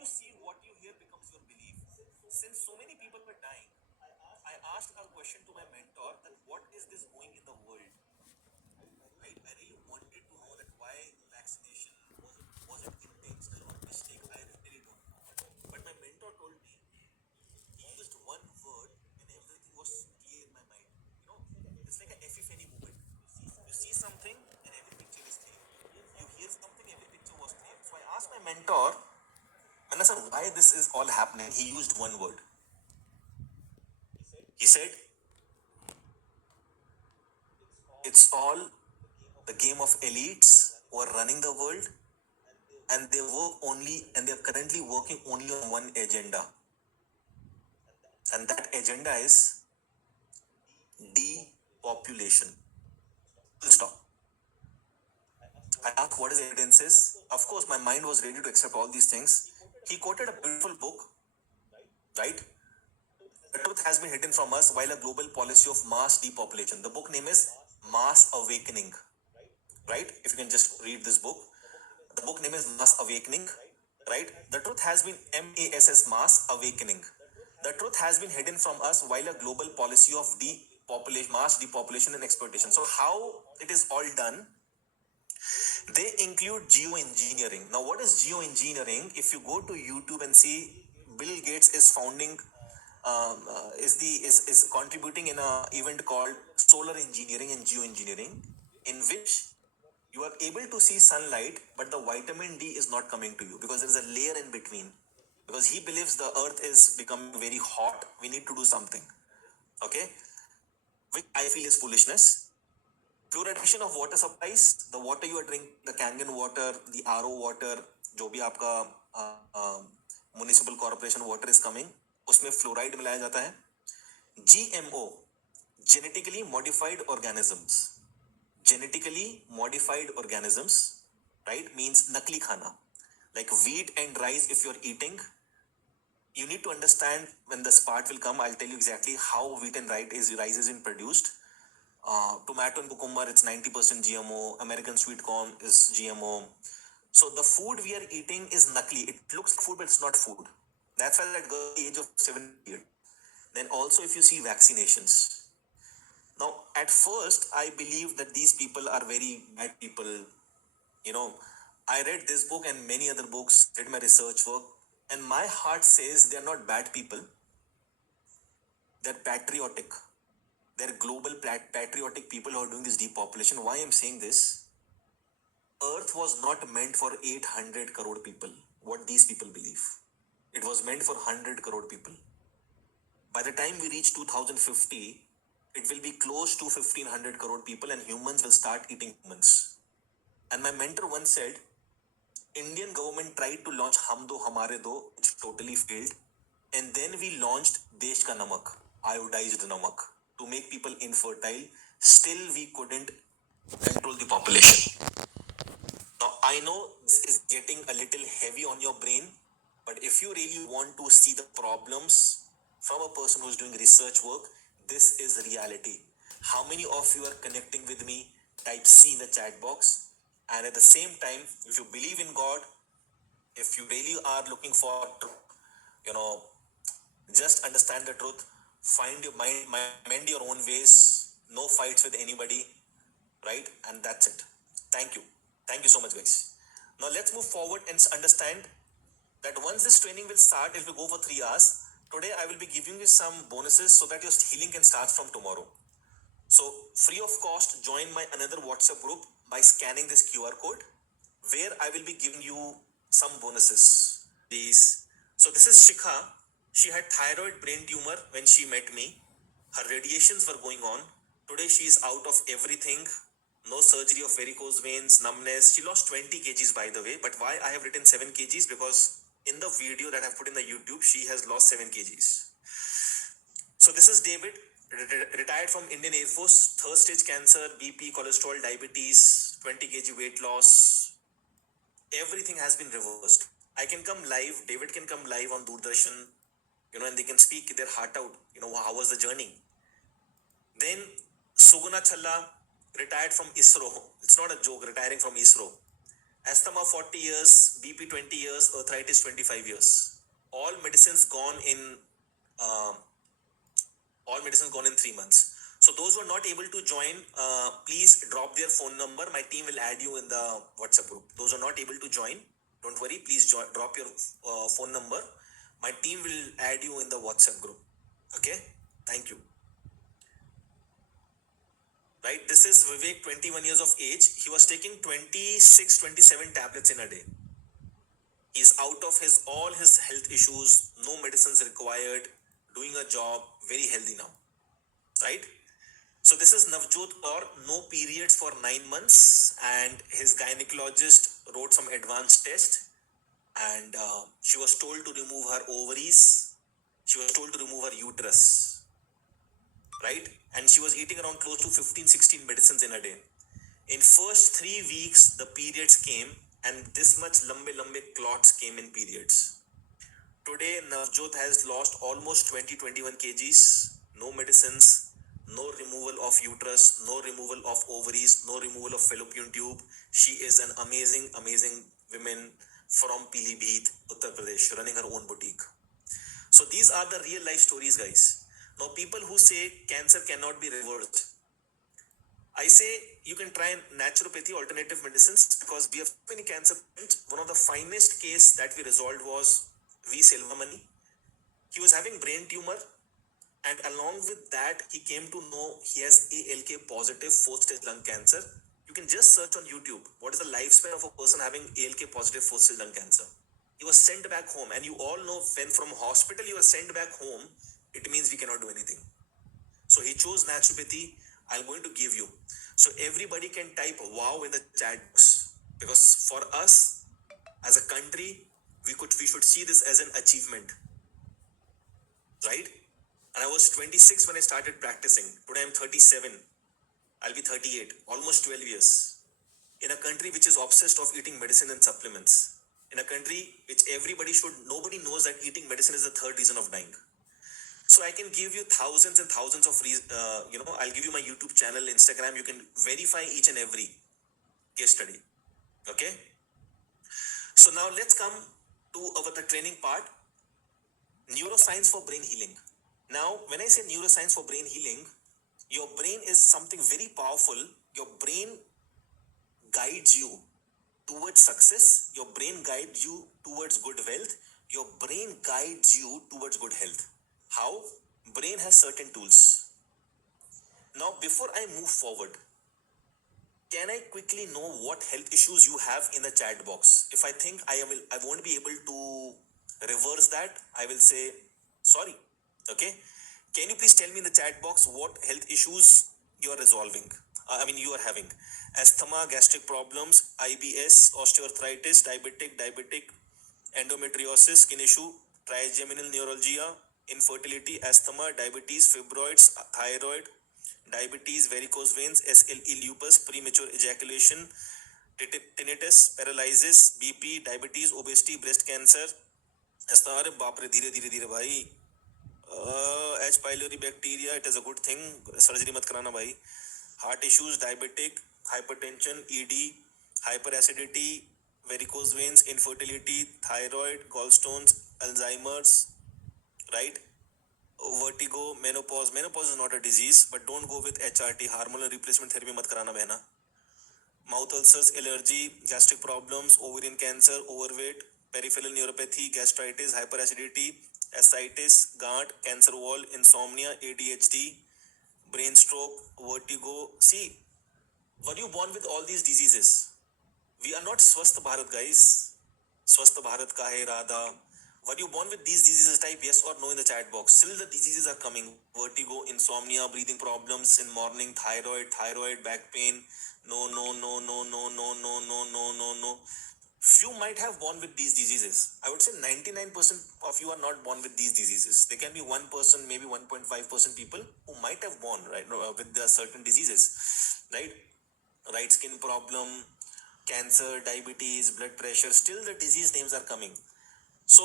you see what you hear becomes your belief. Since so many people were dying, I asked a question to my mentor that what is this going in the world, right? I really wanted to know that why vaccination wasn't intentional or mistake. I really don't know. But my mentor told me he used one word and everything was clear in my mind. It's like a epiphany moment. You see something and every picture is clear. You hear something, every picture was clear. So I asked my mentor, when I said why this is all happening, he used one word. He said, it's all the game of elites who are running the world, and they're currently working only on one agenda. And that agenda is depopulation. Full stop. I asked what his evidence is. Of course, my mind was ready to accept all these things. He quoted a beautiful book, right? The truth has been hidden from us while a global policy of mass depopulation. The book name is Mass Awakening, right? If you can just read this book. The book name is Mass Awakening, right? The truth has been Mass Awakening. The truth has been hidden from us while a global policy of mass depopulation and exploitation. So how it is all done? They include geoengineering. Now, what is geoengineering? If you go to YouTube and see, Bill Gates is founding, is contributing in a event called solar engineering and geoengineering, in which you are able to see sunlight, but the vitamin D is not coming to you because there is a layer in between. Because he believes the earth is becoming very hot, we need to do something. Okay, which I feel is foolishness. Fluoridation of water supplies, the water you are drinking, the Kangen water, the RO water, जो भी आपका municipal corporation water is coming, उसमें fluoride मिलाया जाता है. GMO, genetically modified organisms, right, means nakli khana. Like wheat and rice, if you're eating, you need to understand when this part will come. I'll tell you exactly how wheat and rice is being produced. Tomato and cucumber, it's 90% GMO. American sweet corn is GMO. So the food we are eating is nakli. It looks like food, but it's not food. That's why that girl at the age of 7 years. Then also, if you see vaccinations. Now, at first, I believe that these people are very bad people. I read this book and many other books, did my research work, and my heart says they're not bad people. They're patriotic. They're global patriotic people who are doing this depopulation. Why I'm saying this? Earth was not meant for 800 crore people, what these people believe. It was meant for 100 crore people. By the time we reach 2050, it will be close to 1500 crore people and humans will start eating humans. And my mentor once said, Indian government tried to launch Hum Do Hamare Do, which totally failed. And then we launched Desh Ka Namak, iodized namak, to make people infertile. Still, we couldn't control the population. Now, I know this is getting a little heavy on your brain, but if you really want to see the problems from a person who's doing research work, this is reality. How many of you are connecting with me? Type C in the chat box. And at the same time, if you believe in God, if you really are looking for truth, just understand the truth, find your mind, mend your own ways, no fights with anybody, right? And that's it. Thank you. Thank you so much, guys. Now let's move forward and understand that once this training will start, it will go for 3 hours. Today, I will be giving you some bonuses so that your healing can start from tomorrow. So, free of cost, join my another WhatsApp group by scanning this QR code, where I will be giving you some bonuses. Please. So, this is Shikha. She had thyroid brain tumor when she met me. Her radiations were going on. Today, she is out of everything. No surgery of varicose veins, numbness. She lost 20 kgs, by the way. But why I have written 7 kgs? Because in the video that I've put in the YouTube, she has lost 7 kgs. So this is David, retired from Indian Air Force, third stage cancer, BP, cholesterol, diabetes, 20 kg weight loss. Everything has been reversed. I can come live, David can come live on Doordarshan, and they can speak their heart out, how was the journey. Then Suguna Challa, retired from ISRO. It's not a joke, retiring from ISRO. asthma 40 years, BP 20 years, arthritis 25 years. All medicines gone in uh, 3 months. So those who are not able to join, please drop their phone number. My team will add you in the WhatsApp group. Those who are not able to join, don't worry. Please drop your phone number. My team will add you in the WhatsApp group. Okay. Thank you. Right. This is Vivek, 21 years of age. He was taking 26, 27 tablets in a day. He's out of all his health issues. No medicines required. Doing a job. Very healthy now. Right. So this is Navjot Kaur, no periods for 9 months, and his gynecologist wrote some advanced test, and she was told to remove her ovaries. She was told to remove her uterus, right? And she was eating around close to 15, 16 medicines in a day. In first 3 weeks, the periods came, and this much lambe clots came in periods. Today, Navjot has lost almost 20, 21 kgs, no medicines, no removal of uterus, no removal of ovaries, no removal of fallopian tube. She is an amazing, amazing woman from Pilibhit, Uttar Pradesh, running her own boutique. So these are the real life stories, guys. Now, people who say cancer cannot be reversed, I say you can try naturopathy, alternative medicines, because we have so many cancer patients. One of the finest case that we resolved was V. Silvamani. He was having brain tumor, and along with that, he came to know he has ALK positive fourth stage lung cancer. You can just search on YouTube what is the lifespan of a person having ALK positive fourth stage lung cancer. He was sent back home, and you all know when from hospital you are sent back home, it means we cannot do anything. So he chose naturopathy. I'm going to give you. So everybody can type wow in the chat box, because for us as a country, we should see this as an achievement, right? And I was 26 when I started practicing. Today I'm 37. I'll be 38. Almost 12 years. In a country which is obsessed of eating medicine and supplements. In a country which nobody knows that eating medicine is the third reason of dying. So I can give you thousands and thousands of I'll give you my YouTube channel, Instagram. You can verify each and every case study. Okay. So now let's come to the training part. Neuroscience for brain healing. Now, when I say neuroscience for brain healing, your brain is something very powerful. Your brain guides you towards success. Your brain guides you towards good wealth. Your brain guides you towards good health. How? Brain has certain tools. Now, before I move forward, can I quickly know what health issues you have in the chat box? If I think I won't be able to reverse that, I will say sorry. Okay. Can you please tell me in the chat box what health issues you are resolving? You are having asthma, gastric problems, IBS, osteoarthritis, diabetic, endometriosis, skin issue, trigeminal neuralgia, infertility, asthma, diabetes, fibroids, thyroid, diabetes, varicose veins, SLE, lupus, premature ejaculation, tinnitus, paralysis, BP, diabetes, obesity, breast cancer, asthma. अरे बाप रे, धीरे धीरे धीरे भाई. H. pylori bacteria, it is a good thing. Surgery मत कराना भाई. Heart issues, diabetic, hypertension, ED, hyperacidity, varicose veins, infertility, thyroid, gallstones, Alzheimer's, right? Vertigo, menopause. Menopause is not a disease, but don't go with HRT, hormonal replacement therapy mat karana behna. Mouth ulcers, allergy, gastric problems, ovarian cancer, overweight, peripheral neuropathy, gastritis, hyperacidity, ascites, GERD, cancer wall, insomnia, ADHD, brain stroke, vertigo. See, were you born with all these diseases? We are not Swasth Bharat, guys. Swasth Bharat ka hai irada. Were you born with these diseases? Type yes or no in the chat box. Still the diseases are coming. Vertigo, insomnia, breathing problems in morning, thyroid, back pain. No. Few might have born with these diseases. I would say 99% of you are not born with these diseases. There can be 1%, maybe 1.5% people who might have born, right, with certain diseases, right? Right skin problem, cancer, diabetes, blood pressure. Still the disease names are coming. So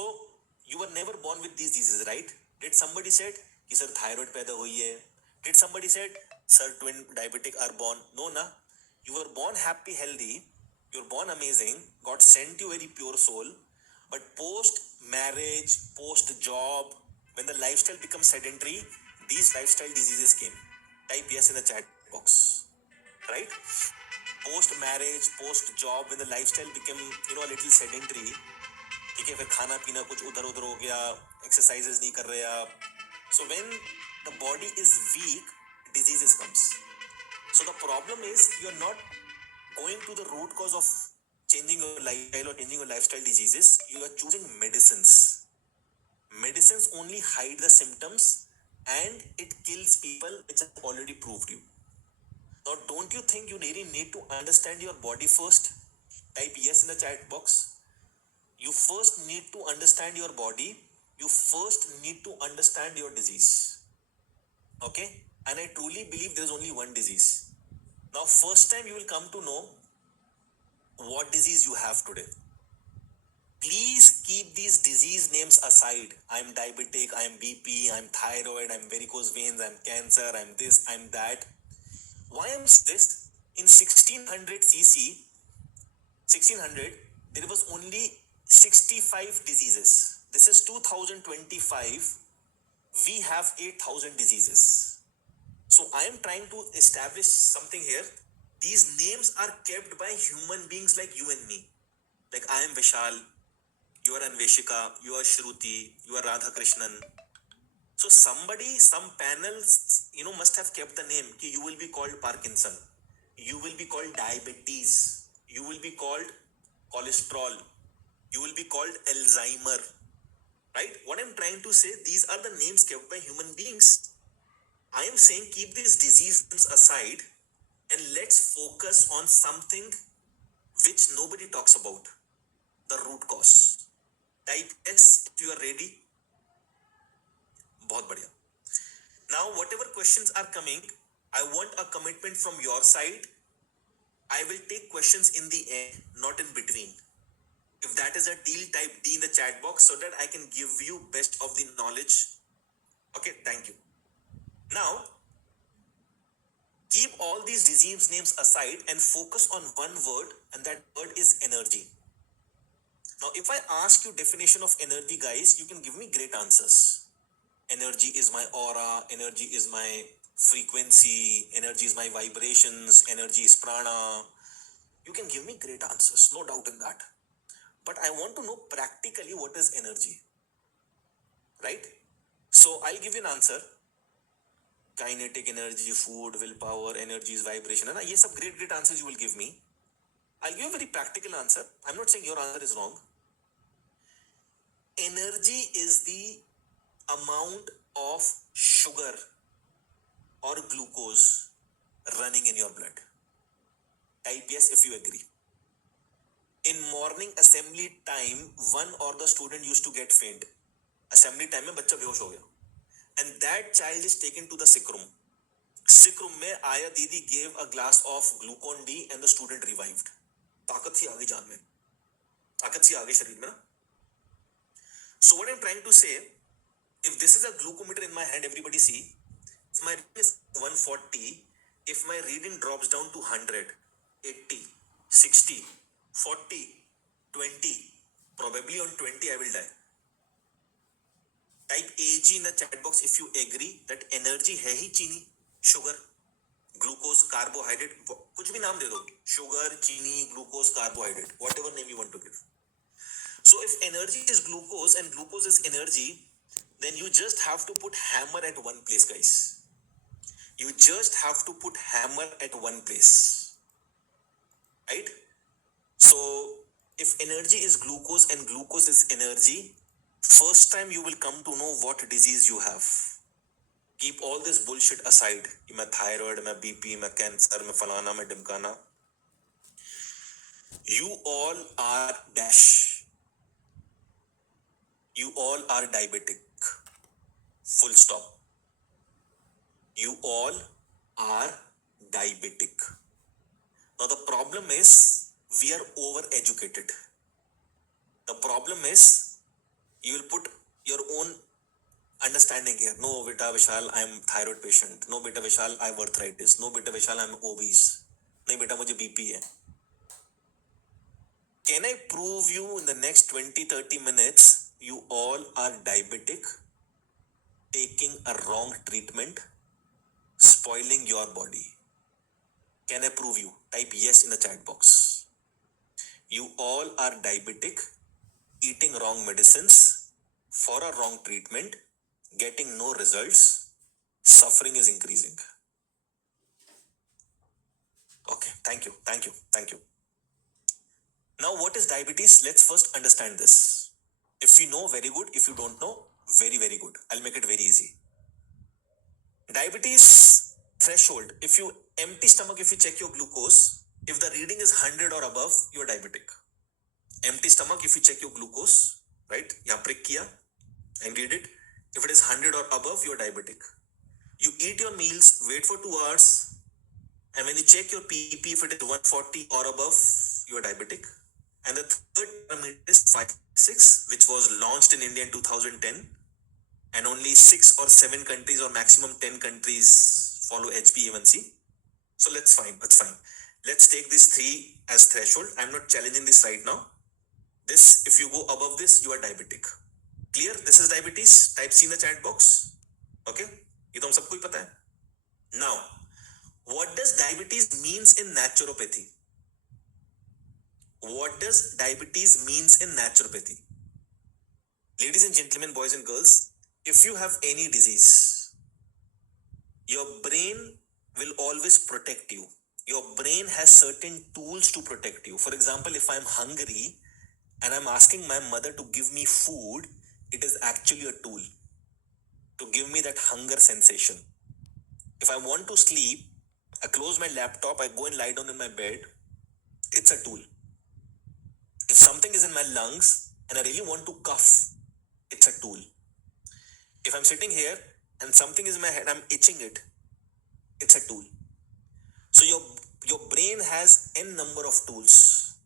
you were never born with these diseases, right? Did somebody said कि sir thyroid पैदा हुई है? Did somebody said sir twin diabetic are born? No, na. You were born happy, healthy. You're born amazing, God sent you very pure soul, but post marriage, post job, when the lifestyle becomes sedentary, these lifestyle diseases came. Type yes in the chat box, right? Post marriage, post job, when the lifestyle became a little sedentary, ठीक है, फिर खाना पीना कुछ उधर उधर हो गया, exercises नहीं कर रहे आप. So when the body is weak, diseases comes. So the problem is you're not going to the root cause of changing your lifestyle or changing your lifestyle diseases. You are choosing medicines. Medicines only hide the symptoms and it kills people, which I've already proved you. Now, don't you think you really need to understand your body first? Type yes in the chat box. You first need to understand your body. You first need to understand your disease. Okay? And I truly believe there's only one disease. Now, first time you will come to know what disease you have today. Please keep these disease names aside. I'm diabetic, I'm BP, I'm thyroid, I'm varicose veins, I'm cancer, I'm this, I'm that. Why am this? In 1600 CC, 1600, there was only 65 diseases. This is 2025. We have 8,000 diseases. So I am trying to establish something here. These names are kept by human beings like you and me. Like I am Vishal, you are Anveshika, you are Shruti, you are Radha Krishnan. So somebody, some panels, must have kept the name. You will be called Parkinson. You will be called diabetes. You will be called cholesterol. You will be called Alzheimer. Right? What I'm trying to say, these are the names kept by human beings. I am saying keep these diseases aside and let's focus on something which nobody talks about. The root cause. Type yes if you are ready. बहुत बढ़िया. Now, whatever questions are coming, I want a commitment from your side. I will take questions in the end, not in between. If that is a deal, type D in the chat box so that I can give you best of the knowledge. Okay, thank you. Now, keep all these disease names aside and focus on one word, and that word is energy. Now, if I ask you definition of energy, guys, you can give me great answers. Energy is my aura, energy is my frequency, energy is my vibrations, energy is prana. You can give me great answers, no doubt in that. But I want to know practically what is energy, right? So I'll give you an answer. Kinetic energy, food, willpower, energy is vibration. And ये सब great answers you will give me. I'll give you a very practical answer. I'm not saying your answer is wrong. Energy is the amount of sugar or glucose running in your blood. Type yes if you agree. In morning assembly time, one or the student used to get faint. Assembly time में बच्चा बेहोश हो गया. And that child is taken to the sick room. Sick room में आया दीदी gave a glass of glucon D and the student revived. ताकत सी आ गई जान में. ताकत सी आ गई शरीर में ना. So what I'm trying to say, if this is a glucometer in my hand, everybody see, if my reading is 140, if my reading drops down to 100, 80, 60, 40, 20, probably on 20 I will die. Type AG in the chat box if you agree that energy है ही चीनी, sugar, glucose, carbohydrate, कुछ भी नाम दे दो, sugar, चीनी, glucose, carbohydrate, whatever name you want to give. So if energy is glucose and glucose is energy, then you just have to put hammer at one place, guys. You just have to put hammer at one place, right? So if energy is glucose and glucose is energy, first time you will come to know what disease you have. Keep all this bullshit aside. मैं thyroid, मैं BP, मैं cancer, मैं फलाना, मैं ढिमकाना. You all are dash. You all are diabetic. Full stop. You all are diabetic. Now the problem is we are over-educated. The problem is you will put your own understanding here. No, beta Vishal, I'm thyroid patient. No, beta Vishal, I have arthritis. No, beta Vishal, I'm obese. नहीं बेटा मुझे BP है. Can I prove you in the next 20-30 minutes you all are diabetic, taking a wrong treatment, spoiling your body? Can I prove you? Type yes in the chat box. You all are diabetic, eating wrong medicines for a wrong treatment, getting no results, suffering is increasing. Okay, thank you, thank you, thank you. Now, what is diabetes? Let's first understand this. If you know, very good. If you don't know, very, very good. I'll make it very easy. Diabetes threshold. If you empty stomach, if you check your glucose, if the reading is 100 or above, you're diabetic. Empty stomach, if you check your glucose, right? Yeah, prick kiya and read it. If it is 100 or above, you're diabetic. You eat your meals, wait for 2 hours, and when you check your PP, if it is 140 or above, you are diabetic. And the third parameter is 5-6, which was launched in India in 2010. And only 6 or 7 countries or maximum 10 countries follow HbA1c. So that's fine. Let's take these 3 as threshold. I'm not challenging this right now. This, if you go above this, you are diabetic. Clear? This is diabetes. Type C in the chat box. Okay? ये तो हम सबको ही पता है. Now, what does diabetes means in naturopathy? What does diabetes means in naturopathy? Ladies and gentlemen, boys and girls, if you have any disease, your brain will always protect you. Your brain has certain tools to protect you. For example, if I'm hungry and I'm asking my mother to give me food, it is actually a tool to give me that hunger sensation. If I want to sleep, I close my laptop, I go and lie down in my bed, it's a tool. If something is in my lungs and I really want to cough, it's a tool. If I'm sitting here and something is in my head, I'm itching it, it's a tool. So your brain has n number of tools.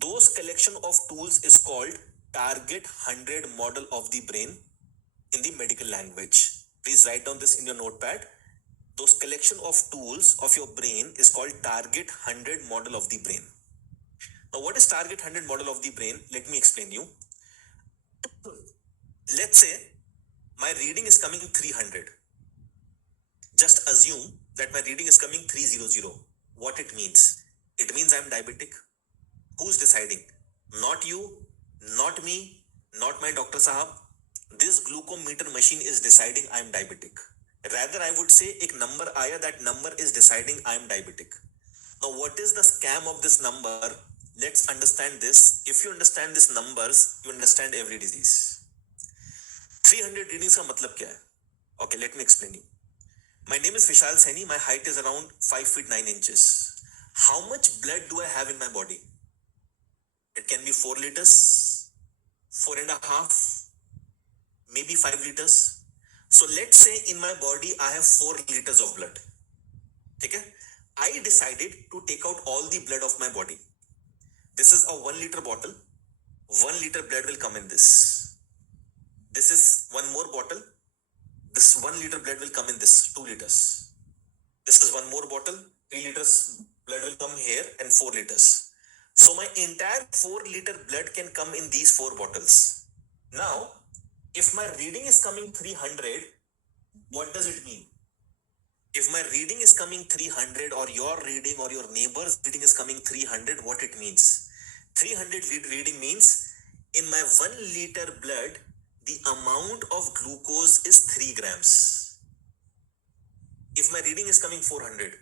Those collection of tools is called target 100 model of the brain in the medical language. Please write down this in your notepad. Those collection of tools of your brain is called target 100 model of the brain. Now, what is target 100 model of the brain? Let me explain you. Let's say my reading is coming 300. Just assume that my reading is coming 300. What it means? It means I'm diabetic. Who's deciding? Not you, not me, not my Dr. Sahab. This glucometer machine is deciding I'm diabetic. Rather, I would say एक number आया, that number is deciding I'm diabetic. Now, what is the scam of this number? Let's understand this. If you understand these numbers, you understand every disease. 300 readings का मतलब क्या है? Okay, let me explain you. My name is Vishal Saini. My height is around 5 feet 9 inches. How much blood do I have in my body? It can be 4 liters, 4.5, maybe 5 liters. So let's say in my body I have 4 liters of blood. Okay? I decided to take out all the blood of my body. This is a 1 liter bottle. 1 liter blood will come in this. This is one more bottle. This 1 liter blood will come in this, 2 liters. This is one more bottle, 3 liters blood will come here and 4 liters. So my entire 4 liter blood can come in these 4 bottles. Now, if my reading is coming 300, what does it mean? If my reading is coming 300 or your reading or your neighbor's reading is coming 300, what it means? 300 reading means in my 1 liter blood, the amount of glucose is 3 grams. If my reading is coming 400,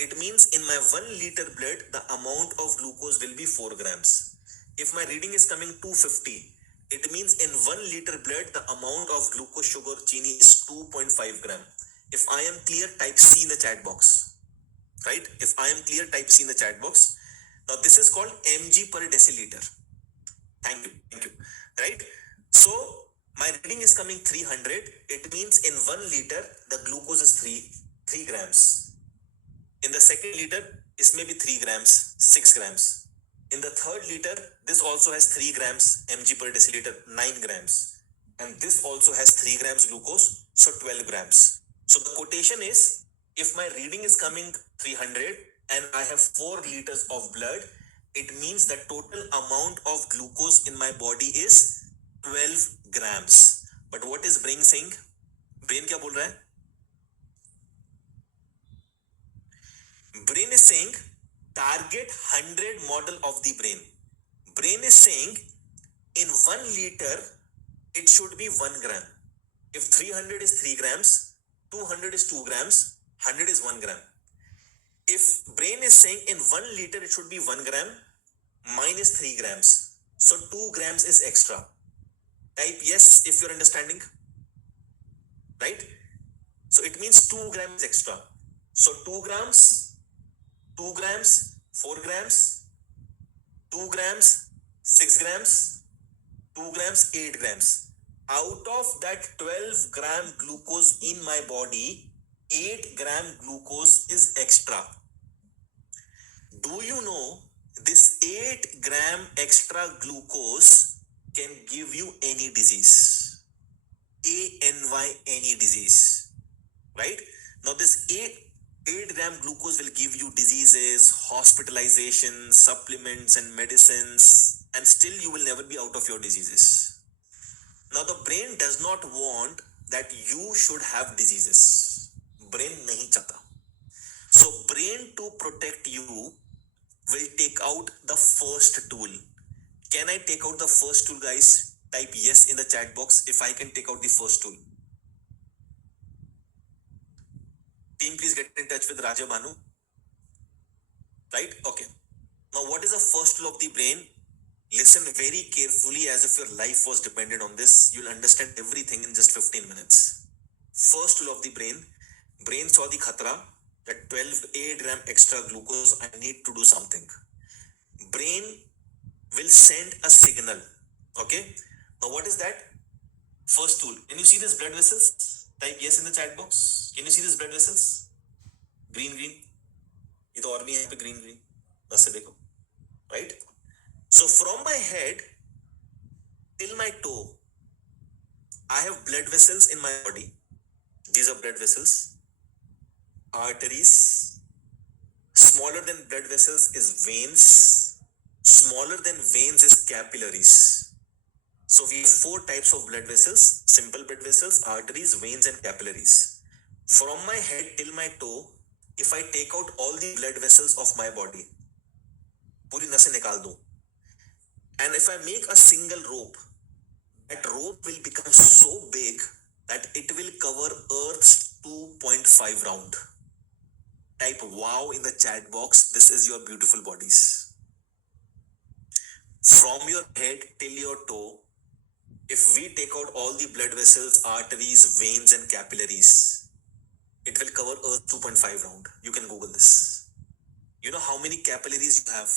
it means in my 1 liter blood, the amount of glucose will be 4 grams. If my reading is coming 250, it means in 1 liter blood, the amount of glucose, sugar, chini is 2.5 gram. If I am clear, type C in the chat box. Right? If I am clear, type C in the chat box. Now this is called mg per deciliter. Thank you. Right? So my reading is coming 300. It means in 1 liter, the glucose is 3 grams. In the second liter, this may be 3 grams, 6 grams. In the third liter, this also has 3 grams, mg per deciliter, 9 grams. And this also has 3 grams glucose, so 12 grams. So the quotation is, if my reading is coming 300 and I have 4 liters of blood, It means the total amount of glucose in my body is 12 grams. But what is brain saying? Brain क्या बोल रहा है? Brain is saying target 100 model of the brain. Brain is saying in 1 liter it should be 1 gram. If 300 is 3 grams, 200 is 2 grams, 100 is 1 gram. If brain is saying in 1 liter it should be 1 gram, minus 3 grams. So 2 grams is extra. Type yes if you're understanding. Right? So it means 2 grams extra. So 2 grams, 2 grams, 4 grams, 2 grams, 6 grams, 2 grams, 8 grams. Out of that 12 gram glucose in my body, 8 gram glucose is extra. Do you know this 8 gram extra glucose can give you any disease? ANY, any disease, right? Now this 8 gram glucose will give you diseases, hospitalization, supplements and medicines, and still you will never be out of your diseases. Now the brain does not want that you should have diseases. Brain nahi chahta. So brain, to protect you, will take out the first tool. Can I take out the first tool, guys? Type yes in the chat box if I can take out the first tool. Team, please get in touch with Raja Bhanu. Right? Okay. Now, what is the first tool of the brain? Listen very carefully as if your life was dependent on this. You'll understand everything in just 15 minutes. First tool of the brain saw the khatra, that 8 gram extra glucose, I need to do something. Brain will send a signal. Okay. Now, what is that? First tool. Can you see this blood vessels? Type yes in the chat box. Can you see this blood vessels? Green. ये तो और भी है यहाँ पे green. बस से देखो. Right? So from my head till my toe, I have blood vessels in my body. These are blood vessels. Arteries. Smaller than blood vessels is veins. Smaller than veins is capillaries. So we have 4 types of blood vessels: simple blood vessels, arteries, veins and capillaries. From my head till my toe, if I take out all the blood vessels of my body, पूरी नसें निकाल दूं, and if I make a single rope, that rope will become so big that it will cover Earth's 2.5 round. Type wow in the chat box. This is your beautiful bodies. From your head till your toe, if we take out all the blood vessels, arteries, veins and capillaries, it will cover Earth 2.5 round. You can Google this. You know how many capillaries you have?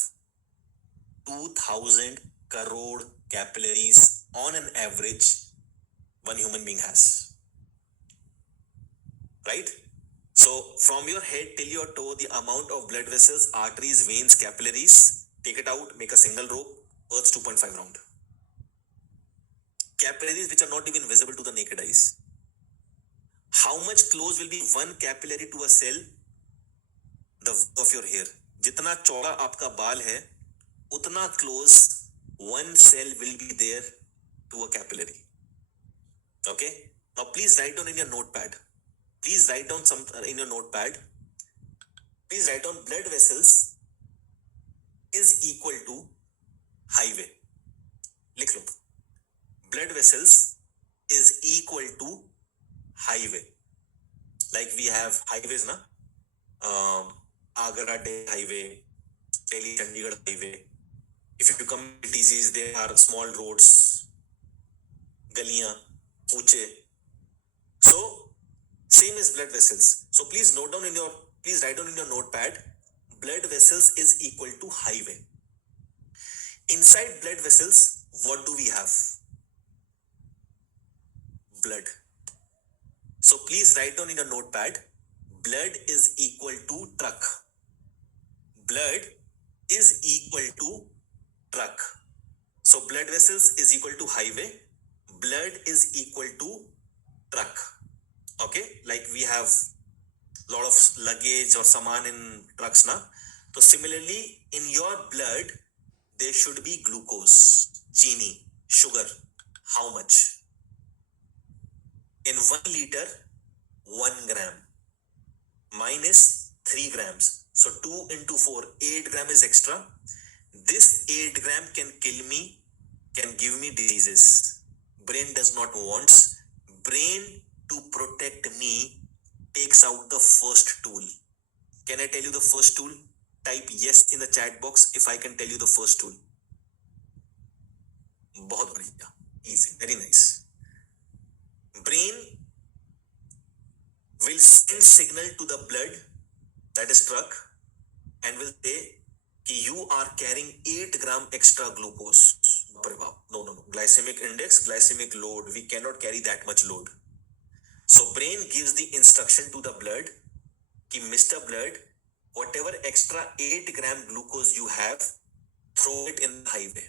2000 crore capillaries on an average one human being has. Right? So from your head till your toe, the amount of blood vessels, arteries, veins, capillaries, take it out, make a single rope, Earth's 2.5 round. Capillaries which are not even visible to the naked eyes. How much close will be one capillary to a cell? The width of your hair. जितना चौड़ा आपका बाल है, उतना close one cell will be there to a capillary. Okay? Now please write down in your notepad. Please write down some in your notepad. Please write down blood vessels is equal to highway. लिख लो. Blood vessels is equal to highway. Like we have highways, na? Agra Delhi highway, Delhi Chandigarh highway. If you come to TCs, there are small roads, galiyan, uche. So same is blood vessels. So please write down in your notepad, blood vessels is equal to highway. Inside blood vessels, what do we have? Blood. So please write down in your notepad, blood is equal to truck. Blood is equal to truck. So blood vessels is equal to highway. Blood is equal to truck. Okay, like we have lot of luggage or saman in trucks, na? So similarly, in your blood, there should be glucose, chini, sugar. How much? In 1 liter, 1 gram. Mine is 3 grams. So 2 into 4, 8 gram is extra. This 8 gram can kill me, can give me diseases. Brain does not want. Brain, to protect me, takes out the first tool. Can I tell you the first tool? Type yes in the chat box if I can tell you the first tool. बहुत बढ़िया, easy, very nice. Brain will send signal to the blood that is struck and will say कि you are carrying 8 gram extra glucose. No. Glycemic index, glycemic load. We cannot carry that much load. So brain gives the instruction to the blood कि Mr. Blood, whatever extra 8 gram glucose you have, throw it in the highway.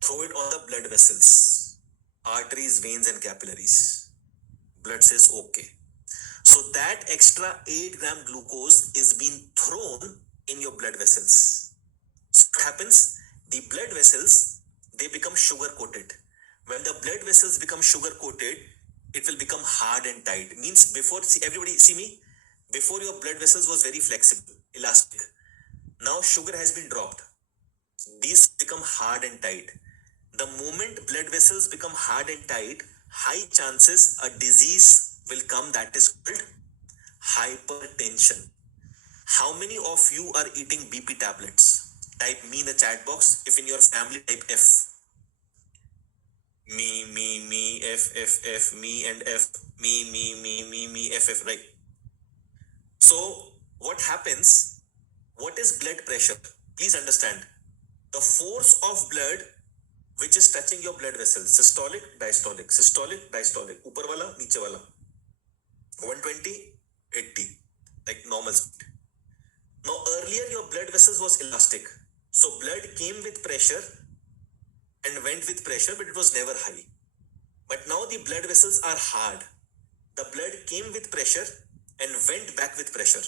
Throw it on the blood vessels, arteries, veins, and capillaries. Blood says okay. So that extra 8 gram glucose is being thrown in your blood vessels. So what happens? The blood vessels, they become sugar coated. When the blood vessels become sugar coated, it will become hard and tight. Means before, see, everybody see me? Before your blood vessels was very flexible, elastic. Now sugar has been dropped. These become hard and tight. The moment blood vessels become hard and tight, high chances a disease will come that is called hypertension. How many of you are eating BP tablets? Type me in the chat box. If in your family, type F. Me, F, me and F. Me, F, right? So, what happens? What is blood pressure? Please understand. The force of blood which is touching your blood vessels, systolic, diastolic, ऊपर वाला, नीचे वाला, 120, 80, like normal speed. Now earlier your blood vessels was elastic, so blood came with pressure and went with pressure, but it was never high. But now the blood vessels are hard. The blood came with pressure and went back with pressure.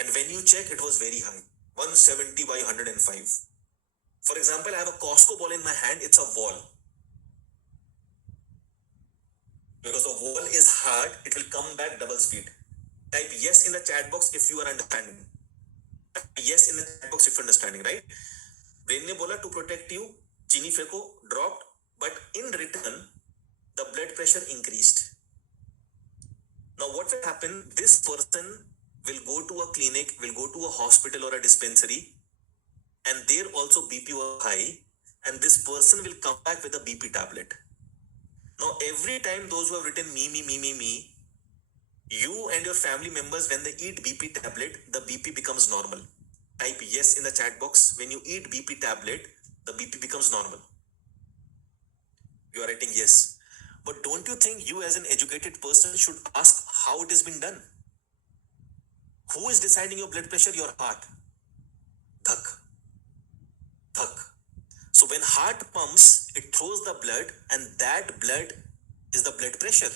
And when you check, it was very high, 170 by 105. For example, I have a Costco ball in my hand, it's a wall. Because the wall is hard, it will come back double speed. Type yes in the chat box if you are understanding. Type yes in the chat box if you're understanding, right? Brain ne bola to protect you, chini feko, dropped, but in return, the blood pressure increased. Now what will happen? This person will go to a clinic, will go to a hospital or a dispensary, and there also BP was high, and this person will come back with a BP tablet. Now every time those who have written me, you and your family members, when they eat BP tablet, the BP becomes normal. Type yes in the chat box. When you eat BP tablet, the BP becomes normal. You are writing yes. But don't you think you as an educated person should ask how it has been done? Who is deciding your blood pressure? Your heart. Dhak. So when heart pumps, it throws the blood, and that blood is the blood pressure.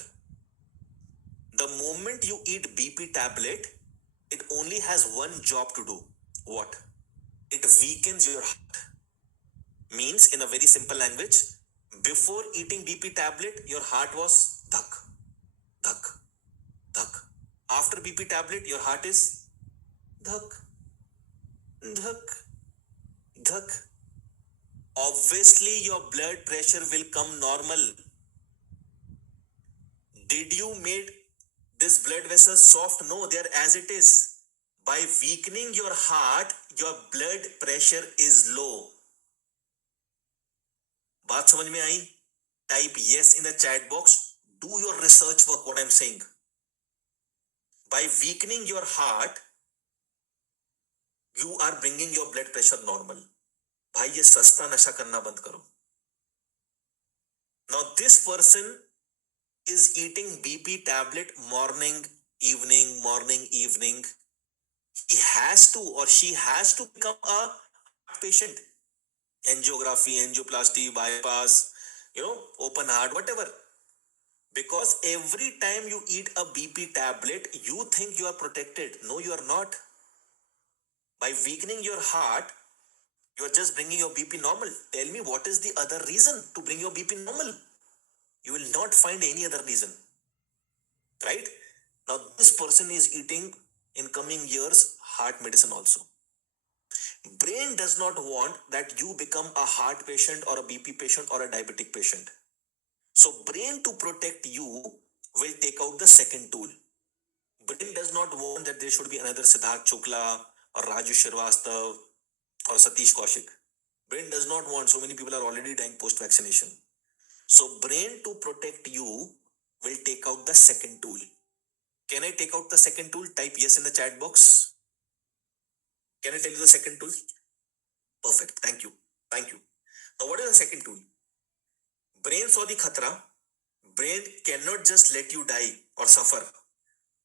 The moment you eat BP tablet, it only has one job to do. What? It weakens your heart. Means, in a very simple language, before eating BP tablet, your heart was dhak. After BP tablet, your heart is dhak. Obviously, your blood pressure will come normal. Did you make this blood vessel soft? No, they are as it is. By weakening your heart, your blood pressure is low. बात समझ में आई? Type yes in the chat box. Do your research work, what I'm saying. By weakening your heart, you are bringing your blood pressure normal. भाई ये सस्ता नशा करना बंद करो. Now this person is eating BP tablet morning, evening. He has to or she has to become a patient. Angiography, angioplasty, bypass, open heart, whatever. Because every time you eat a BP tablet, you think you are protected. No, you are not. By weakening your heart, You are just bringing your BP normal. Tell me what is the other reason to bring your BP normal. You will not find any other reason, right? Now this person is eating in coming years heart medicine also. Brain does not want that you become a heart patient or a BP patient or a diabetic patient. So brain, to protect you, will take out the second tool. Brain does not want that there should be another Siddharth Chukla or Raju Shrivastava or Satish Kaushik. Brain does not want, so many people are already dying post-vaccination. So brain, to protect you, will take out the second tool. Can I take out the second tool? Type yes in the chat box. Can I tell you the second tool? Perfect. Thank you. Thank you. Now what is the second tool? Brain saw the khatra. Brain cannot just let you die or suffer.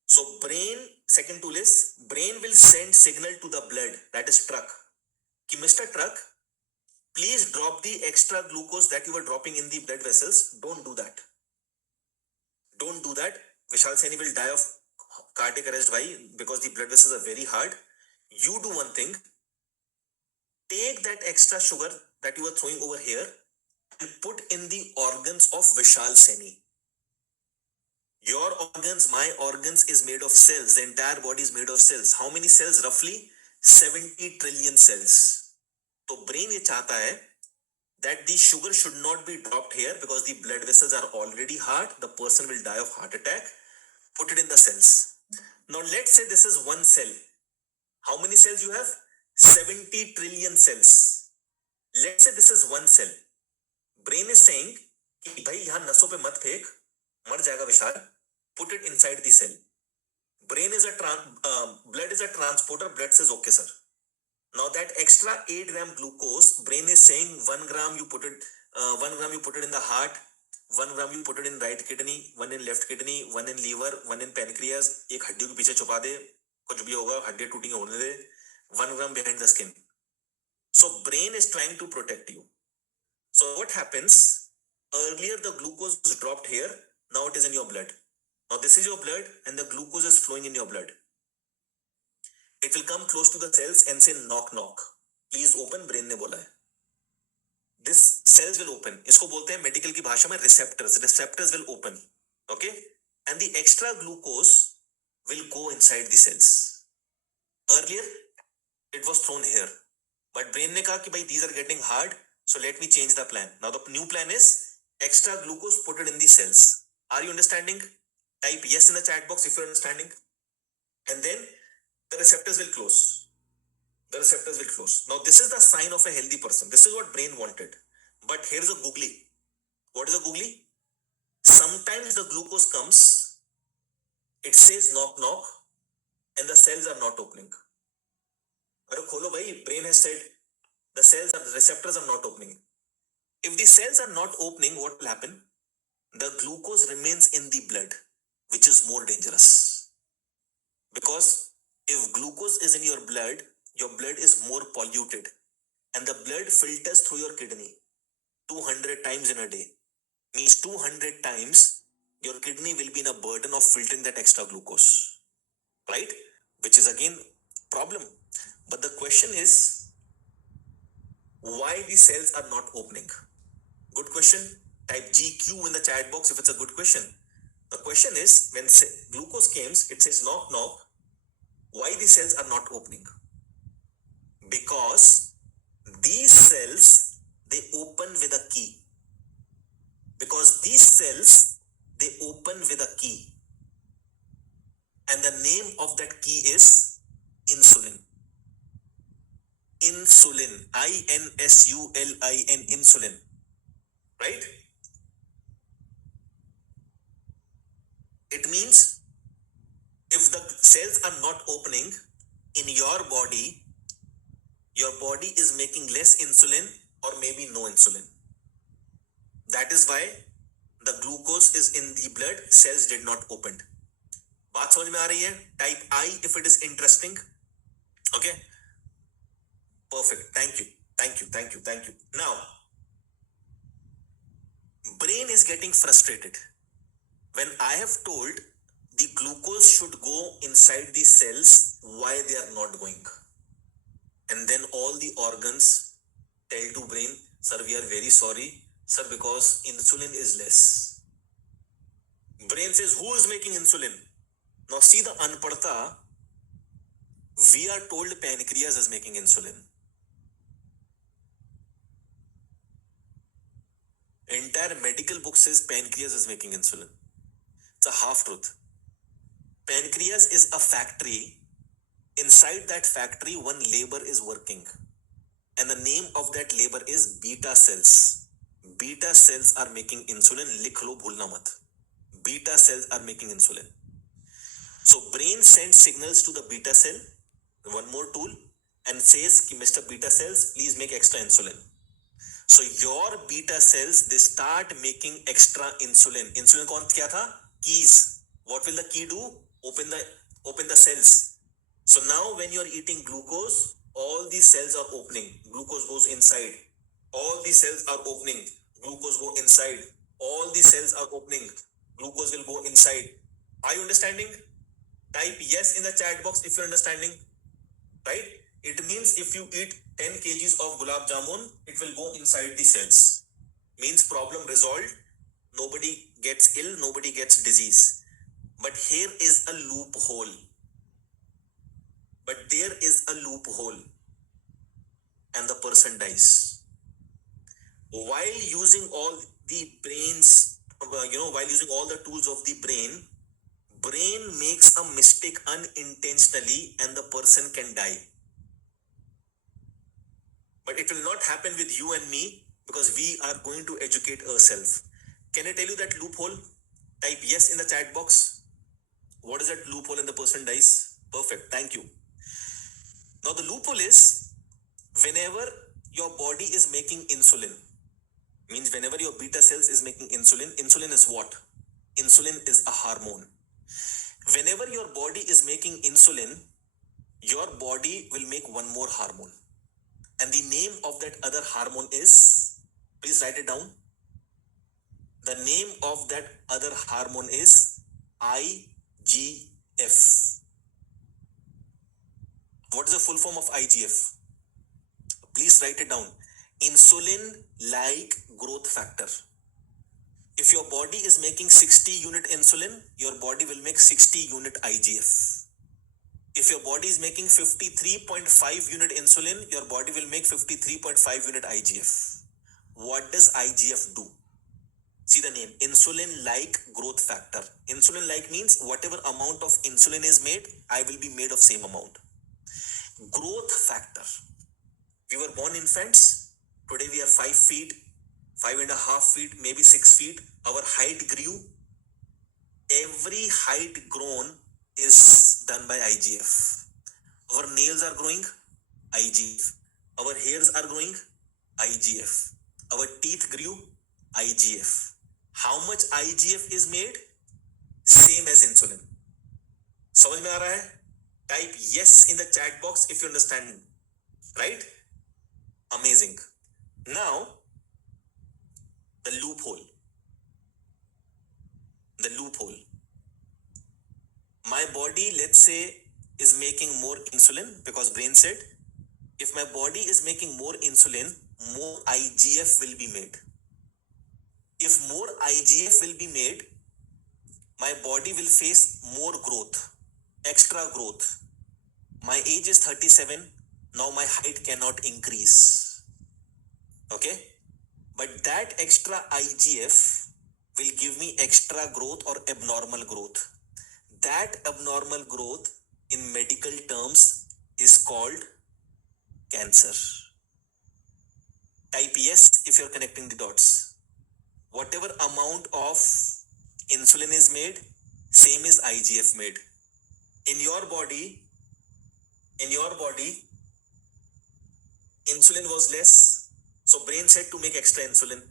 So brain, second tool is, brain will send signal to the blood, that is truck. Ki Mr. Truck, please drop the extra glucose that you were dropping in the blood vessels. Don't do that. Don't do that. Vishal Saini will die of cardiac arrest. Why? Because the blood vessels are very hard. You do one thing. Take that extra sugar that you were throwing over here and put in the organs of Vishal Saini. Your organs, my organs is made of cells. The entire body is made of cells. How many cells? Roughly 70 trillion cells. So brain ye chahta hai that the sugar should not be dropped here because the blood vessels are already hard. The person will die of heart attack. Put it in the cells. Now let's say this is one cell. How many cells you have? 70 trillion cells. Let's say this is one cell. Brain is saying कि भाई यहाँ नसों पे मत फेंक, मर जाएगा विशाल. Put it inside the cell. Brain is blood is a transporter. Blood says okay sir. Now that extra 8 gram glucose, brain is saying 1 gram you put it, 1 gram you put it in the heart, 1 gram you put it in right kidney, 1 in left kidney, 1 in liver, 1 in pancreas. एक हड्डियों के पीछे छुपा दे, कुछ भी होगा हड्डियां टूटेंगे होने दे. 1 gram behind the skin. So brain is trying to protect you. So what happens? Earlier the glucose was dropped here. Now it is in your blood. Now this is your blood and the glucose is flowing in your blood. It will come close to the cells and say knock knock. Please open. Brain ने बोला है. This cells will open. इसको बोलते हैं medical की भाषा में receptors. Receptors will open. Okay? And the extra glucose will go inside the cells. Earlier, it was thrown here. But brain ने कहा कि भाई these are getting hard, so let me change the plan. Now the new plan is extra glucose, put it in the cells. Are you understanding? Type yes in the chat box if you're understanding. And then the receptors will close. The receptors will close. Now this is the sign of a healthy person. This is what brain wanted. But here's a googly. What is a googly? Sometimes the glucose comes, it says knock knock, and the cells are not opening. But kholo bhai, brain has said the receptors are not opening. If the cells are not opening, what will happen? The glucose remains in the blood, which is more dangerous. Because if glucose is in your blood is more polluted, and the blood filters through your kidney 200 times in a day. Means 200 times your kidney will be in a burden of filtering that extra glucose, right? Which is again problem. But the question is, why the cells are not opening? Good question. Type GQ in the chat box if it's a good question. The question is, when glucose comes, it says knock knock. Why the cells are not opening? Because these cells, they open with a key. Because these cells, they open with a key. And the name of that key is insulin. Insulin. I-N-S-U-L-I-N. Insulin. Right? It means if the cells are not opening in your body is making less insulin or maybe no insulin. That is why the glucose is in the blood, cells did not open. बात समझ में आ रही है? Type I if it is interesting. Okay? Perfect. Thank you. Now, brain is getting frustrated. When I have told the glucose should go inside the cells, why they are not going? And then all the organs tell to brain, sir, we are very sorry, sir, because insulin is less. Brain says, who is making insulin? Now see the anpadta. We are told pancreas is making insulin. Entire medical book says pancreas is making insulin. It's a half truth. Pancreas is a factory. Inside that factory, one labor is working. And the name of that labor is beta cells. Beta cells are making insulin. Likh lo, bhulna mat. Beta cells are making insulin. So brain sends signals to the beta cell, one more tool, and says, Mr. Beta cells, please make extra insulin. So your beta cells, they start making extra insulin. Insulin कौन क्या था? Keys. What will the key do? Open the cells. So now when you are eating glucose, all these cells are opening. Glucose goes inside. All these cells are opening. Glucose go inside. All these cells are opening. Glucose will go inside. Are you understanding? Type yes in the chat box if you're understanding. Right? It means if you eat 10 kgs of gulab jamun, it will go inside the cells. Means problem resolved. Nobody gets ill, nobody gets disease. But here is a loophole. But there is a loophole. And the person dies. While using all the brains, while using all the tools of the brain makes a mistake unintentionally and the person can die. But it will not happen with you and me because we are going to educate ourselves. Can I tell you that loophole? Type yes in the chat box. What is that loophole and the person dies? Perfect. Thank you. Now the loophole is whenever your body is making insulin, means whenever your beta cells is making insulin, insulin is what? Insulin is a hormone. Whenever your body is making insulin, your body will make one more hormone. And the name of that other hormone is, please write it down. The name of that other hormone is IGF. What is the full form of IGF? Please write it down. Insulin-like growth factor. If your body is making 60 unit insulin, your body will make 60 unit IGF. If your body is making 53.5 unit insulin, your body will make 53.5 unit IGF. What does IGF do? See the name, insulin-like growth factor. Insulin-like means whatever amount of insulin is made, I will be made of same amount. Growth factor. We were born infants. Today we are 5 feet, 5.5 feet, maybe 6 feet. Our height grew. Every height grown is done by IGF. Our nails are growing, IGF. Our hairs are growing, IGF. Our teeth grew, IGF. How much IGF is made? Same as insulin. समझ में आ रहा है? Type yes in the chat box if you understand. Right? Amazing. Now, the loophole. The loophole. My body, let's say, is making more insulin because brain said, if my body is making more insulin, more IGF will be made. If more IGF will be made, my body will face more growth, extra growth. My age is 37. Now my height cannot increase. Okay? But that extra IGF will give me extra growth or abnormal growth. That abnormal growth in medical terms is called cancer. Type yes if you're connecting the dots. Whatever amount of insulin is made, same is IGF made. In your body, insulin was less, so brain said to make extra insulin.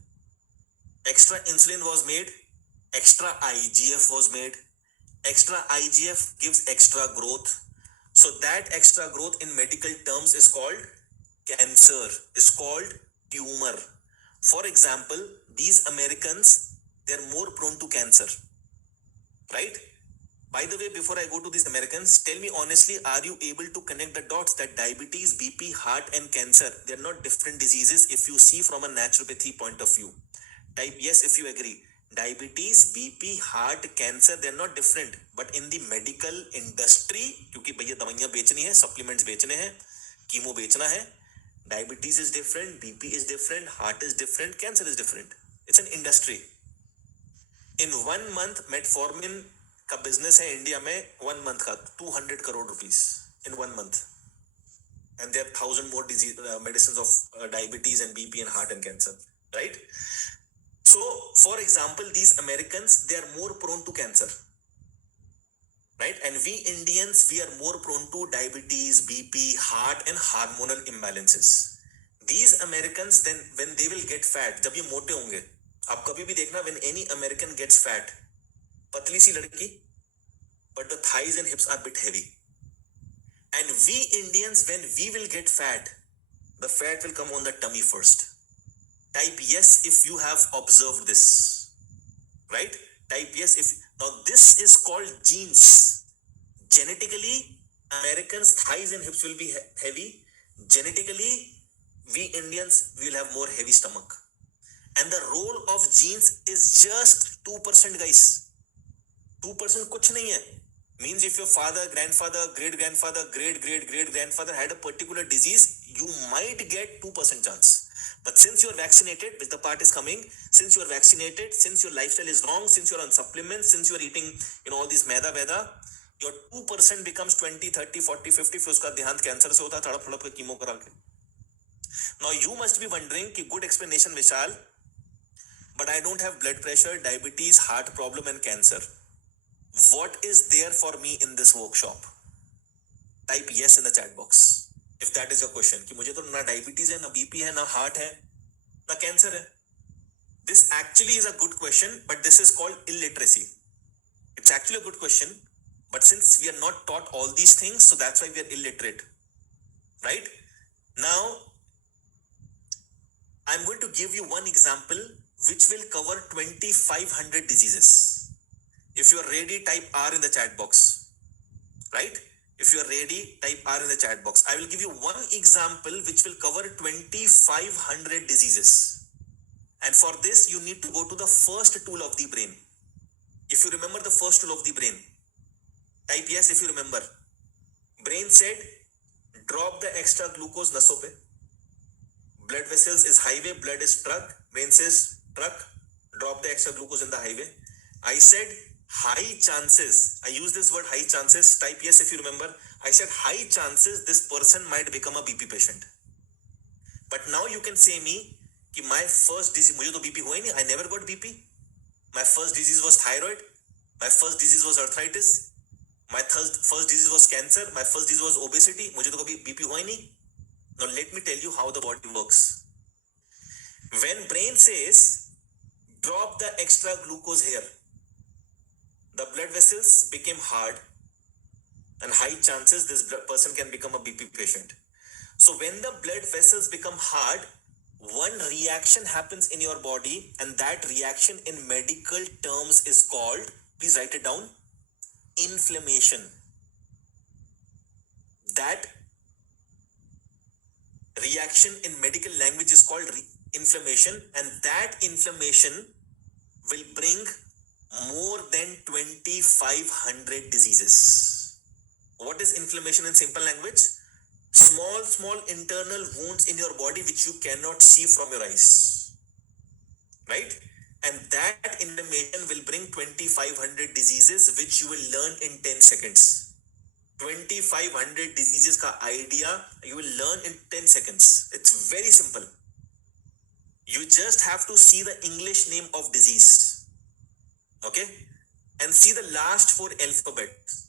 Extra insulin was made, extra IGF was made. Extra IGF gives extra growth. So that extra growth in medical terms is called cancer, is called tumor. For example, these Americans, they're more prone to cancer, right? By the way, before I go to these Americans, tell me honestly, are you able to connect the dots that diabetes, BP, heart, and cancer, they're not different diseases if you see from a naturopathy point of view? Type yes if you agree. Diabetes, BP, heart, cancer, they're not different. But in the medical industry, क्योंकि भैया दवाइयां बेचनी है, supplements बेचने हैं, chemo बेचना है, diabetes is different, BP is different, heart is different, cancer is different. It's an industry. In 1 month, metformin का business है इंडिया में 1 month का 200 crore rupees in 1 month. And there are 1,000 more disease medicines of diabetes and BP and heart and cancer, right? So, for example, these Americans, they are more prone to cancer, right? And we Indians, we are more prone to diabetes, BP, heart, and hormonal imbalances. These Americans, then when they will get fat, जब ये मोटे होंगे, आप कभी भी देखना, when any American gets fat, पतली सी लड़की, but the thighs and hips are a bit heavy. And we Indians, when we will get fat, the fat will come on the tummy first. Type yes if you have observed this, right? Type yes if. Now this is called genes. Genetically, Americans' thighs and hips will be heavy. Genetically, we Indians will have more heavy stomach. And the role of genes is just 2%, guys. 2% कुछ नहीं है. Means if your father, grandfather, great-grandfather, great-great-great-grandfather had a particular disease, you might get 2% chance. But since you are vaccinated, which the part is coming, since you are vaccinated, since your lifestyle is wrong, since you are on supplements, since you are eating, all this maida, your 2% becomes 20, 30, 40, 50, फिर उसका देहांत cancer से होता है, तड़प तड़प के chemo करा के. Now you must be wondering कि good explanation Vishal, but I don't have blood pressure, diabetes, heart problem and cancer. What is there for me in this workshop? Type yes in the chat box if that is your question. कि मुझे तो ना diabetes है, ना BP है, ना heart है, ना cancer है. This actually is a good question, but this is called illiteracy. It's actually a good question, but since we are not taught all these things, so that's why we are illiterate, right? Now, I'm going to give you one example which will cover 2,500 diseases. If you are ready, type R in the chat box, right? If you are ready, type R in the chat box. I will give you one example which will cover 2,500 diseases. And for this, you need to go to the first tool of the brain. If you remember the first tool of the brain, type yes if you remember. Brain said, drop the extra glucose naso pe. Blood vessels is highway, blood is truck. Brain says, truck, drop the extra glucose in the highway. I said, high chances, I use this word high chances, type yes if you remember. I said high chances this person might become a BP patient. But now you can say me, कि my first disease, मुझे तो BP हुआ ही नहीं, I never got BP. My first disease was thyroid. My first disease was arthritis. My first disease was cancer. My first disease was obesity. मुझे तो कभी BP हुआ ही नहीं. Now let me tell you how the body works. When brain says, drop the extra glucose here, the blood vessels became hard and high chances this person can become a BP patient. So when the blood vessels become hard, one reaction happens in your body, and that reaction in medical terms is called, please write it down, inflammation. That reaction in medical language is called inflammation, and that inflammation will bring more than 2,500 diseases. What is inflammation in simple language? Small internal wounds in your body which you cannot see from your eyes, right? And that inflammation will bring 2,500 diseases which you will learn in 10 seconds. 2,500 diseases ka idea you will learn in 10 seconds. It's very simple. You just have to see the English name of disease, okay? And see the last 4 alphabets.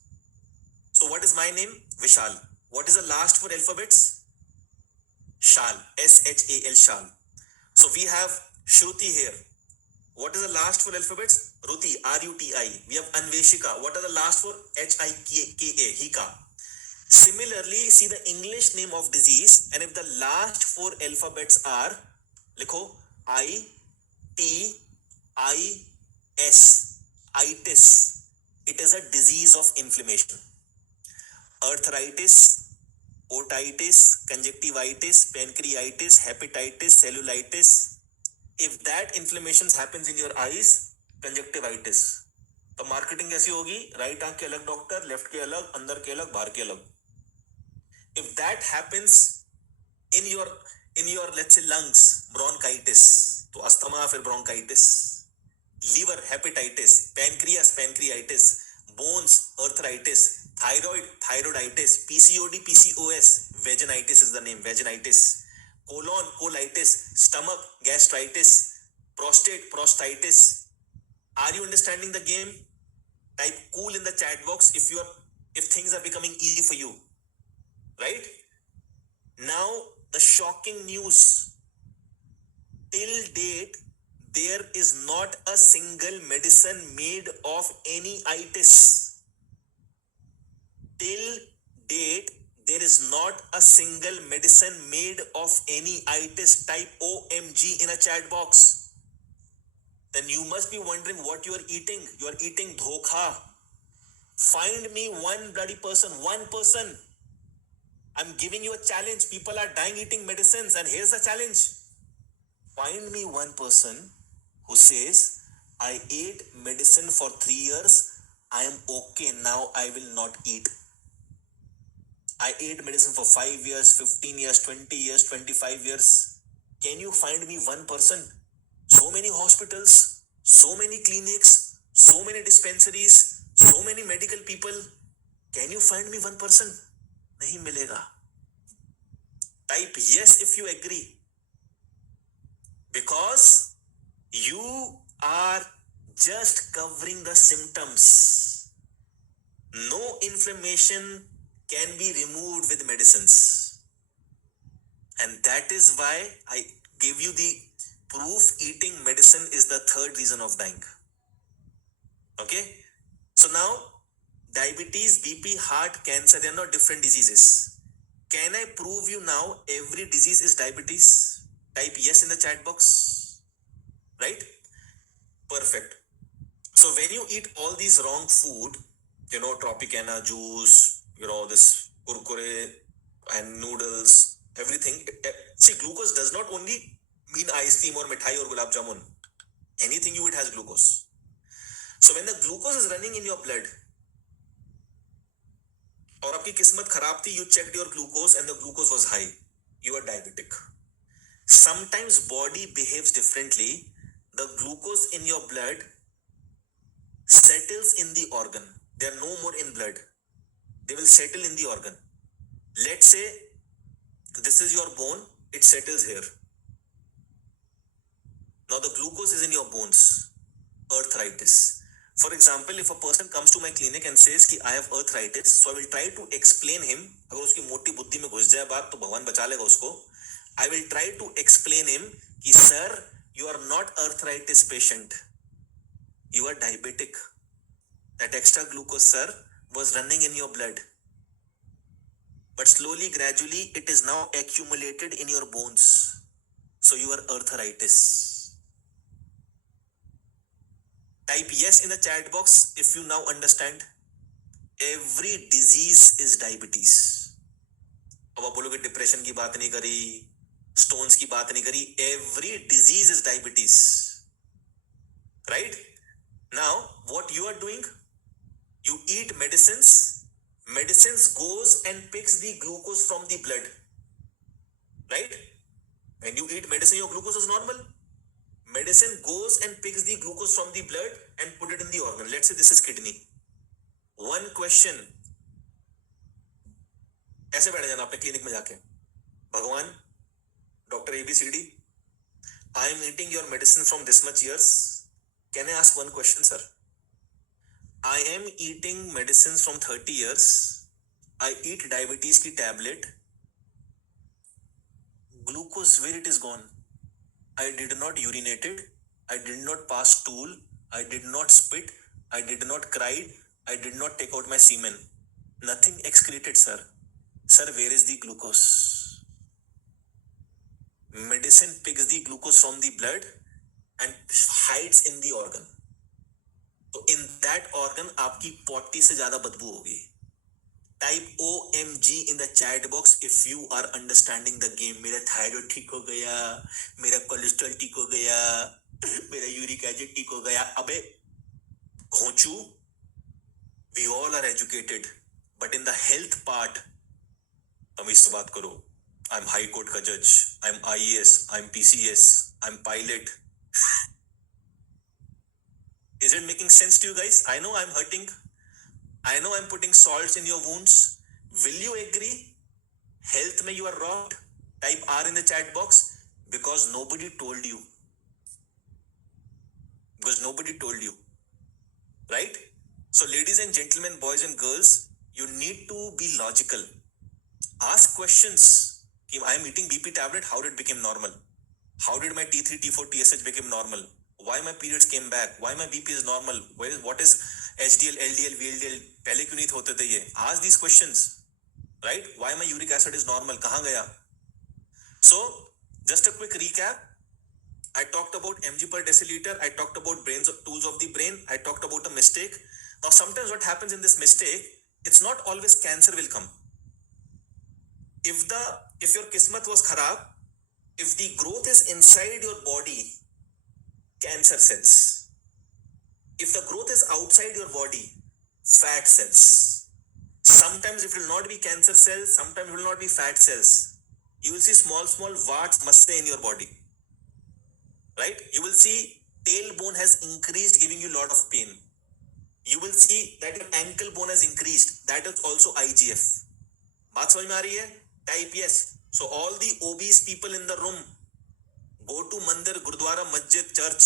So what is my name? Vishal. What is the last 4 alphabets? Shal. S-H-A-L, Shal. So we have Shruti here. What is the last 4 alphabets? Ruti, R-U-T-I. We have Anveshika. What are the last 4? H-I-K-A, Hika. Similarly, see the English name of disease, and if the last 4 alphabets are, likho, I-T-I-S, itis. It is a disease of inflammation. Arthritis, otitis, conjunctivitis, pancreatitis, hepatitis, cellulitis. If that inflammation happens in your eyes, conjunctivitis. तो marketing कैसी होगी? Right आंख के अलग doctor, left के अलग, अंदर के अलग, बाहर के अलग. If that happens in your let's say lungs, bronchitis, तो अस्थमा फिर bronchitis. Liver, hepatitis. Pancreas, pancreatitis. Bones, arthritis. Thyroid, thyroiditis. PCOD, PCOS. Vaginitis is the name, vaginitis. Colon, colitis. Stomach, gastritis. Prostate, prostatitis. Are you understanding the game? Type cool in the chat box if things are becoming easy for you. Right? Now, the shocking news. Till date, there is not a single medicine made of any itis. Till date, there is not a single medicine made of any itis. Type OMG in a chat box. Then you must be wondering what you are eating. You are eating dhokha. Find me one bloody person, one person. I'm giving you a challenge. People are dying eating medicines, and here's the challenge. Find me one person who says, I ate medicine for 3 years, I am okay, now I will not eat. I ate medicine for 5 years, 15 years, 20 years, 25 years. Can you find me one person? So many hospitals, so many clinics, so many dispensaries, so many medical people. Can you find me one person? Nahi milega. Type yes if you agree. Because you are just covering the symptoms. No inflammation can be removed with medicines. And that is why I give you the proof eating medicine is the third reason of dying. Okay? So now, diabetes, BP, heart, cancer, they are not different diseases. Can I prove you now every disease is diabetes? Type yes in the chat box. Right? Perfect. So when you eat all these wrong food, Tropicana juice, this kurkure and noodles, everything. See, glucose does not only mean ice cream or mithai or gulab jamun. Anything you eat has glucose. So when the glucose is running in your blood, और आपकी किस्मत खराब थी, you checked your glucose and the glucose was high, you are diabetic. Sometimes body behaves differently. The glucose in your blood settles in the organ. They are no more in blood. They will settle in the organ. Let's say this is your bone, it settles here. Now the glucose is in your bones. Arthritis. For example, if a person comes to my clinic and says कि I have arthritis, so I will try to explain him. अगर उसकी मोटी बुद्धि में घुस जाए बात तो भगवान बचा लेगा उसको. I will try to explain him कि sir, you are not arthritis patient. You are diabetic. That extra glucose, sir, was running in your blood. But slowly, gradually, it is now accumulated in your bones. So you are arthritis. Type yes in the chat box if you now understand. Every disease is diabetes. अब आप बोलोगे depression की बात नहीं करी, stones की बात नहीं करी. Every disease is diabetes. Right? Now, what you are doing? You eat medicines. Medicines goes and picks the glucose from the blood. Right? When you eat medicine, your glucose is normal. Medicine goes and picks the glucose from the blood and put it in the organ. Let's say this is kidney. One question. ऐसे बैठ जाना अपने clinic में जाके. भगवान, Dr. ABCD, I am eating your medicine from this much years. Can I ask one question, sir? I am eating medicines from 30 years. I eat diabetes की tablet. Glucose, where it is gone? I did not urinate it. I did not pass stool. I did not spit. I did not cry. I did not take out my semen. Nothing excreted, sir. Sir, where is the glucose? Medicine picks the glucose from the blood and hides in the organ. So in that organ आपकी potty से ज़्यादा बदबू होगी. Type OMG in the chat box if you are understanding the game. मेरा thyroid ठीक हो गया, मेरा cholesterol ठीक हो गया, मेरा uric acid ठीक हो गया. अबे घोंचू, we all are educated, but in the health part, तमीज से बात करो. I'm High Court का judge, I'm IAS, I'm PCS, I'm pilot. Is it making sense to you guys? I know I'm hurting. I know I'm putting salts in your wounds. Will you agree? Health mein you are robbed. Type R in the chat box because nobody told you. Because nobody told you. Right? So ladies and gentlemen, boys and girls, you need to be logical. Ask questions. I'm eating BP tablet. How did it become normal? How did my T3, T4, TSH become normal? Why my periods came back? Why my BP is normal? What is HDL, LDL, VLDL? पहले क्यों नहीं होते थे ये? Ask these questions, right? Why my uric acid is normal? कहाँ गया? So, just a quick recap. I talked about mg per deciliter. I talked about tools of the brain. I talked about a mistake. Now, sometimes what happens in this mistake, it's not always cancer will come. If your kismat was kharab, if the growth is inside your body, cancer cells. If the growth is outside your body, fat cells. Sometimes it will not be cancer cells, sometimes it will not be fat cells. You will see small warts masse in your body. Right? You will see tailbone has increased, giving you a lot of pain. You will see that your ankle bone has increased. That is also IGF. बात समझ में आ रही है? Type yes. So all the obese people in the room, go to mandir, gurdwara, masjid, church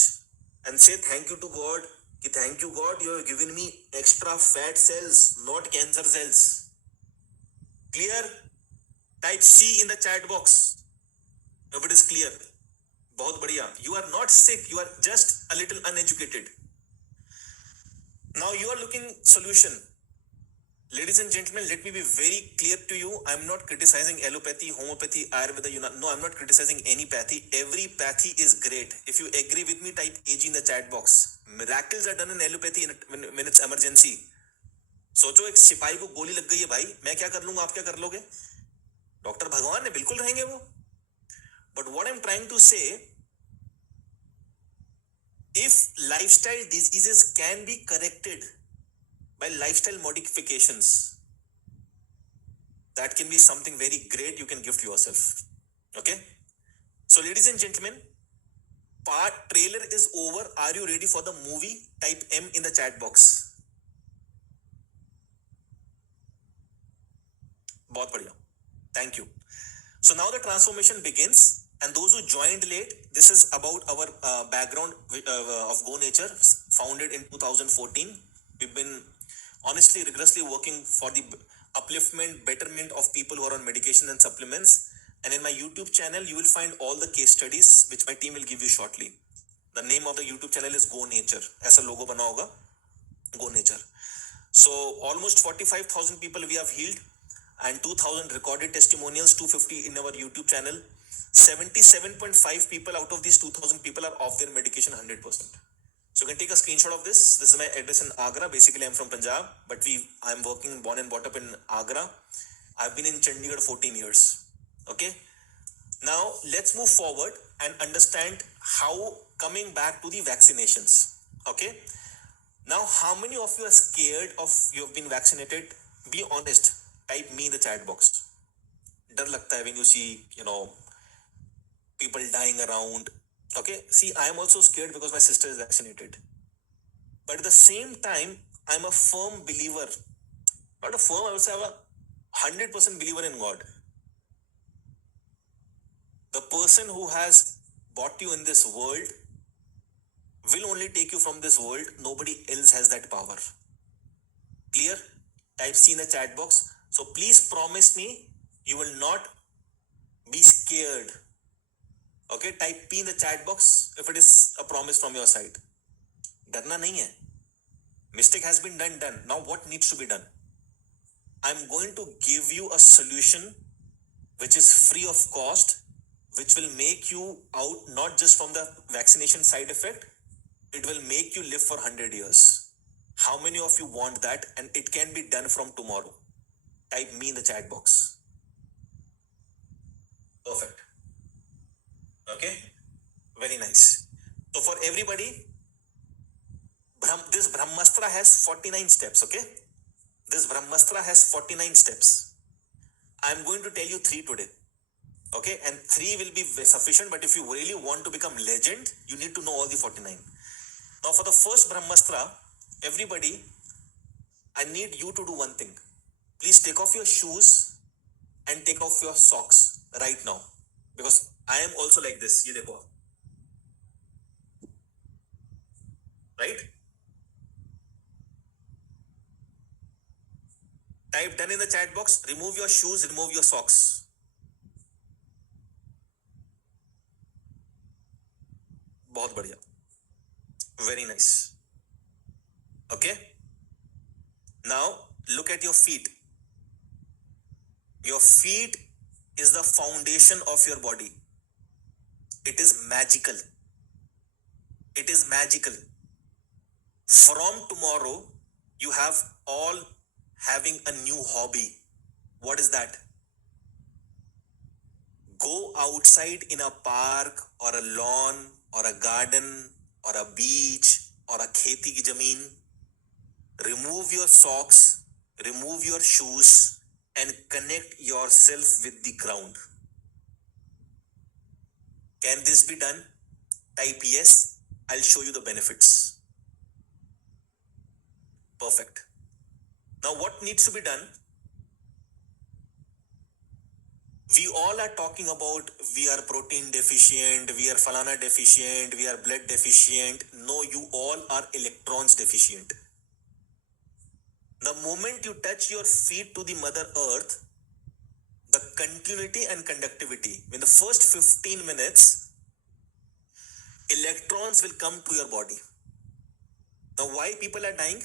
and say thank you to God. Thank you God, you have given me extra fat cells, not cancer cells. Clear? Type C in the chat box if it is clear. बहुत बढ़िया. You are not sick, you are just a little uneducated. Now you are looking solution. Ladies and gentlemen, let me be very clear to you. I'm not criticizing allopathy, homeopathy, Ayurveda, No, I'm not criticizing any pathy. Every pathy is great. If you agree with me, type AG in the chat box. Miracles are done in allopathy when it's emergency. सोचो एक सिपाही को गोली लग गई है भाई, मैं क्या कर लूंगा, आप क्या कर लोगे? डॉक्टर भगवान है, बिल्कुल रहेंगे वो. But what I'm trying to say, if lifestyle diseases can be corrected by lifestyle modifications, that can be something very great you can give to yourself. Okay? So ladies and gentlemen, part trailer is over. Are you ready for the movie? Type M in the chat box. बहुत बढ़िया. Thank you. So now the transformation begins. And those who joined late, this is about our background of Go Nature, founded in 2014. We've been honestly, rigorously working for the upliftment, betterment of people who are on medication and supplements. And in my YouTube channel, you will find all the case studies, which my team will give you shortly. The name of the YouTube channel is Go Nature. ऐसा logo बना होगा, Go Nature. So almost 45,000 people we have healed and 2,000 recorded testimonials, 250 in our YouTube channel. 77.5 people out of these 2,000 people are off their medication 100%. So you can take a screenshot of this. This is my address in Agra. Basically, I'm from Punjab, but I'm working, born and brought up in Agra. I've been in Chandigarh 14 years. Okay. Now let's move forward and understand how coming back to the vaccinations. Okay. Now, how many of you are scared of you have been vaccinated? Be honest. Type me in the chat box. डर लगता है when you see, people dying around. Okay, see, I am also scared because my sister is vaccinated. But at the same time, I'm a firm believer. Not a firm, I would say I'm a 100% believer in God. The person who has brought you in this world will only take you from this world. Nobody else has that power. Clear? Type C in the chat box. So please promise me you will not be scared. Okay, type P in the chat box if it is a promise from your side. डरना नहीं है. Mistake has been done. Now what needs to be done? I'm going to give you a solution which is free of cost, which will make you out not just from the vaccination side effect, it will make you live for 100 years. how many of you want that, and it can be done from tomorrow? Type me in the chat box. Perfect. Okay, very nice. So for everybody, this Brahmastra has 49 steps. Okay, this Brahmastra has 49 steps. I'm going to tell you 3 today. Okay, and 3 will be sufficient, but if you really want to become legend, you need to know all the 49. Now for the first Brahmastra, everybody, I need you to do one thing. Please take off your shoes and take off your socks right now, because I am also like this. Ye dekho. Right? Type done in the chat box. Remove your shoes, remove your socks. बहुत बढ़िया. Very nice. Okay. Now look at your feet. Your feet is the foundation of your body. It is magical. It is magical. From tomorrow, you have all having a new hobby. What is that? Go outside in a park or a lawn or a garden or a beach or a kheti ki zameen. Remove your socks, remove your shoes, and connect yourself with the ground. Can this be done? Type yes. I'll show you the benefits. Perfect. Now what needs to be done? We all are talking about we are protein deficient, we are falana deficient, we are blood deficient. No, you all are electrons deficient. The moment you touch your feet to the Mother Earth, the continuity and conductivity, in the first 15 minutes, electrons will come to your body. Now, why people are dying?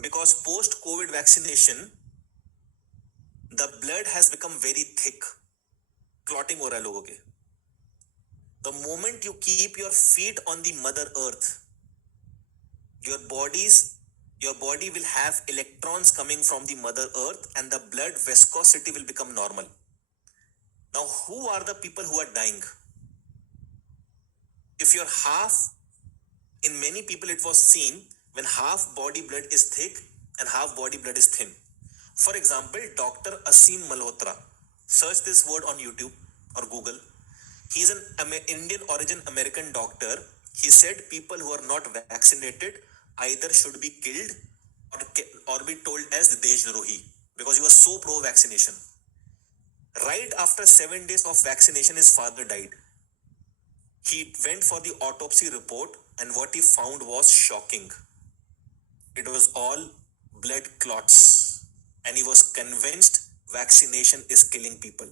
Because post-COVID vaccination, the blood has become very thick. Clotting हो रहा है लोगों के. The moment you keep your feet on the Mother Earth, your body will have electrons coming from the Mother Earth, and the blood viscosity will become normal. Now, who are the people who are dying? If you're in many people it was seen when half body blood is thick and half body blood is thin. For example, Dr. Asim Malhotra. Search this word on YouTube or Google. He's an Indian origin American doctor. He said people who are not vaccinated either should be killed or be told as the Deshdrahi, because he was so pro-vaccination. Right after 7 days of vaccination, his father died. He went for the autopsy report, and what he found was shocking. It was all blood clots, and he was convinced vaccination is killing people.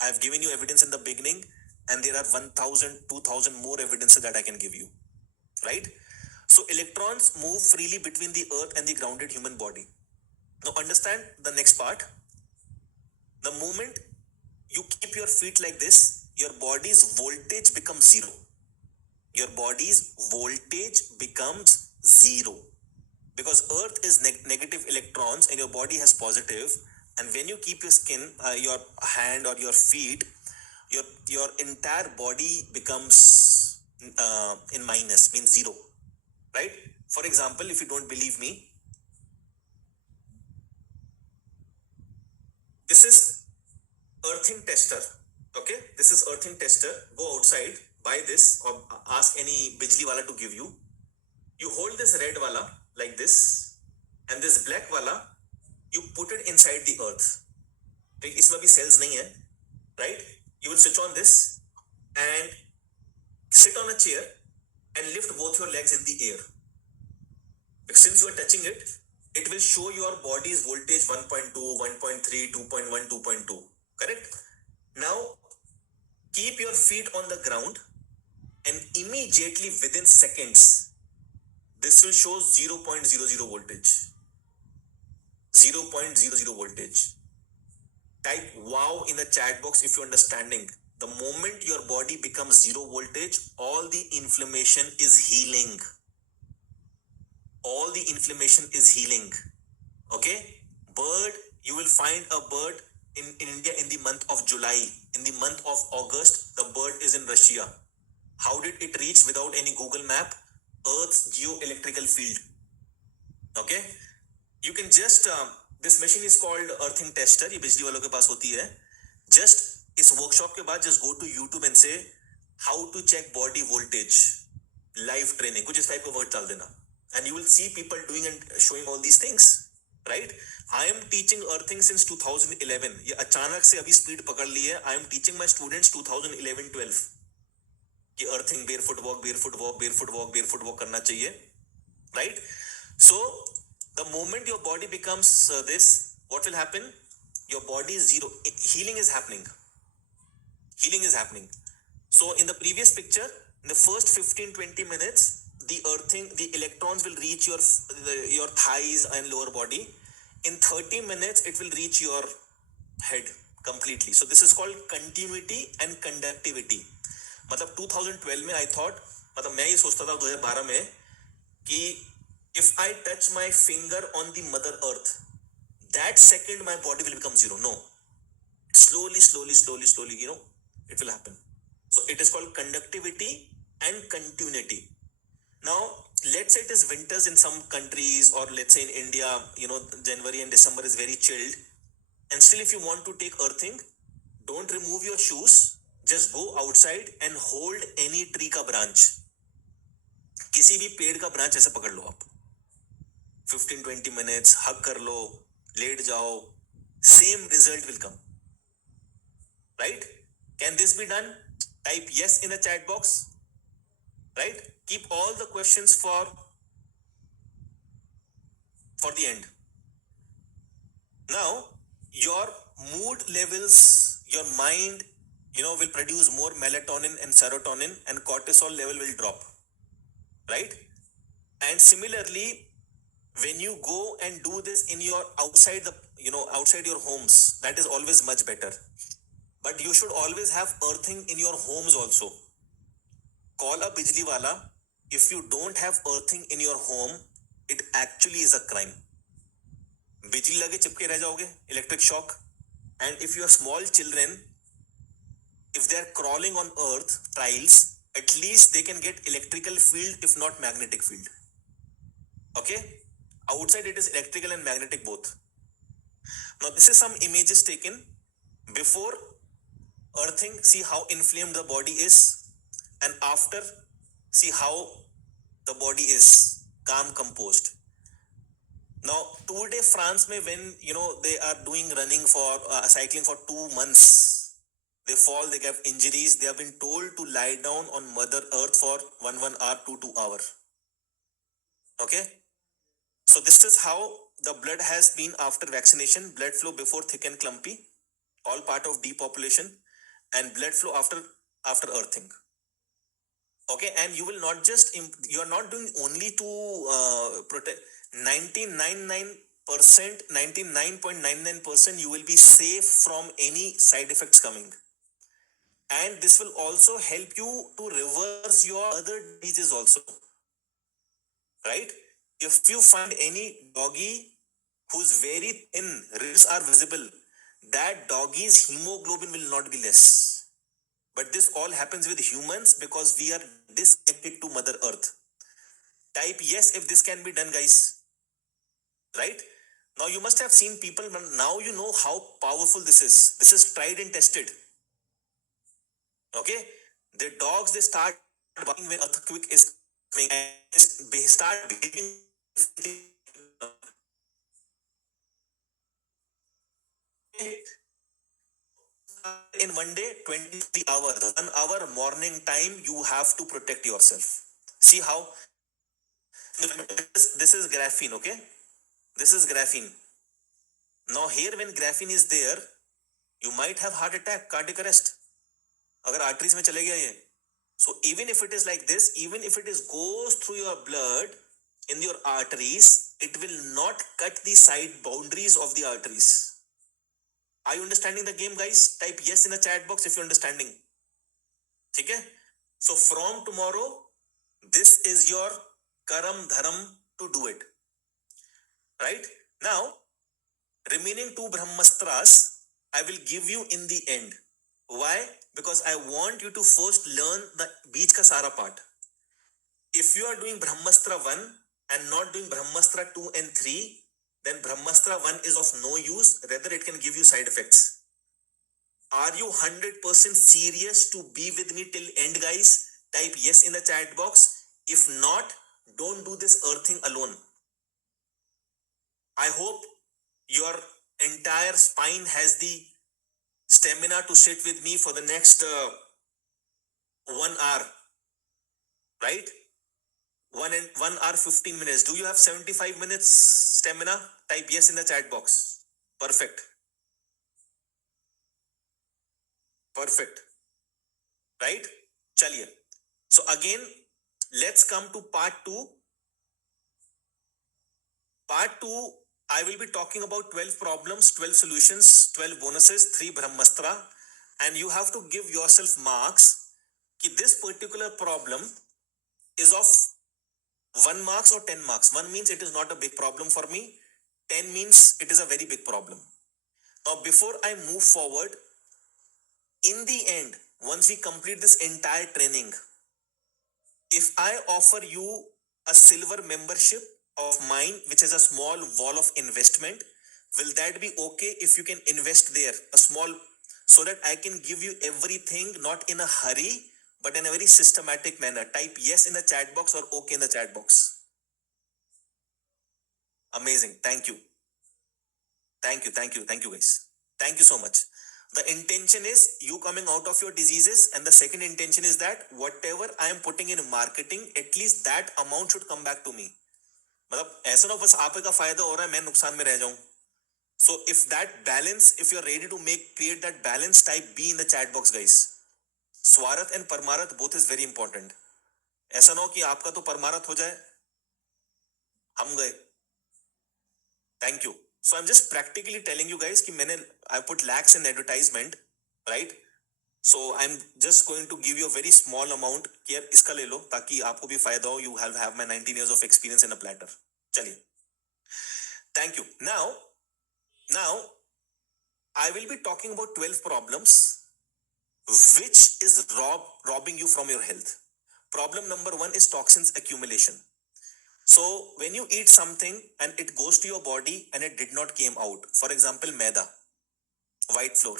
I've given you evidence in the beginning, and there are 1,000, 2,000 more evidences that I can give you, right? So electrons move freely between the earth and the grounded human body. Now understand the next part. The moment you keep your feet like this, your body's voltage becomes zero. Your body's voltage becomes zero. Because earth is negative electrons and your body has positive. And when you keep your skin, your hand or your feet, your entire body becomes in minus, means zero, right? For example, if you don't believe me, this is earthing tester. Okay, this is earthing tester. Go outside, buy this, or ask any bijli wala to give you. You hold this red wala like this, and this black wala, you put it inside the earth. Okay, इसमें भी cells नहीं है, right? You will switch on this and sit on a chair and lift both your legs in the air. Since you are touching it, it will show your body's voltage 1.2, 1.3, 2.1, 2.2. Correct? Now, keep your feet on the ground and immediately within seconds, this will show 0.00 voltage. 0.00 voltage. Type wow in the chat box if you're understanding. The moment your body becomes zero voltage, all the inflammation is healing. all the inflammation is healing. Okay, bird, you will find a bird in India in the month of July. In the month of August, the bird is in Russia. How did it reach without any Google map? Earth's geoelectrical field. Okay, you can just this machine is called earthing tester. ये बिजली वालों के पास होती है. Just इस workshop के बाद just go to YouTube and say how to check body voltage, live training. कुछ इस type का word डाल देना, and you will see people doing and showing all these things. Right? I am teaching earthing since 2011. ये अचानक से अभी speed पकड़ ली है. I am teaching my students 2011-12 कि earthing, barefoot walk, barefoot walk, barefoot walk, barefoot walk करना चाहिए. Right? So the moment your body becomes this, what will happen? Your body is zero. Healing is happening. Healing is happening. So in the previous picture, in the first 15-20 minutes, the earthing, the electrons will reach your thighs and lower body. In 30 minutes, it will reach your head completely. So this is called continuity and conductivity. मतलब 2012 में I thought, मतलब मैं ये सोचता था 2012 में कि if I touch my finger on the mother earth, that second my body will become zero. No, slowly, it will happen. So it is called conductivity and continuity. Now, let's say it is winters in some countries, or let's say in India, January and December is very chilled. And still, if you want to take earthing, don't remove your shoes. Just go outside and hold any tree का branch. किसी भी पेड़ का branch ऐसे पकड़ लो आप. 15-20 minutes, hug कर लो, late जाओ. Same result will come. Right? Can this be done? Type yes in the chat box. Right? Keep all the questions for the end. Now, your mood levels, your mind, will produce more melatonin and serotonin, and cortisol level will drop. Right? And similarly, when you go and do this in your outside your homes, that is always much better. But you should always have earthing in your homes also. Call a bijli wala. If you don't have earthing in your home, it actually is a crime. बिजली लगे चिपके रह जाओगे, electric shock. And if you are small children, if they are crawling on earth tiles, at least they can get electrical field, if not magnetic field. Okay? Outside it is electrical and magnetic both. Now this is some images taken before earthing. See how inflamed the body is, and after, see how the body is calm, composed. Now Tour de France mein, when they are doing running for cycling for 2 months, they fall, they get injuries, they have been told to lie down on Mother Earth for 1 hour to 2 hours. Okay, so this is how the blood has been after vaccination. Blood flow before thick and clumpy, all part of depopulation, and blood flow after earthing. Okay, and you will not just you are not doing only to protect. 99.99% you will be safe from any side effects coming, and this will also help you to reverse your other diseases also. Right? If you find any doggy who's very thin, ribs are visible, that doggy's hemoglobin will not be less. But this all happens with humans because we are disconnected to Mother Earth. Type yes if this can be done, guys. Right? Now you must have seen people, now you know how powerful this is. This is tried and tested. Okay? The dogs, they start barking when earthquake is coming, and they start behaving in one day, 23 hours, 1 hour morning time, you have to protect yourself. See how this is graphene. Okay, this is graphene. Now here, when graphene is there, you might have heart attack, cardiac arrest, agar arteries mein chale gaya ye. So even if it is like this, even if it is goes through your blood in your arteries, it will not cut the side boundaries of the arteries. Are you understanding the game, guys? Type yes in the chat box if you're understanding. Okay? So from tomorrow, this is your Karam Dharam to do it. Right? Now, remaining two Brahmastras, I will give you in the end. Why? Because I want you to first learn the beach ka sara part. If you are doing Brahmastra 1 and not doing Brahmastra 2 and 3, then Brahmastra 1 is of no use, rather it can give you side effects. Are you 100% serious to be with me till end, guys? Type yes in the chat box. If not, don't do this earthing alone. I hope your entire spine has the stamina to sit with me for the next 1 hour, right? 1 hour 15 minutes. Do you have 75 minutes stamina? Type yes in the chat box. Perfect. Perfect. Right? Chaliye. So again, let's come to part 2. Part 2, I will be talking about 12 problems, 12 solutions, 12 bonuses, 3 Brahmastra, and you have to give yourself marks कि this particular problem is of 1 marks or 10 marks. 1 means it is not a big problem for me. 10 means it is a very big problem. Now, before I move forward, in the end, once we complete this entire training, if I offer you a silver membership of mine, which is a small wall of investment, will that be okay if you can invest there a small, so that I can give you everything, not in a hurry, but in a very systematic manner? Type yes in the chat box or okay in the chat box. Amazing. Thank you. Thank you guys. Thank you so much. The intention is you coming out of your diseases, and the second intention is that whatever I am putting in marketing, at least that amount should come back to me. मतलब ऐसा ना बस आप का फायदा हो रहा है, मैं नुकसान में रह जाऊं. So if that balance, if you're ready to create that balance, type B in the chat box, guys. स्वार्थ and परमारथ both is very important. ऐसा ना हो कि आपका तो परमारथ हो जाए, हम गए. Thank you. So I'm just practically telling you guys कि I put lakhs in advertisement, right? So I'm just going to give you a very small amount कि यार इसका ले लो ताकि आपको भी फायदा हो. You have my 19 years of experience in a platter. चलिए. Thank you. Now I will be talking about 12 problems which is robbing you from your health. Problem number 1 is toxins accumulation. So when you eat something and it goes to your body and it did not came out, for example, maida, white flour,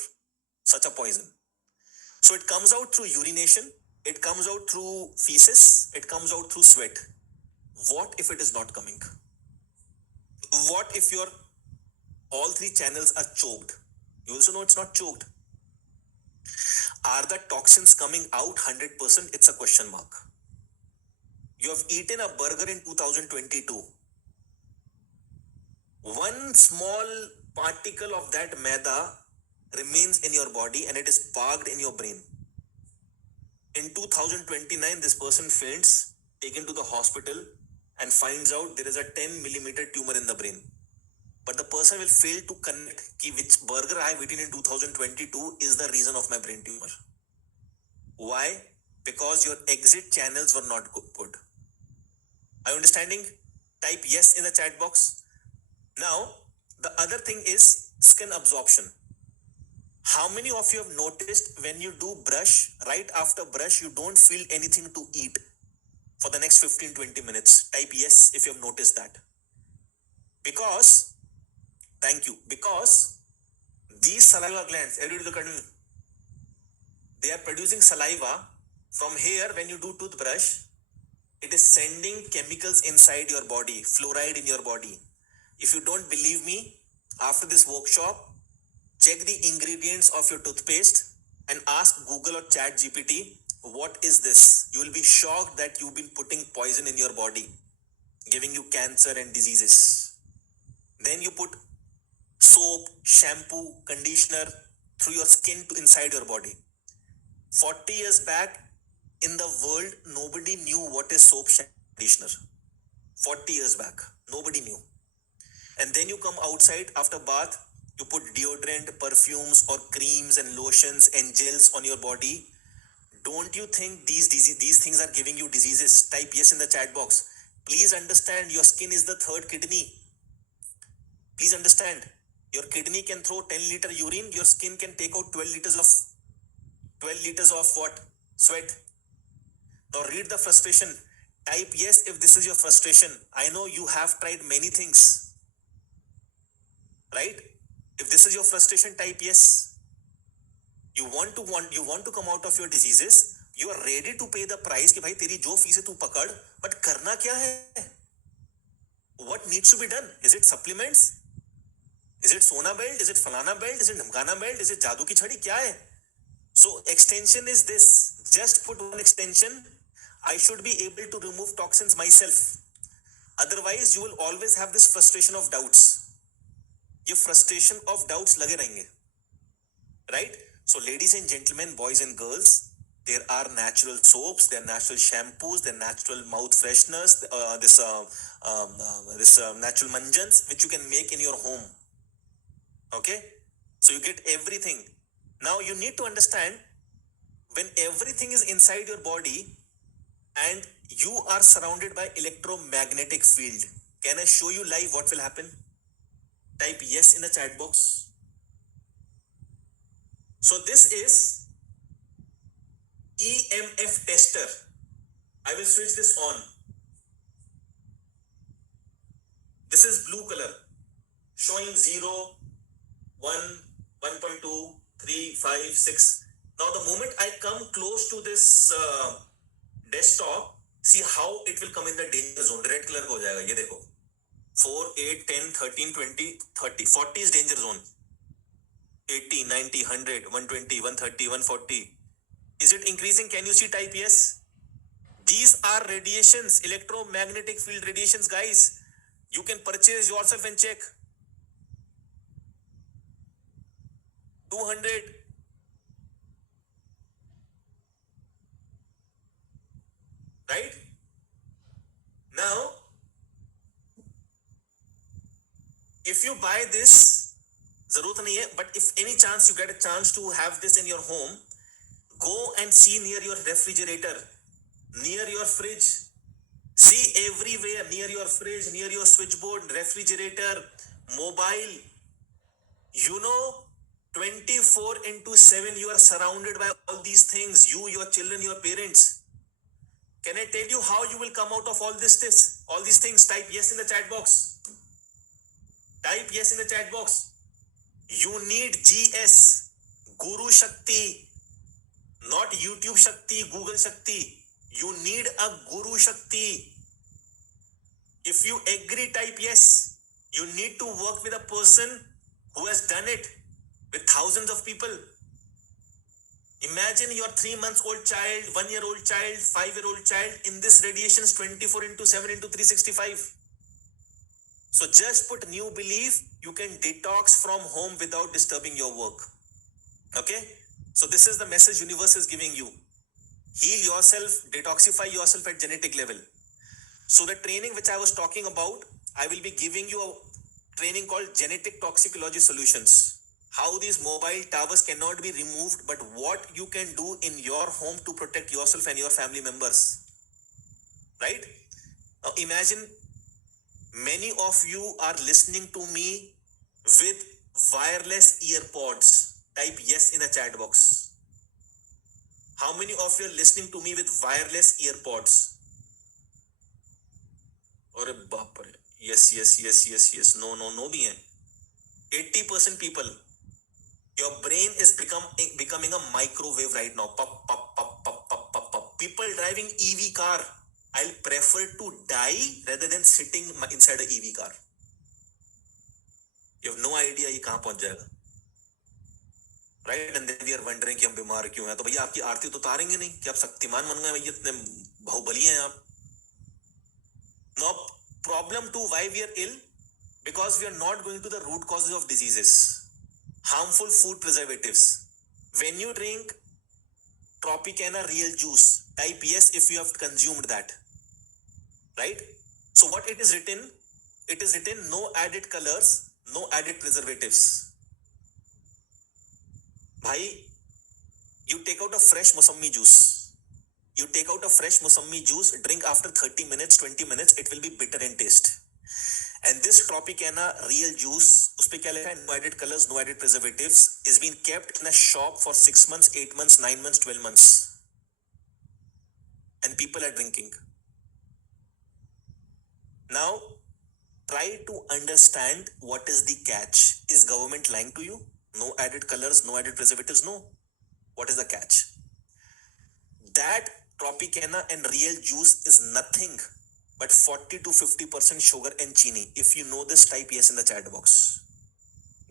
such a poison. So it comes out through urination, it comes out through feces, it comes out through sweat. What if it is not coming? What if your all 3 channels are choked? You also know it's not choked. Are the toxins coming out 100%? It's a question mark. You have eaten a burger in 2022. One small particle of that maida remains in your body and it is parked in your brain. In 2029, this person faints, taken to the hospital, and finds out there is a 10 millimeter tumor in the brain. But the person will fail to connect ki which burger I have eaten in 2022 is the reason of my brain tumor. Why? Because your exit channels were not good. Are you understanding? Type yes in the chat box. Now, the other thing is skin absorption. How many of you have noticed when you do brush, right after brush, you don't feel anything to eat for the next 15-20 minutes? Type yes if you have noticed that. Because, thank you, because these saliva glands, they are producing saliva. From here, when you do toothbrush, it is sending chemicals inside your body, fluoride in your body. If you don't believe me, after this workshop, check the ingredients of your toothpaste and ask Google or ChatGPT, what is this? You will be shocked that you've been putting poison in your body, giving you cancer and diseases. Then you put soap, shampoo, conditioner through your skin to inside your body. 40 years back, in the world, nobody knew what is soap, shampoo, conditioner. 40 years back, nobody knew. And then you come outside after bath, you put deodorant, perfumes or creams and lotions and gels on your body. Don't you think these things are giving you diseases? Type yes in the chat box. Please understand, your skin is the third kidney. Please understand, your kidney can throw 10-liter urine, your skin can take out 12 liters of what? Sweat. Now read the frustration. Type yes if this is your frustration. I know you have tried many things, right? If this is your frustration, type yes. You want to come out of your diseases. You are ready to pay the price कि भाई तेरी जो fees है तू पकड़, but करना क्या है? What needs to be done? Is it supplements? Is it Sona belt? Is it Falana belt? Is it Dhamkana belt? Is it जादू की छड़ी? क्या है? So extension is this. Just put one extension. I should be able to remove toxins myself. Otherwise, you will always have this frustration of doubts. ये frustration of doubts लगे रहेंगे, right? So, ladies and gentlemen, boys and girls, there are natural soaps, there are natural shampoos, there are natural mouth fresheners, this natural manjans which you can make in your home. Okay, so you get everything. Now you need to understand, when everything is inside your body and you are surrounded by electromagnetic field, can I show you live what will happen? Type yes in the chat box. So this is EMF tester. I will switch this on. This is blue color, showing 0, 1, 1.2, 3, 5, 6. Now the moment I come close to this desktop, see how it will come in the danger zone. Red color हो जाएगा, ये देखो. 4, 8, 10, 13, 20, 30. 40 is danger zone. 80, 90, 100, 120, 130, 140. Is it increasing? Can you see? Type yes. These are radiations, electromagnetic field radiations, guys. You can purchase yourself and check. 200. Right? Now, if you buy this, ज़रूरत नहीं है, but if any chance you get a chance to have this in your home, go and see near your refrigerator, near your fridge. See everywhere, near your fridge, near your switchboard, refrigerator, mobile. You know, 24/7 you are surrounded by all these things. You, your children, your parents. Can I tell you how you will come out of all these things? Type yes in the chat box. Type yes in the chat box. You need GS, Guru Shakti, not YouTube Shakti, Google Shakti. You need a Guru Shakti. If you agree, type yes. You need to work with a person who has done it with thousands of people. Imagine your 3 months old child, 1 year old child, 5 year old child in this radiations 24/7 into 365. So just put new belief, you can detox from home without disturbing your work. Okay? So this is the message universe is giving you. Heal yourself, detoxify yourself at genetic level. So the training which I was talking about, I will be giving you a training called Genetic Toxicology Solutions. How these mobile towers cannot be removed, but what you can do in your home to protect yourself and your family members. Right? Now imagine, many of you are listening to me with wireless earpods. Type yes in the chat box. How many of you are listening to me with wireless earpods? अरे बाप रे, yes, no भी है. 80% people, your brain is becoming a microwave right now. Pop. People driving EV car, I'll prefer to die rather than sitting inside a EV car. You have no idea ये कहाँ पहुंच जाएगा. Right? And then we are wondering कि हम बीमार क्यों हैं. तो भैया आपकी आरती तो उतारेंगे नहीं कि आप शक्तिमान बन गए भैया, इतने बाहुबली हैं आप. Now, problem 2, why we are ill? Because we are not going to the root causes of diseases. Harmful food preservatives. When you drink Tropicana real juice, type yes if you have consumed that. Right? So what it is written? It is written no added colors, no added preservatives. Bhai, you take out a fresh Mosami juice. You take out a fresh Musambi juice, drink after 30 minutes, 20 minutes, it will be bitter in taste. And this Tropicana real juice, uspe kya likha hai? No added colors, no added preservatives, is being kept in a shop for 6 months, 8 months, 9 months, 12 months. And people are drinking. Now, try to understand what is the catch. Is government lying to you? No added colors, no added preservatives? No. What is the catch? That Tropicana and real juice is nothing but 40 to 50% sugar and chini. If you know this, type yes in the chat box.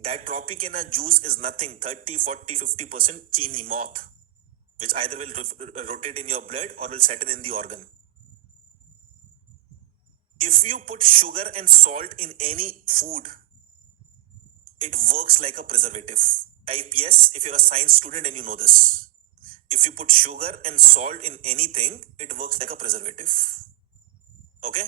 That Tropicana juice is nothing, 30, 40, 50% chini, moth, which either will rotate in your blood or will settle in the organ. If you put sugar and salt in any food, it works like a preservative. Type yes if you're a science student and you know this. If you put sugar and salt in anything, it works like a preservative. Okay?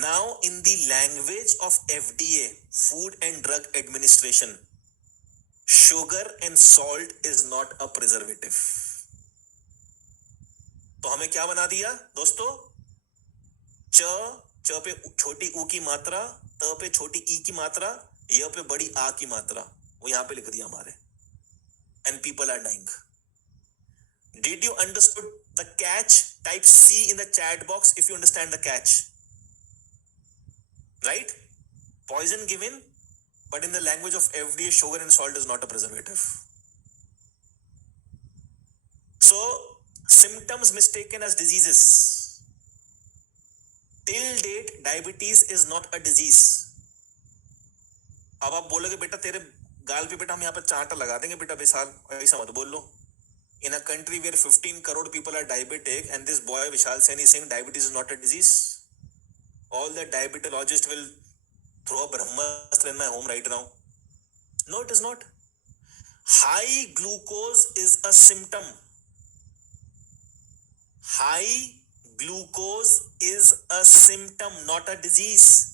Now, in the language of FDA, Food and Drug Administration, sugar and salt is not a preservative. तो हमें क्या बना दिया दोस्तों? च पे छोटी ऊ की मात्रा, त पे छोटी ई की मात्रा, य पे बड़ी आ की मात्रा, वो यहां पे लिख दिया हमारे. And people are dying. Did you understood the catch? Type C in the chat box if you understand the catch. Right? Poison given, but in the language of FDA, sugar and salt is not a preservative. So, symptoms mistaken as diseases. Till date, diabetes is not a disease. अब आप बोलोगे बेटा तेरे गाल पे बेटा हम यहाँ पे चांटा लगा देंगे बेटा विशाल, ऐसा मत बोल लो. In a country where 15 crore people are diabetic and this boy Vishal Sen is saying diabetes is not a disease, all the diabetologists will throw a brahmastra in my home right now. No, it is not. High glucose is a symptom. High glucose is a symptom, not a disease.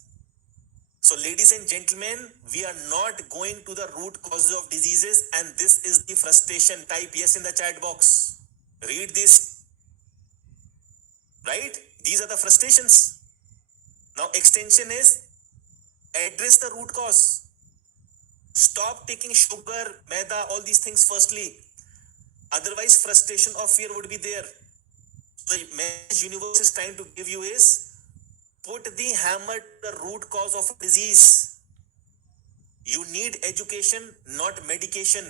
So, ladies and gentlemen, we are not going to the root causes of diseases, and this is the frustration. Type yes in the chat box. Read this. Right? These are the frustrations. Now, extension is address the root cause. Stop taking sugar, maida, all these things firstly. Otherwise, frustration or fear would be there. The message universe is trying to give you is put the hammer to the root cause of a disease. You need education, not medication.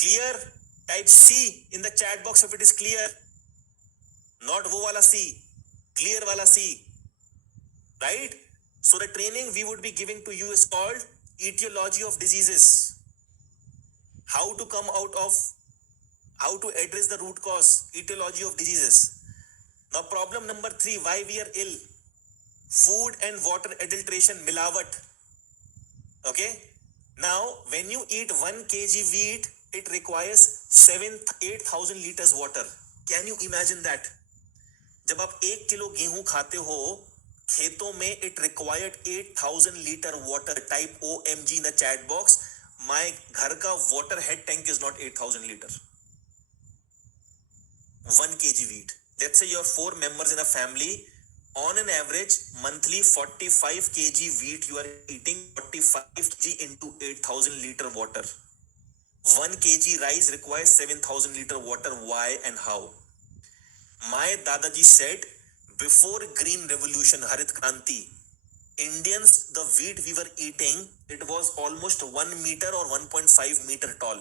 Clear? Type C in the chat box if it is clear. Not wo wala C, clear wala C. Right? So the training we would be giving to you is called etiology of diseases. How to come out of, how to address the root cause, etiology of diseases. Now problem number 3, why we are ill. Food and water adulteration, milawat. Okay. Now when you eat 1 kg wheat, it requires 8,000 liters water. Can you imagine that? जब आप 1 kilo गेहूं खाते हो खेतों में, it required 8,000 liter water. Type OMG in the chat box. My घर का water head tank is not 8,000 liter. 1 kg wheat. Let's say you have 4 members in a family. On an average, monthly 45 kg wheat you are eating, 45 kg into 8,000 liter water. 1 kg rice requires 7,000 liter water. Why and how? My Dadaji said, before Green Revolution, Harit Kranti, Indians, the wheat we were eating, it was almost 1 meter or 1.5 meter tall.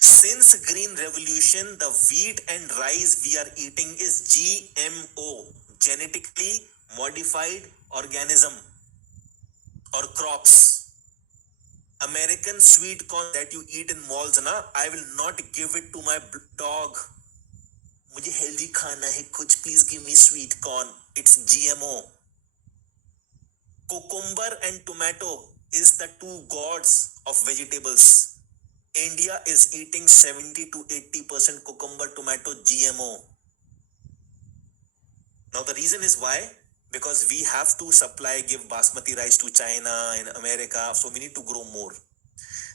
Since Green Revolution, the wheat and rice we are eating is GMO, genetically modified organism or crops. American sweet corn that you eat in malls, na, I will not give it to my dog. मुझे healthy खाना है कुछ, please give me sweet corn. It's GMO. Cucumber and tomato is the 2 gods of vegetables. India is eating 70 to 80% cucumber, tomato, GMO. Now the reason is why? Because we have to give basmati rice to China and America, so we need to grow more.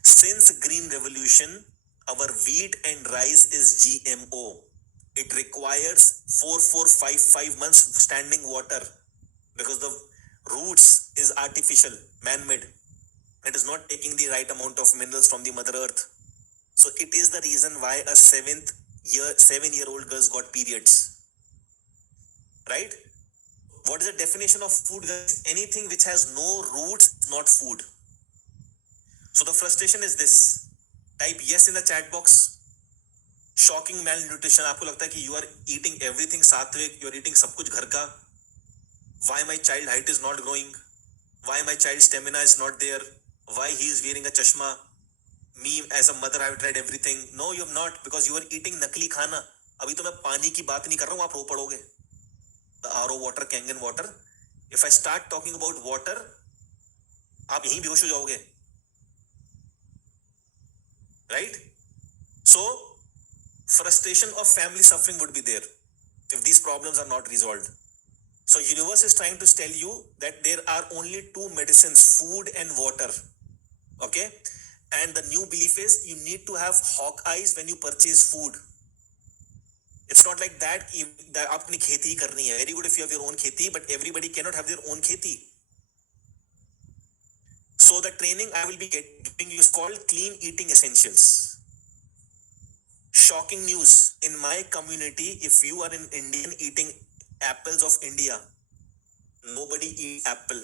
Since Green Revolution, our wheat and rice is GMO. It requires 4-4-5 months standing water because the roots is artificial, man-made. It is not taking the right amount of minerals from the mother earth. So it is the reason why a 7-year-old girl's got periods, right? What is the definition of food, guys? Anything which has no roots is not food. So the frustration is this. Type yes in the chat box. Shocking malnutrition. आपको लगता है कि you are eating everything सात्विक, you are eating सब कुछ घर का. Why my child height is not growing? Why my child's stamina is not there? Why he is wearing a chashma? Me as a mother I have tried everything. No, you have not, because you are eating नकली खाना. अभी तो मैं पानी की बात नहीं कर रहा हूँ, आप रो पड़ोगे. The RO water, Kangen water. If I start talking about water, आप यहीं बेहोश हो जाओगे, right? So frustration of family suffering would be there if these problems are not resolved. So universe is trying to tell you that there are only two medicines, food and water. Okay? And the new belief is you need to have hawk eyes when you purchase food. It's not like that आपने खेती ही करनी है. Very good if you have your own खेती, but everybody cannot have their own खेती. So the training I will be giving you is called Clean Eating Essentials. Shocking news. In my community, if you are an Indian eating apples of India, nobody eats apple.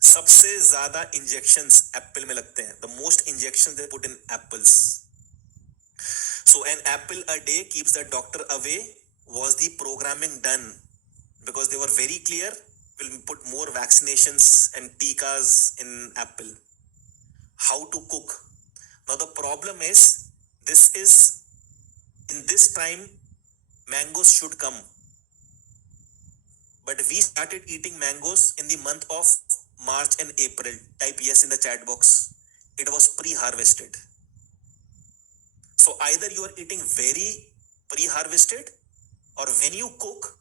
सबसे ज्यादा injections Apple में लगते हैं. The most injections they put in apples. So an apple a day keeps the doctor away. Was the programming done? Because they were very clear. We'll put more vaccinations and tikas in apple. How to cook? Now the problem is, this is in this time mangoes should come, but we started eating mangoes in the month of March and April. Type yes in the chat box. It was pre-harvested. So either you are eating very pre-harvested, or when you cook,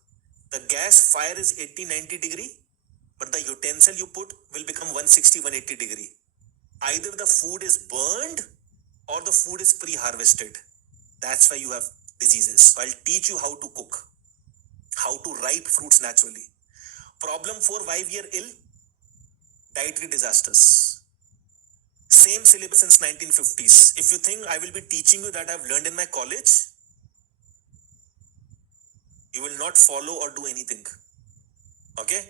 the gas fire is 80-90 degree, but the utensil you put will become 160-180 degree. Either the food is burned or the food is pre-harvested. That's why you have diseases. So I'll teach you how to cook, how to ripe fruits naturally. Problem 4, why we are ill? Dietary disasters. Same syllabus since 1950s. If you think I will be teaching you that I've learned in my college, you will not follow or do anything. Okay?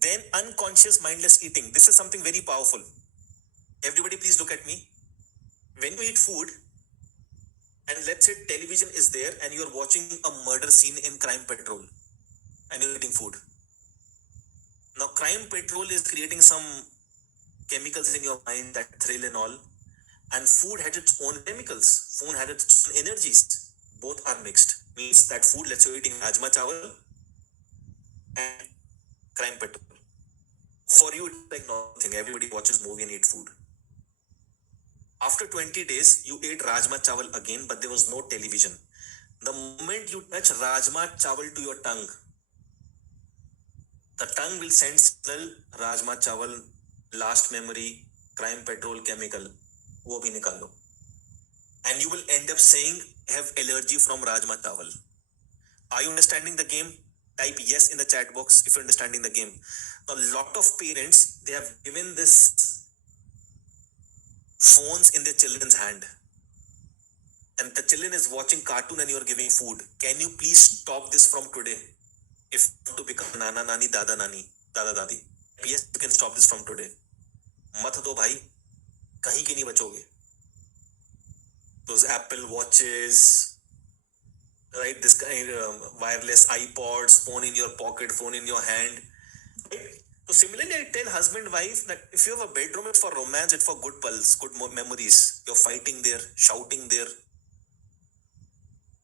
Then unconscious mindless eating. This is something very powerful. Everybody please look at me. When you eat food, and let's say television is there and you're watching a murder scene in Crime Patrol and you're eating food. Now Crime Patrol is creating some chemicals in your mind, that thrill and all, and food had its own chemicals. Food had its own energies. Both are mixed. Means that food, let's say you're eating rajma chawal and Crime Patrol. For you, it's like nothing. Everybody watches movie and eat food. After 20 days, you ate rajma chawal again, but there was no television. The moment you touch rajma chawal to your tongue, the tongue will send signal, rajma chawal, last memory, Crime Patrol chemical, wo bhi nikalo. And you will end up saying, have allergy from rajma chawal. Are you understanding the game? Type yes in the chat box if you're understanding the game. Now, a lot of parents, they have given this phones in their children's hand, and the children is watching cartoon and you're giving food. Can you please stop this from today? If you want to become nana nani, dada dadi, yes, you can stop this from today. mat do bhai, kahin ke nahi bachoge. Those Apple watches, right? This kind of wireless iPods, phone in your pocket, phone in your hand, right? So similarly, I tell husband, wife that if you have a bedroom, it's for romance, it's for good pulse, good memories. You're fighting there, shouting there.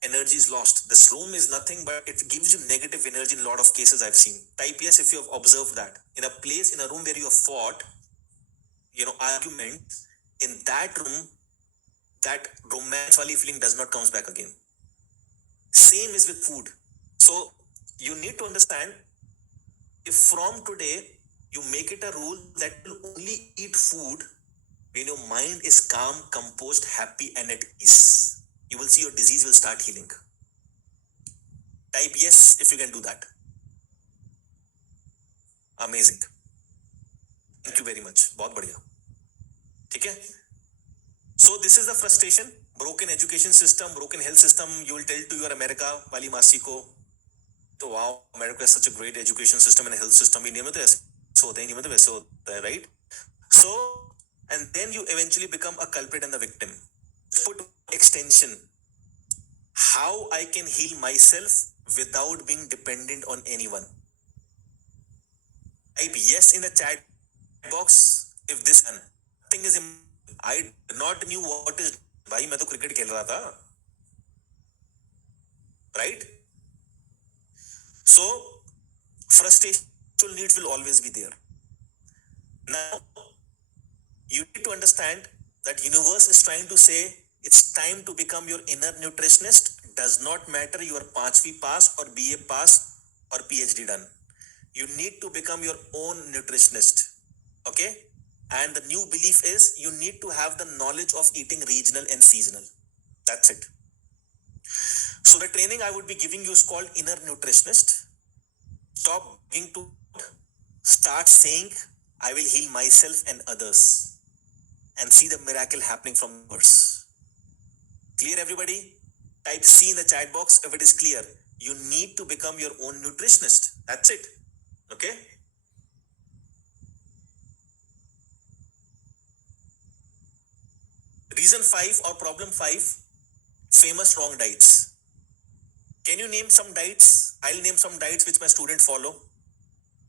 Energy is lost. This room is nothing, but it gives you negative energy in a lot of cases I've seen. Type yes if you have observed that. In a place, in a room where you have fought, argument, in that room, that romance wali feeling does not comes back again. Same is with food. So you need to understand, if from today you make it a rule that you will only eat food when your mind is calm, composed, happy, and at ease, you will see your disease will start healing. Type yes if you can do that. Amazing. Thank you very much. बहुत बढ़िया. ठीक है? So this is the frustration. Broken education system, broken health system. You will tell to your America वाली मासी को, तो wow, America has such a great education system and health system. India में तो ऐसे होता है, इंडिया में तो वैसे होता है, right? So, and then you eventually become a culprit and the victim. Put extension. How I can heal myself without being dependent on anyone. Type yes in the chat box if this thing is. I did not knew what is. भाई मैं तो cricket खेल रहा था, right? So frustration needs will always be there. Now you need to understand that universe is trying to say it's time to become your inner nutritionist. Does not matter you are 5वीं pass or BA pass or PhD done. You need to become your own nutritionist. Okay? And the new belief is you need to have the knowledge of eating regional and seasonal. That's it. So the training I would be giving you is called inner nutritionist. Stop being to start saying I will heal myself and others and see the miracle happening from yours. Clear everybody? Type C in the chat box if it is clear. You need to become your own nutritionist. That's it. Okay? Reason 5 or problem 5, famous wrong diets. Can you name some diets? I'll name some diets which my student follow.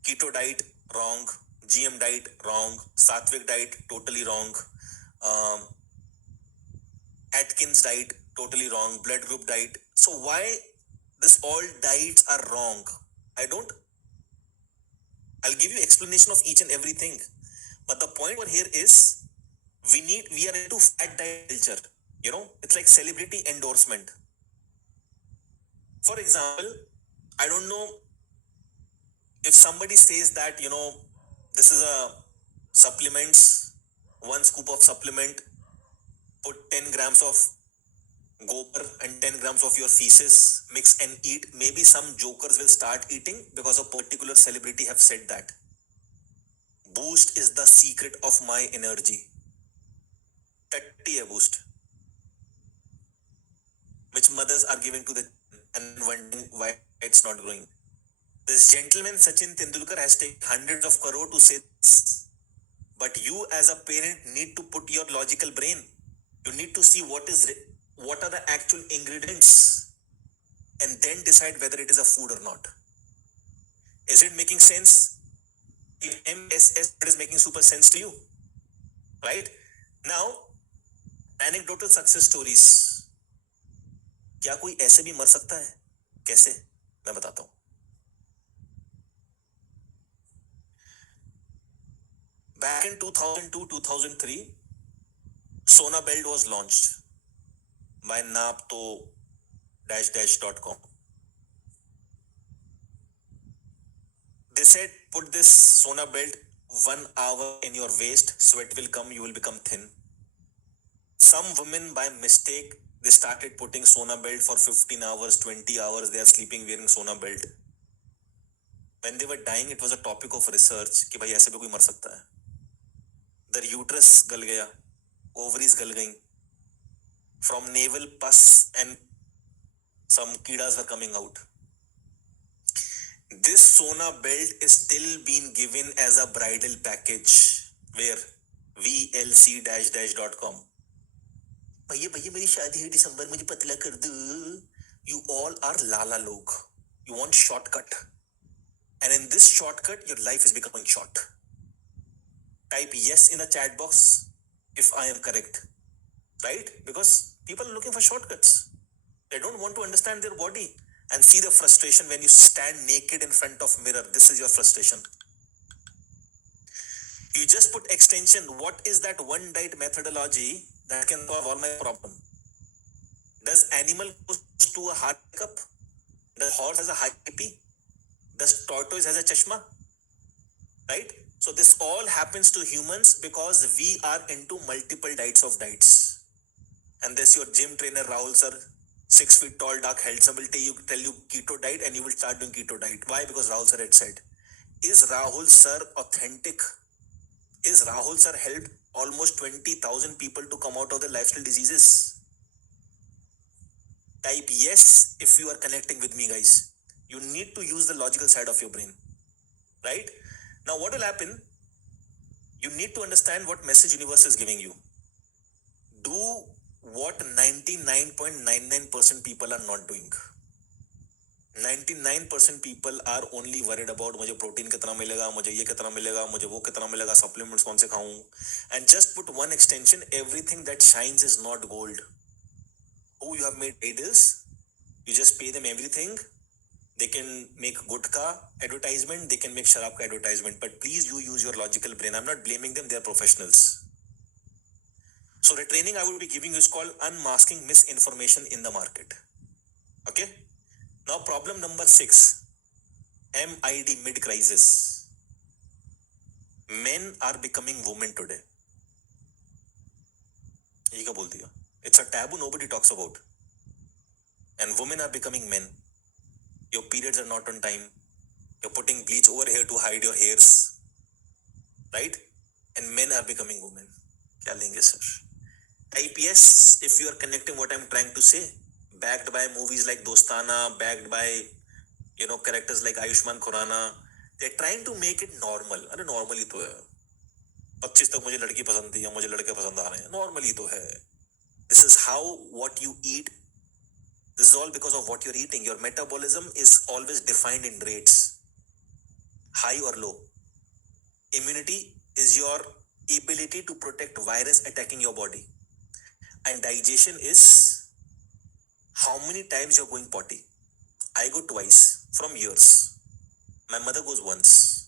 Keto diet, wrong. GM diet, wrong. Sattvic diet, totally wrong. Atkins diet, totally wrong. Blood group diet. So why this all diets are wrong? I'll give you explanation of each and everything. But the point over here is we are into fat diet culture. You know, it's like celebrity endorsement. For example, I don't know if somebody says that, you know, this is a supplements, 1 scoop of supplement, put 10 grams of gobar and 10 grams of your feces, mix and eat. Maybe some jokers will start eating because a particular celebrity have said that. Boost is the secret of my energy. 30 boost, which mothers are giving to the and wondering why it's not growing. This gentleman Sachin Tendulkar has taken hundreds of crore to say this. But you as a parent need to put your logical brain. You need to see what are the actual ingredients and then decide whether it is a food or not. Is it making sense? If MSS it is making super sense to you, right? Now, anecdotal success stories. क्या कोई ऐसे भी मर सकता है? कैसे? मैं बताता हूं. Back in 2002-2003, Sona Belt was launched by napto-com. They said, put this Sona Belt 1 hour in your waist, sweat will come, you will become thin. Some women by mistake, they started putting Sona Belt for 15 hours, 20 hours, they are sleeping wearing Sona Belt. When they were dying, it was a topic of research कि भाई ऐसे भी कोई मर सकता है. Their uterus गल गया, ovaries गल गई, from navel pus and some kidas were coming out. This Sona Belt is still being given as a bridal package. Where? VLC-com. भैया मेरी शादी है दिसंबर, मुझे पतला कर दो. You all are lala log. You want shortcut. And in this shortcut, your life is becoming short. Type yes in the chat box if I am correct. Right? Because people are looking for shortcuts. They don't want to understand their body and see the frustration when you stand naked in front of mirror. This is your frustration. You just put extension. What is that one diet methodology that can solve all my problem? Does animal goes to a hard cup? Does horse has a high BP? Does tortoise has a chashma? Right? So this all happens to humans because we are into multiple diets. And this your gym trainer Rahul sir, 6 feet tall, dark, handsome will tell you keto diet, and you will start doing keto diet. Why? Because Rahul sir had said. Is Rahul sir authentic? Is Rahul sir helped almost 20,000 people to come out of the lifestyle diseases? Type yes if you are connecting with me, guys. You need to use the logical side of your brain, right? Now, what will happen? You need to understand what message universe is giving you. Do what 99.99% people are not doing. 99% people are only worried about मुझे protein कितना मिलेगा, मुझे ये कितना मिलेगा, मुझे वो कितना मिलेगा, सप्लीमेंट्स कौन से खाऊं, and just put one extension, everything that shines is not gold. Who you have made idols, you just pay them everything. They can make gutka advertisement, they can make sharab ka advertisement, but please you use your logical brain. I'm not blaming them, they are professionals. So the training I will be giving you is called unmasking misinformation in the market. Okay? Now problem number 6, MID, mid crisis. Men are becoming women today. ये क्या बोल दिया? It's a taboo nobody talks about. And women are becoming men. Your periods are not on time. You're putting bleach over here to hide your hairs. Right? And men are becoming women. क्या लेंगे sir? Type yes if you are connecting what I'm trying to say. Backed by movies like Dostana, backed by characters like Ayushmann Khurrana. They're trying to make it normal. अरे normal ही तो है. 25 तक मुझे लड़की पसंद थी या मुझे लड़के पसंद आ रहे हैं. Normal ही तो है. This is how what you eat. This is all because of what you're eating. Your metabolism is always defined in rates, high or low. Immunity is your ability to protect virus attacking your body. And digestion is how many times you're going potty. I go twice from years. My mother goes once.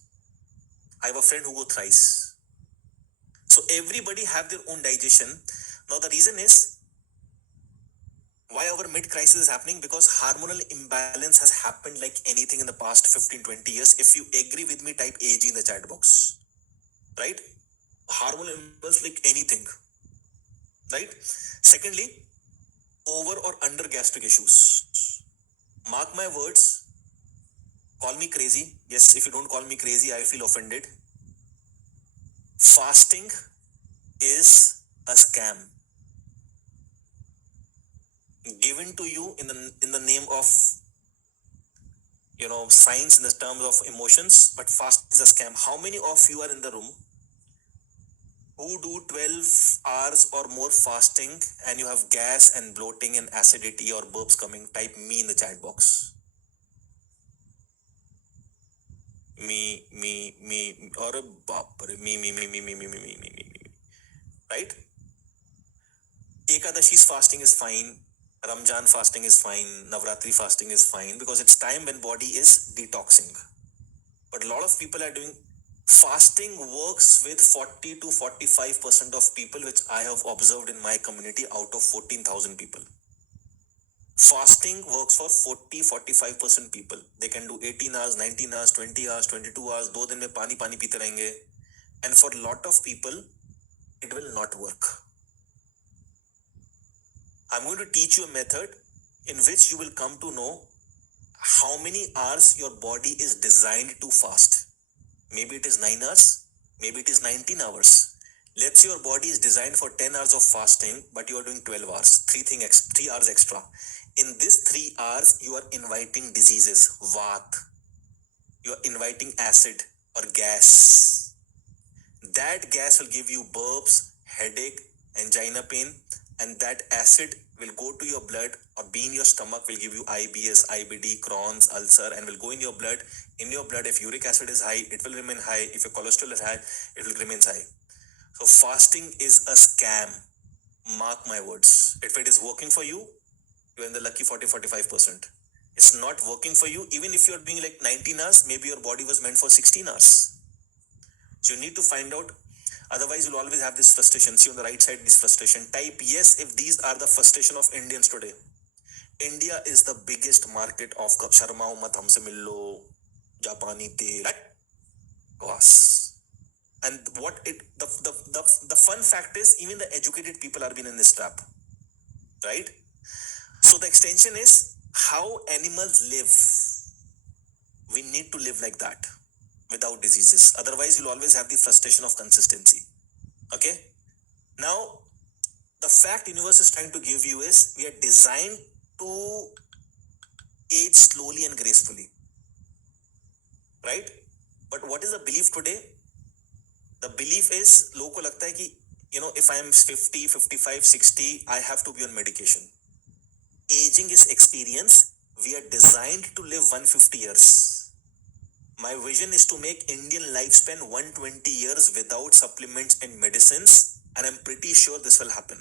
I have a friend who goes thrice. So everybody have their own digestion. Now the reason is why our mid crisis is happening, because hormonal imbalance has happened like anything in the past 15-20 years. If you agree with me, type AG in the chat box. Right? Hormonal imbalance like anything. Right? Secondly, over or under gastric issues. Mark my words. Call me crazy. Yes, if you don't call me crazy, I feel offended. Fasting is a scam given to you in the name of science, in the terms of emotions, but fasting is a scam. How many of you are in the room who do 12 hours or more fasting and you have gas and bloating and acidity or burps coming? Type me in the chat box. Me, or me. Right? Ekadashi's fasting is fine. Ramjan fasting is fine. Navratri fasting is fine because it's time when body is detoxing. But a lot of people are doing fasting works with 40 to 45% of people, which I have observed in my community out of 14,000 people. Fasting works for 40-45% people. They can do 18 hours, 19 hours, 20 hours, 22 hours. 2 दिन में पानी पीते रहेंगे. And for a lot of people, it will not work. I'm going to teach you a method in which you will come to know how many hours your body is designed to fast. Maybe it is 9 hours, maybe it is 19 hours. Let's say your body is designed for 10 hours of fasting, but you are doing 12 hours, 3 hours extra. In this 3 hours, you are inviting diseases, vat. You are inviting acid or gas. That gas will give you burps, headache, angina pain, and that acid will go to your blood or be in your stomach, will give you IBS, IBD, Crohn's, ulcer, and will go in your blood. In your blood, if uric acid is high, it will remain high. If your cholesterol is high, it will remain high. So fasting is a scam. Mark my words. If it is working for you, you're in the lucky 40-45%. It's not working for you. Even if you're doing like 19 hours, maybe your body was meant for 16 hours. So you need to find out. Otherwise, you'll always have this frustration. See on the right side, this frustration. Type yes if these are the frustration of Indians today. India is the biggest market of Sharmao mat humse millo, Japani tel. Was. And what it the fun fact is, even the educated people are been in this trap, right? So the extension is how animals live. We need to live like that without diseases. Otherwise, you'll always have the frustration of consistency. Okay? Now, the fact universe is trying to give you is we are designed to age slowly and gracefully. Right? But what is the belief today? The belief is, लोगों को लगता है कि, if I am 50, 55, 60, I have to be on medication. Aging is experience. We are designed to live 150 years. My vision is to make Indian lifespan 120 years without supplements and medicines, and I'm pretty sure this will happen.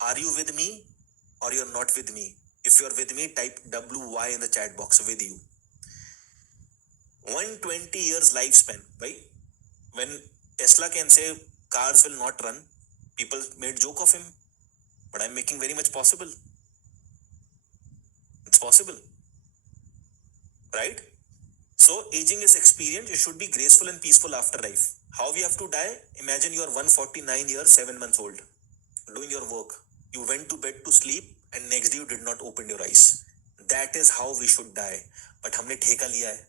Are you with me or you're not with me? If you're with me, type WY in the chat box. With you. 120 years lifespan, right? When Tesla can say cars will not run, people made joke of him, but I'm making very much possible. It's possible, right? So aging is experience. You should be graceful and peaceful after life. How we have to die? Imagine you are 149 years, 7 months old, doing your work. You went to bed to sleep and next day you did not open your eyes. That is how we should die. But हमने ठेका लिया है.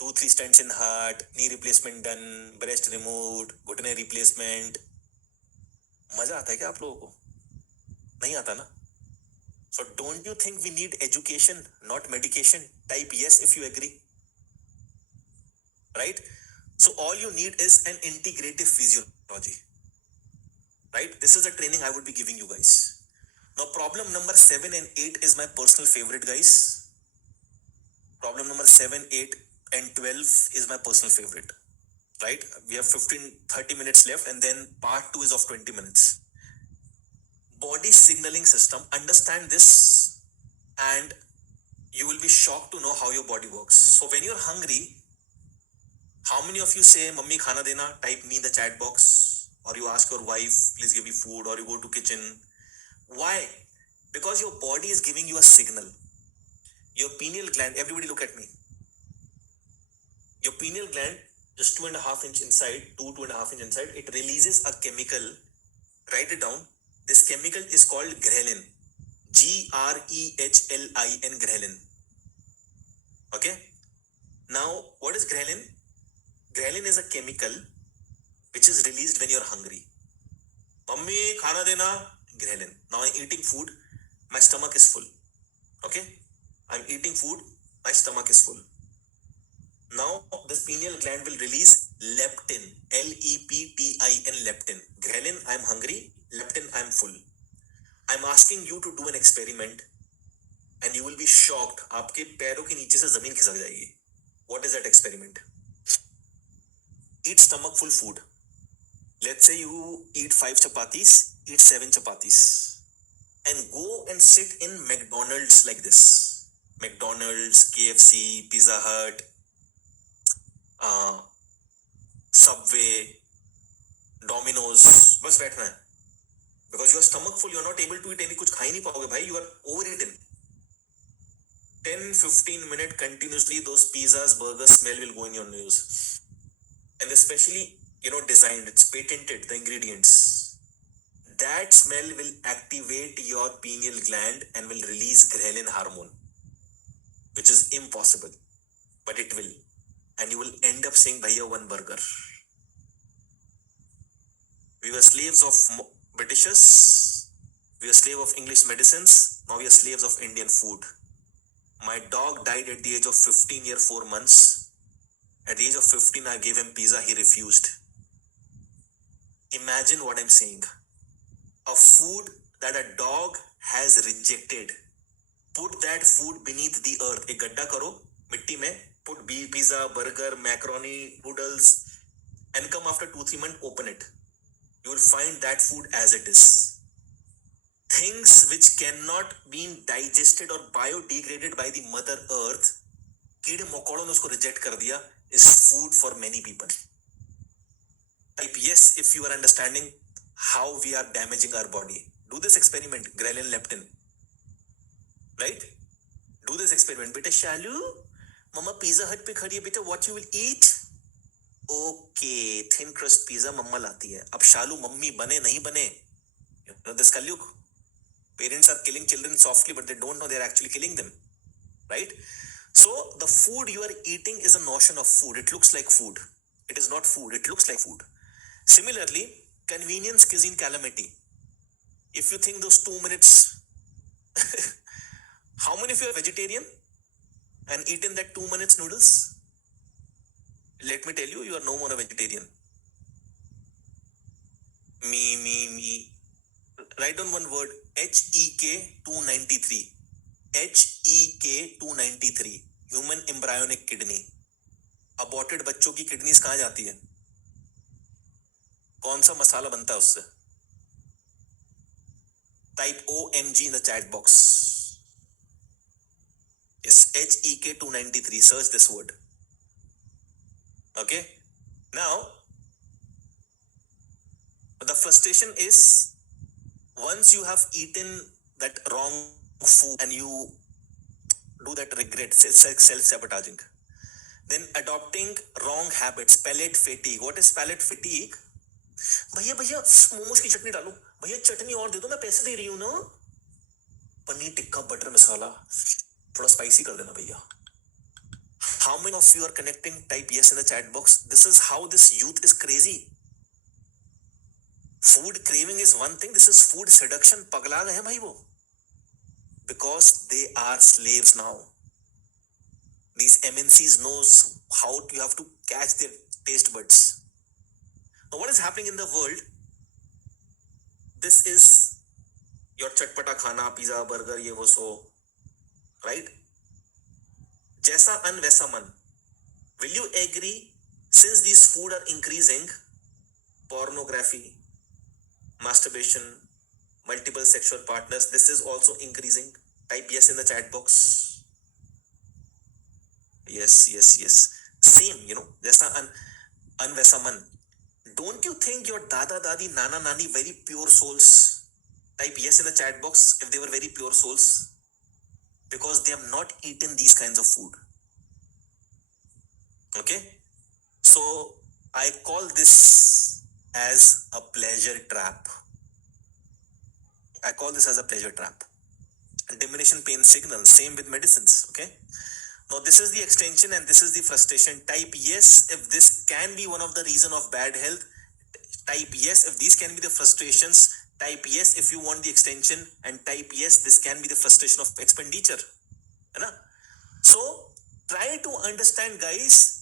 2-3 stents in heart, knee replacement done, breast removed, घुटने replacement. मजा आता है क्या आप लोगों को? नहीं आता ना? So don't you think we need education, not medication? Type yes if you agree. Right? So all you need is an integrative physiology. Right? This is the training I would be giving you guys. Now problem number 7 and 8 is my personal favorite, guys. Problem number 7, 8 and 12 is my personal favorite. Right? We have 30 minutes left, and then part 2 is of 20 minutes. Body signaling system. Understand this and you will be shocked to know how your body works. So when you're hungry, how many of you say, Mummy, khana dena? Type me in the chat box. Or you ask your wife, please give me food. Or you go to kitchen. Why? Because your body is giving you a signal. Your pineal gland, everybody look at me. Your pineal gland, just 2.5 inch inside, 2.5 inch inside, it releases a chemical. Write it down. This chemical is called ghrelin. Ghrelin, ghrelin. Okay? Now, what is ghrelin? Ghrelin is a chemical which is released when you're hungry. Mummy, khana dena? Ghrelin. Now I'm eating food, my stomach is full. Okay? I'm eating food, my stomach is full. Now, this pineal gland will release leptin. Leptin, leptin. Ghrelin, I'm hungry. Leptin, I'm full. I'm asking you to do an experiment and you will be shocked. आपके पैरों के नीचे से जमीन खिसक जाएगी. What is that experiment? Eat stomach full food. Let's say you eat 5 chapatis, eat 7 chapatis. And go and sit in McDonald's like this. McDonald's, KFC, Pizza Hut, Subway, Domino's. बस बैठना है. Because your stomach full, you're not able to eat any. कुछ खा ही नहीं पाओगे भाई. You are overeaten. 10-15 minutes continuously, those pizzas, burgers smell will go in your nose. And especially, designed, it's patented, the ingredients. That smell will activate your pineal gland and will release ghrelin hormone, which is impossible, but it will. And you will end up saying, Bhaiya, one burger. We were slaves of Britishers. We were slaves of English medicines. Now we are slaves of Indian food. My dog died at the age of 15 years, 4 months. At the age of 15, I gave him pizza. He refused. Imagine what I'm saying. A food that a dog has rejected. Put that food beneath the earth. एक गड्ढा करो मिट्टी में. Put pizza, burger, macaroni, noodles, and come after 2-3 months, open it. You will find that food as it is. Things which cannot be digested or biodegraded by the mother earth, कीड़े मकोड़ों ने उसको reject कर दिया, is food for many people. Type yes if you are understanding how we are damaging our body. Do this experiment, ghrelin, leptin. Right? Do this experiment. Beta Shalu, Mama Pizza Hut pe khadi hai, beta, what you will eat? Okay, thin crust pizza mama लाती है. अब शालू mummy बने नहीं बने, you know this Kalyug, parents are killing children softly but they don't know they're actually killing them, right? So the food you are eating is a notion of food. It looks like food. It is not food, it looks like food. Similarly, convenience cuisine calamity. If you think those 2 minutes, how many of you are vegetarian and eaten that 2 minutes noodles? Let me tell you, you are no more a vegetarian. Me. Write down one word, HEK 293. HEK 293. Human embryonic kidney. Aborted बच्चों की kidneys कहां जाती है? कौन सा मसाला बनता है उससे? Type OMG in the chat box. Yes, HEK 293. Search this word. Okay. Now, the frustration is once you have eaten that wrong food and you do that regret, self-sabotaging, then adopting wrong habits, palate fatigue. What is palate fatigue? भैया भैया मोमोज की चटनी डालो, भैया चटनी और दे दो, मैं पैसे दे रही हूं ना. पनीर टिक्का बटर मसाला थोड़ा स्पाइसी कर देना भैया. How many of you are connecting? Type yes in the chat box. This is how this youth is crazy. Food craving is one thing, this is food seduction. पगला गए हैं भाई वो, because they are slaves now. These MNCs knows how you have to catch their taste buds. Now what is happening in the world? This is your चटपटा खाना, pizza burger ये वो सो, right? जैसा अन्न वैसा मन. Will you agree, since these food are increasing, pornography, masturbation, multiple sexual partners, this is also increasing? Type yes in the chat box. Yes. Same, जैसा अन्न वैसा मन. Don't you think your dada dadi nana nani very pure souls? Type yes in the chat box if they were very pure souls, because they have not eaten these kinds of food. Okay, so I call this as a pleasure trap. I call this as a pleasure trap. Diminution pain signal, same with medicines. Okay, now this is the extension and this is the frustration. Type yes if this can be one of the reason of bad health. Type yes if these can be the frustrations. Type yes if you want the extension, and type yes this can be the frustration of expenditure. है ना? So try to understand, guys.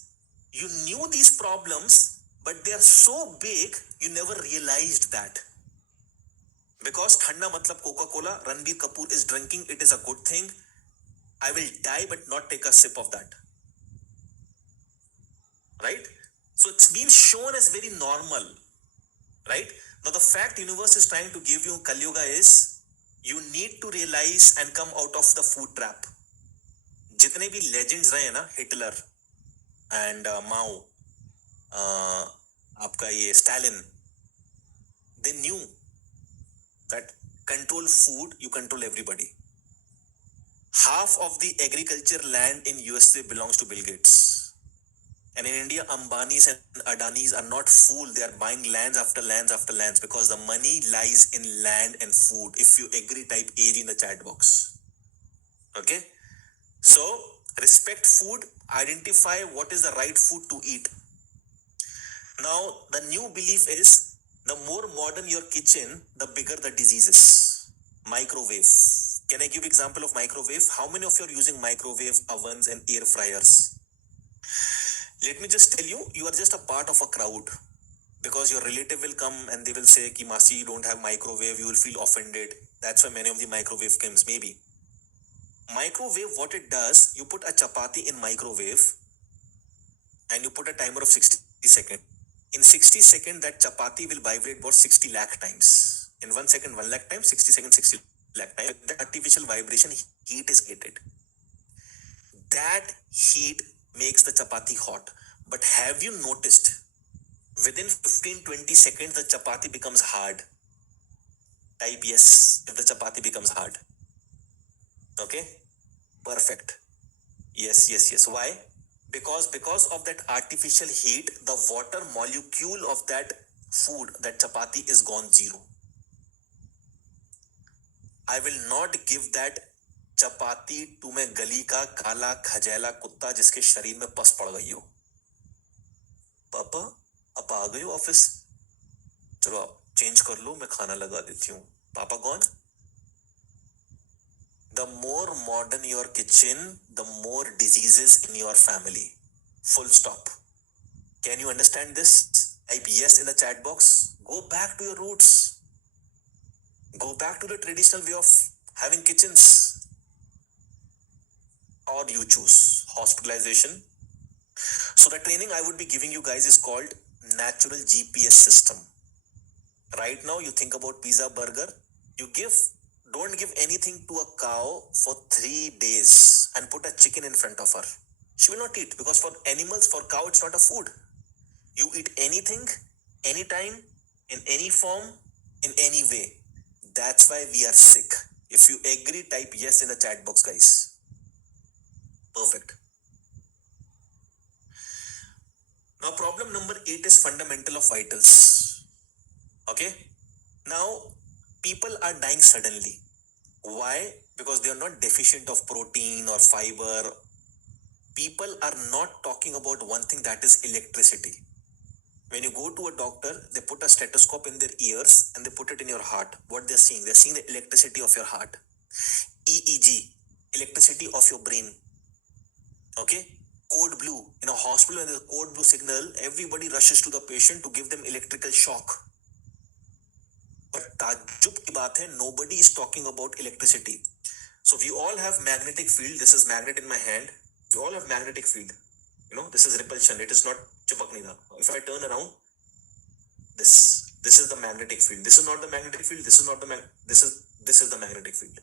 You knew these problems, but they are so big you never realized that. Because ठंडा मतलब Coca-Cola, Ranbir Kapoor is drinking, it is a good thing. I will die but not take a sip of that. Right? So it's been shown as very normal. Right? Now the fact universe is trying to give you Kali Yuga is you need to realize and come out of the food trap. जितने भी legends रहे हैं ना, Hitler and माओ, आपका ये Stalin, they knew that control food, you control everybody. Half of the agriculture land in USA belongs to Bill Gates. And in India, Ambanis and Adanis are not fooled. They are buying lands after lands after lands because the money lies in land and food. If you agree, type AG in the chat box. Okay? So, respect food. Identify what is the right food to eat. Now, the new belief is the more modern your kitchen, the bigger the diseases. Microwave. Can I give example of microwave? How many of you are using microwave ovens and air fryers? Let me just tell you, you are just a part of a crowd. Because your relative will come and they will say, Ki Masi, you don't have microwave, you will feel offended. That's why many of the microwave comes, maybe. Microwave, what it does, you put a chapati in microwave and you put a timer of 60 seconds. In 60 seconds, that chapati will vibrate about 60 lakh times. In 1 second, 1 lakh times, 60 seconds, 60 lakh times. The artificial vibration, heat is created. That heat makes the chapati hot. But have you noticed, within 15-20 seconds, the chapati becomes hard? Type yes if the chapati becomes hard. Okay? Perfect. Yes. Why? Because of that artificial heat, the water molecule of that food, that chapati, is gone zero. I will not give that chapati to मैं गली का काला खजैला कुत्ता जिसके शरीर में पस पड़ गई हो. पापा आप आ गए हो ऑफिस, चलो आप चेंज कर लो, मैं खाना लगा देती हूँ. पापा gone. The more modern your kitchen, the more diseases in your family. Full stop. Can you understand this? Type yes in the chat box. Go back to your roots. Go back to the traditional way of having kitchens. Or you choose hospitalization. So the training I would be giving you guys is called natural GPS system. Right now you think about pizza, burger. Don't give anything to a cow for 3 days and put a chicken in front of her. She will not eat, because for animals, for cow, it's not a food. You eat anything, anytime, in any form, in any way. That's why we are sick. If you agree, type yes in the chat box, guys. Perfect. Now, problem number 8 is fundamental of vitals. Okay. Now, people are dying suddenly. Why? Because they are not deficient of protein or fiber. People are not talking about one thing, that is electricity. When you go to a doctor, they put a stethoscope in their ears and they put it in your heart. What they're seeing the electricity of your heart. EEG, electricity of your brain. Okay? Code blue. In a hospital, when there's a code blue signal, everybody rushes to the patient to give them electrical shock. But ताज्जुब की बात है, nobody is talking about electricity. So we all have magnetic field. This is magnet in my hand. We all have magnetic field. This is repulsion. It is not chipak nahi tha. If I turn around, this is the magnetic field. This is not the magnetic field. This is not the this is the magnetic field.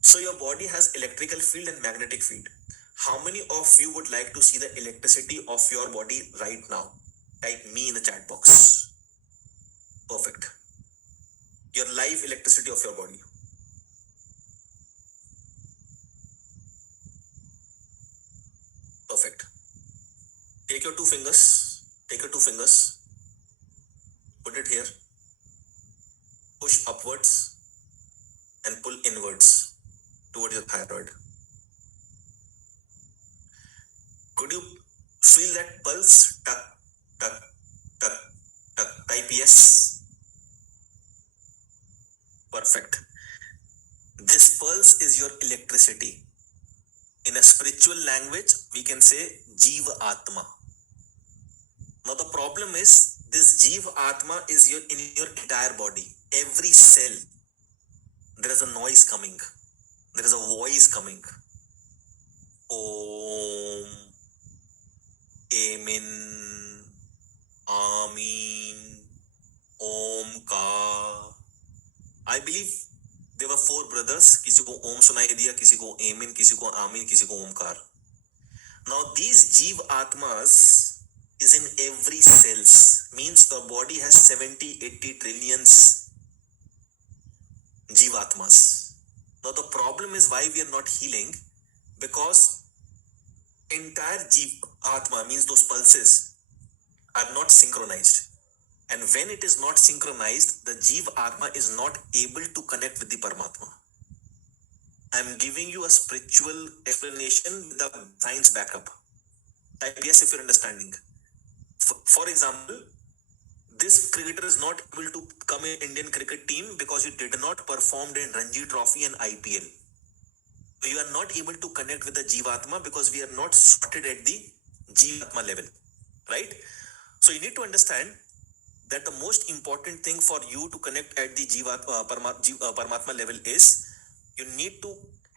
So your body has electrical field and magnetic field. How many of you would like to see the electricity of your body right now? Type me in the chat box. Perfect. Your live electricity of your body. Perfect. Take your two fingers. Put it here. Push upwards and pull inwards towards your thyroid. Could you feel that pulse? Tuck, tuck, tuck, tuck. Type yes. Perfect. This pulse is your electricity. In a spiritual language, we can say Jiva Atma. Now the problem is, this Jiva Atma is in your entire body. Every cell, there is a noise coming. There is a voice coming. Om, Amen, Amin, Omkar. I believe there were 4 brothers. किसी को ओम सुनाई दिया, किसी को Amen, किसी को Amin, किसी को Omkar. Now these Jiva Atmas is in every cells. Means the body has 70-80 trillions Jivatmas. Now the problem is why we are not healing, because entire Jivatma, means those pulses, are not synchronized. And when it is not synchronized, the Jivatma is not able to connect with the Paramatma. I am giving you a spiritual explanation with the science backup. Type yes if you're understanding. For example, this cricketer is not able to come in Indian cricket team because you did not perform in Ranji Trophy and IPL. You are not able to connect with the Jivatma because we are not sorted at the Jivatma level, right? So you need to understand that the most important thing for you to connect at the Paramatma level is you need to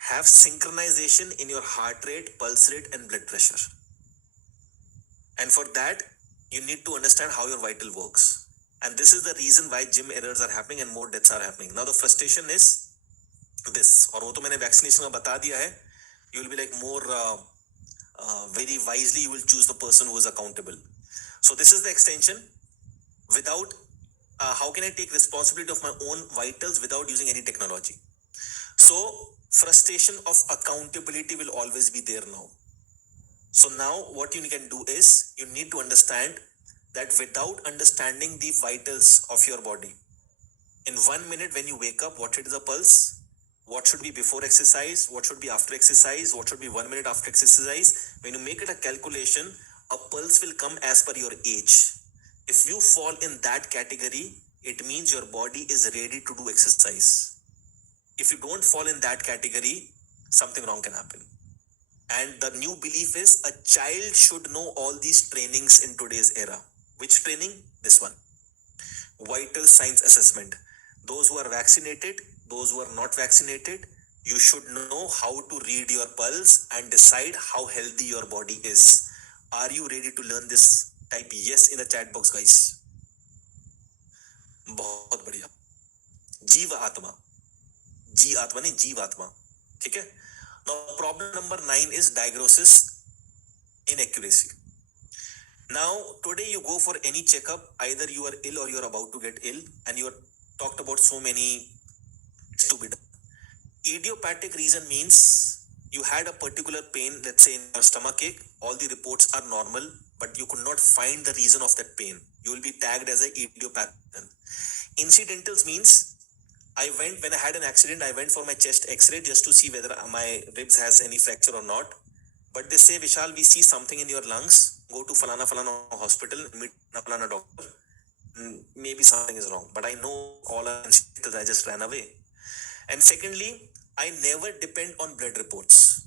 have synchronization in your heart rate, pulse rate, and blood pressure. And for that, you need to understand how your vital works. And this is the reason why gym errors are happening and more deaths are happening. Now the frustration is this, और वो तो मैंने vaccination में बता दिया है. You will be like more very wisely you will choose the person who is accountable. So this is the extension. Without how can I take responsibility of my own vitals without using any technology? So frustration of accountability will always be there now. So now what you can do is you need to understand that without understanding the vitals of your body, in 1 minute when you wake up, what is the pulse? What should be before exercise? What should be after exercise? What should be 1 minute after exercise? When you make it a calculation, a pulse will come as per your age. If you fall in that category, it means your body is ready to do exercise. If you don't fall in that category, something wrong can happen. And the new belief is a child should know all these trainings in today's era. Which training? This one. Vital signs assessment. Those who are vaccinated, those who are not vaccinated, you should know how to read your pulse and decide how healthy your body is. Are you ready to learn this? Type yes in the chat box, guys. बहुत बढ़िया. जीव आत्मा. जी आत्मा नहीं, जीव आत्मा. ठीक है. Now problem number 9 is diagnosis inaccuracy. Now today you go for any checkup, either you are ill or you are about to get ill, and you are talked about so many to be done. Idiopathic reason means you had a particular pain, let's say in your stomach ache, all the reports are normal, but you could not find the reason of that pain. You will be tagged as an idiopathic. Incidentals means when I had an accident, I went for my chest x-ray just to see whether my ribs has any fracture or not. But they say, Vishal, we see something in your lungs. Go to Falana hospital, meet Falana doctor. Maybe something is wrong. But I know all I just ran away. And secondly, I never depend on blood reports.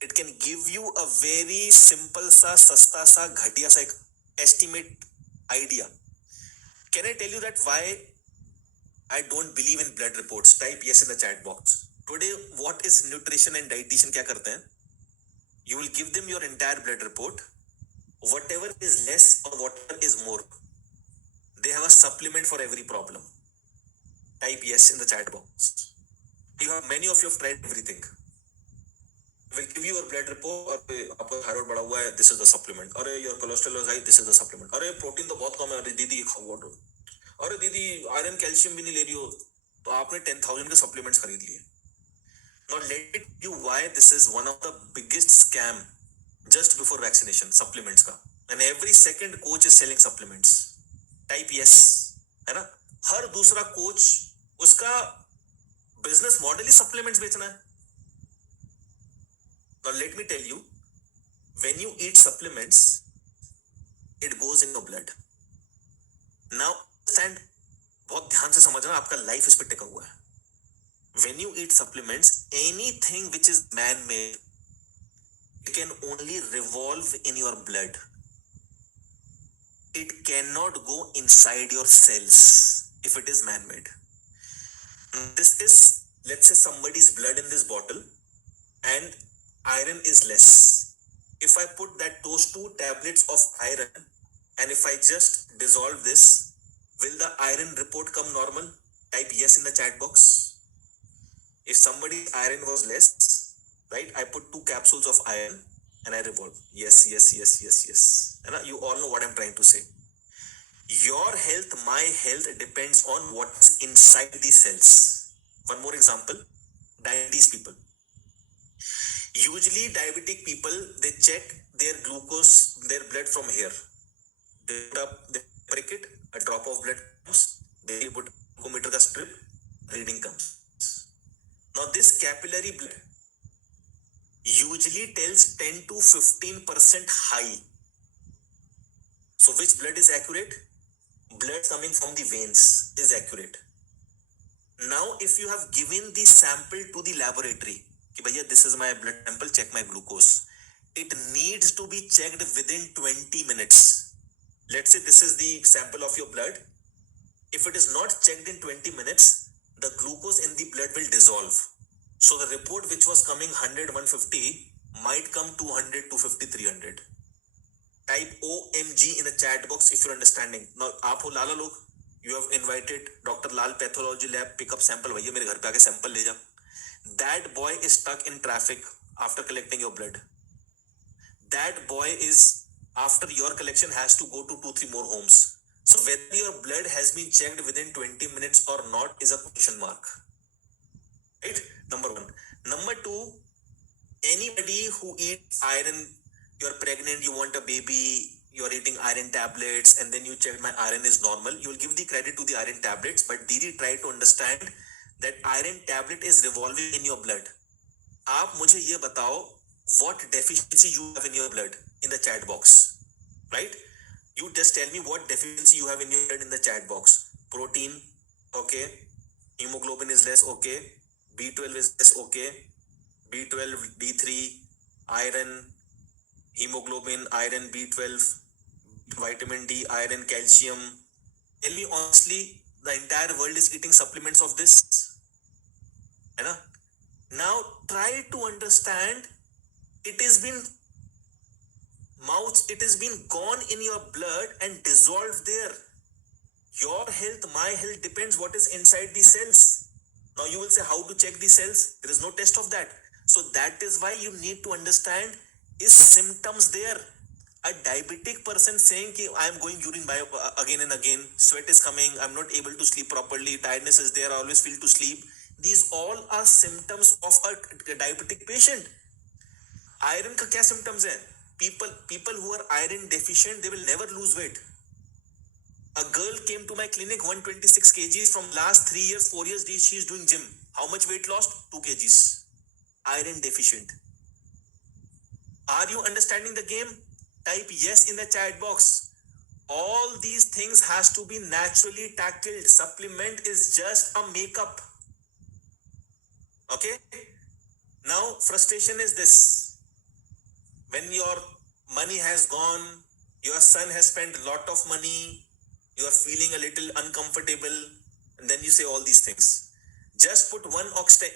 It can give you a very simple sa, sasta sa, ghatiya sa estimate idea. Can I tell you that why I don't believe in blood reports? Type yes in the chat box. Today, what is nutrition and dietitian kya karte hain? You will give them your entire blood report. Whatever is less or whatever is more, they have a supplement for every problem. Type yes in the chat box. You have many of you have tried everything. Will give you your blood report. Aapka thyroid बढ़ा हुआ है, this is the supplement. अरे your cholesterol is high, this is the supplement. अरे protein तो बहुत कम है, अरे दीदी what? अरे दीदी iron calcium भी नहीं ले रही हो, तो आपने 10,000 के supplements खरीद लिए. Now let me tell you why this is one of the biggest scam just before vaccination, supplements का. And every second coach is selling supplements. Type yes, है ना? हर दूसरा coach उसका business model ही supplements बेचना है. Now let me tell you, when you eat supplements, it goes in your blood. Now understand, बहुत ध्यान से समझना, आपका life इस पे टिका हुआ है. When you eat supplements, anything which is man-made, it can only revolve in your blood. It cannot go inside your cells if it is man-made. This is, let's say somebody's blood in this bottle and iron is less. If I put those 2 tablets of iron and if I just dissolve this, will the iron report come normal? Type yes in the chat box. If somebody's iron was less, right, I put 2 capsules of iron and I revolve. Yes, yes, yes, yes, yes. And you all know what I'm trying to say. Your health, my health depends on what is inside these cells. One more example, diabetes people. Usually diabetic people, they check their glucose, their blood from here. They prick it, a drop of blood comes, they put glucometer ka strip, reading comes. Now this capillary blood usually tells 10 to 15% high. So which blood is accurate? Blood coming from the veins is accurate. Now if you have given the sample to the laboratory, कि भैया this is my blood sample, check my glucose, it needs to be checked within 20 minutes. Let's say this is the sample of your blood. If it is not checked in 20 minutes, the glucose in the blood will dissolve. So the report which was coming 100, 150 might come 200, 250, 300. Type OMG in the chat box if you're understanding. Now, आप हो लाला लोग, you have invited Dr. Lal Pathology Lab, pick up sample. भैया मेरे घर पे आके sample ले जा. That boy is stuck in traffic after collecting your blood. That boy is, after your collection, has to go to 2-3 more homes. So whether your blood has been checked within 20 minutes or not is a question mark. Right? Number 1. Number 2, anybody who eats iron You're pregnant, you want a baby, you're eating iron tablets, and then you check my iron is normal. You'll give the credit to the iron tablets, but Didi, try to understand that iron tablet is revolving in your blood. आप मुझे ये बताओ what deficiency you have in your blood in the chat box, right? You just tell me what deficiency you have in your blood in the chat box. Protein, okay. Hemoglobin is less, okay. B12 is less, okay. B12, D3, iron, hemoglobin, iron, B12, vitamin D, iron, calcium. Tell me honestly, the entire world is eating supplements of this. है ना? Now try to understand, it has been it has been gone in your blood and dissolved there. Your health, my health depends what is inside the cells. Now you will say, how to check the cells? There is no test of that. So that is why you need to understand, is symptoms there? A diabetic person saying ki I am going urine by again and again, sweat is coming, I'm not able to sleep properly, tiredness is there, I always feel to sleep. These all are symptoms of a diabetic patient. Iron का क्या symptoms है? People who are iron deficient, they will never lose weight. A girl came to my clinic, 126 kgs from last 3 years, 4 years, she is doing gym. How much weight lost? 2 kgs. Iron deficient. Are you understanding the game? Type yes in the chat box. All these things has to be naturally tackled. Supplement is just a makeup. Okay? Now, frustration is this. When your money has gone, your son has spent a lot of money, you are feeling a little uncomfortable, and then you say all these things. Just put one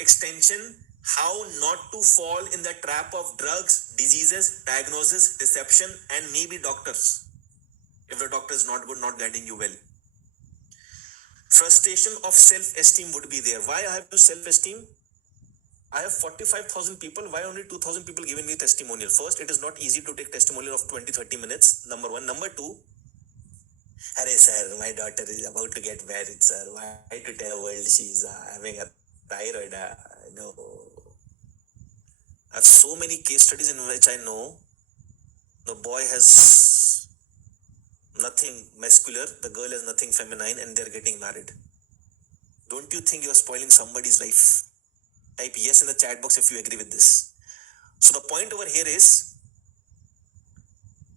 extension, how not to fall in the trap of drugs, diseases, diagnosis, deception, and maybe doctors. If the doctor is not good, not guiding you well. Frustration of self-esteem would be there. Why I have to self-esteem? I have 45,000 people. Why only 2,000 people giving me testimonial? First, it is not easy to take testimonial of 20-30 minutes. Number one. Number two, Arey sir, my daughter is about to get married, sir. Why to tell world she's having a thyroid? No. I have so many case studies in which I know the boy has nothing muscular, the girl has nothing feminine, and they're getting married. Don't you think you're spoiling somebody's life? Type yes in the chat box if you agree with this. So the point over here is,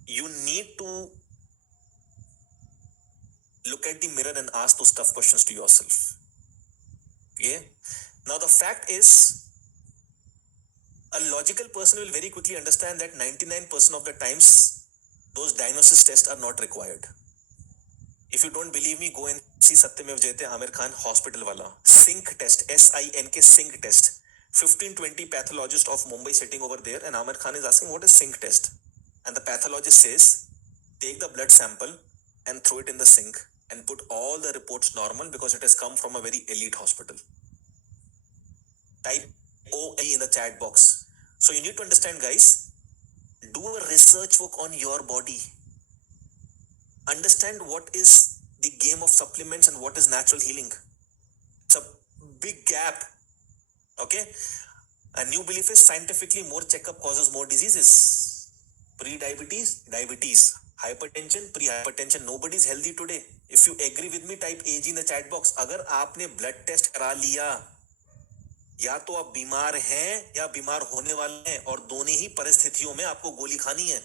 you need to look at the mirror and ask those tough questions to yourself. Okay? Now the fact is, a logical person will very quickly understand that 99% of the times, those diagnosis tests are not required. If you don't believe me, go and see Satyamev Jayate Amir Khan hospital wala. SINK test, SINK SINK test. 15-20 pathologists of Mumbai sitting over there, and Amir Khan is asking, what is SINK test? And the pathologist says, take the blood sample and throw it in the sink and put all the reports normal because it has come from a very elite hospital. Type OE in the chat box. So you need to understand, guys, do a research work on your body. Understand what is the game of supplements and what is natural healing. It's a big gap. Okay? A new belief is scientifically more checkup causes more diseases. Pre-diabetes, diabetes. Hypertension, pre-hypertension. Nobody is healthy today. If you agree with me, type AG in the chat box. अगर आपने blood test करा लिया, या तो आप बीमार हैं या बीमार होने वाले हैं, और दोनों ही परिस्थितियों में आपको गोली खानी है.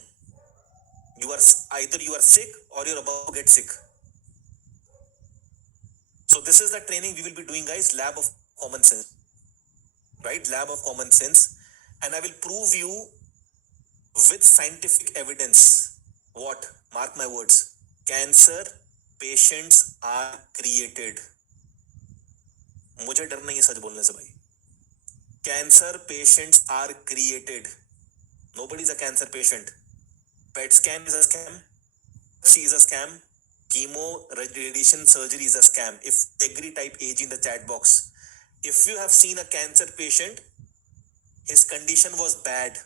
Either you are sick or you're about to get sick. So this is the training we will be doing, guys. Lab of common sense, right? Lab of common sense, and I will prove you with scientific evidence. What? Mark my words. Cancer patients are created. मुझे डर नहीं है सच बोलने से भाई. Cancer patients are created. Nobody is a cancer patient. PET scan is a scam. C is a scam. Chemo, radiation, surgery is a scam. If agree, type AG in the chat box. If you have seen a cancer patient, his condition was bad,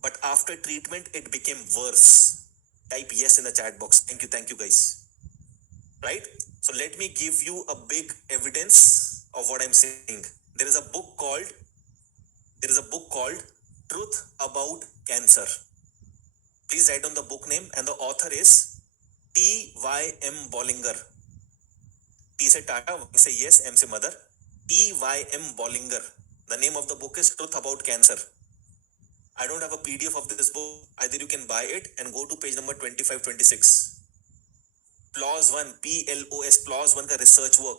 but after treatment, it became worse. Type yes in the chat box. Thank you guys. Right? So let me give you a big evidence of what I'm saying. There is a book called Truth About Cancer. Please write down the book name, and the author is T.Y.M. Bollinger. T say Tata, Y say yes, M say mother. T.Y.M. Bollinger. The name of the book is Truth About Cancer. I don't have a PDF of this book. Either you can buy it and go to page number 25-26. PLOS 1, PLOS, PLOS 1 का research work.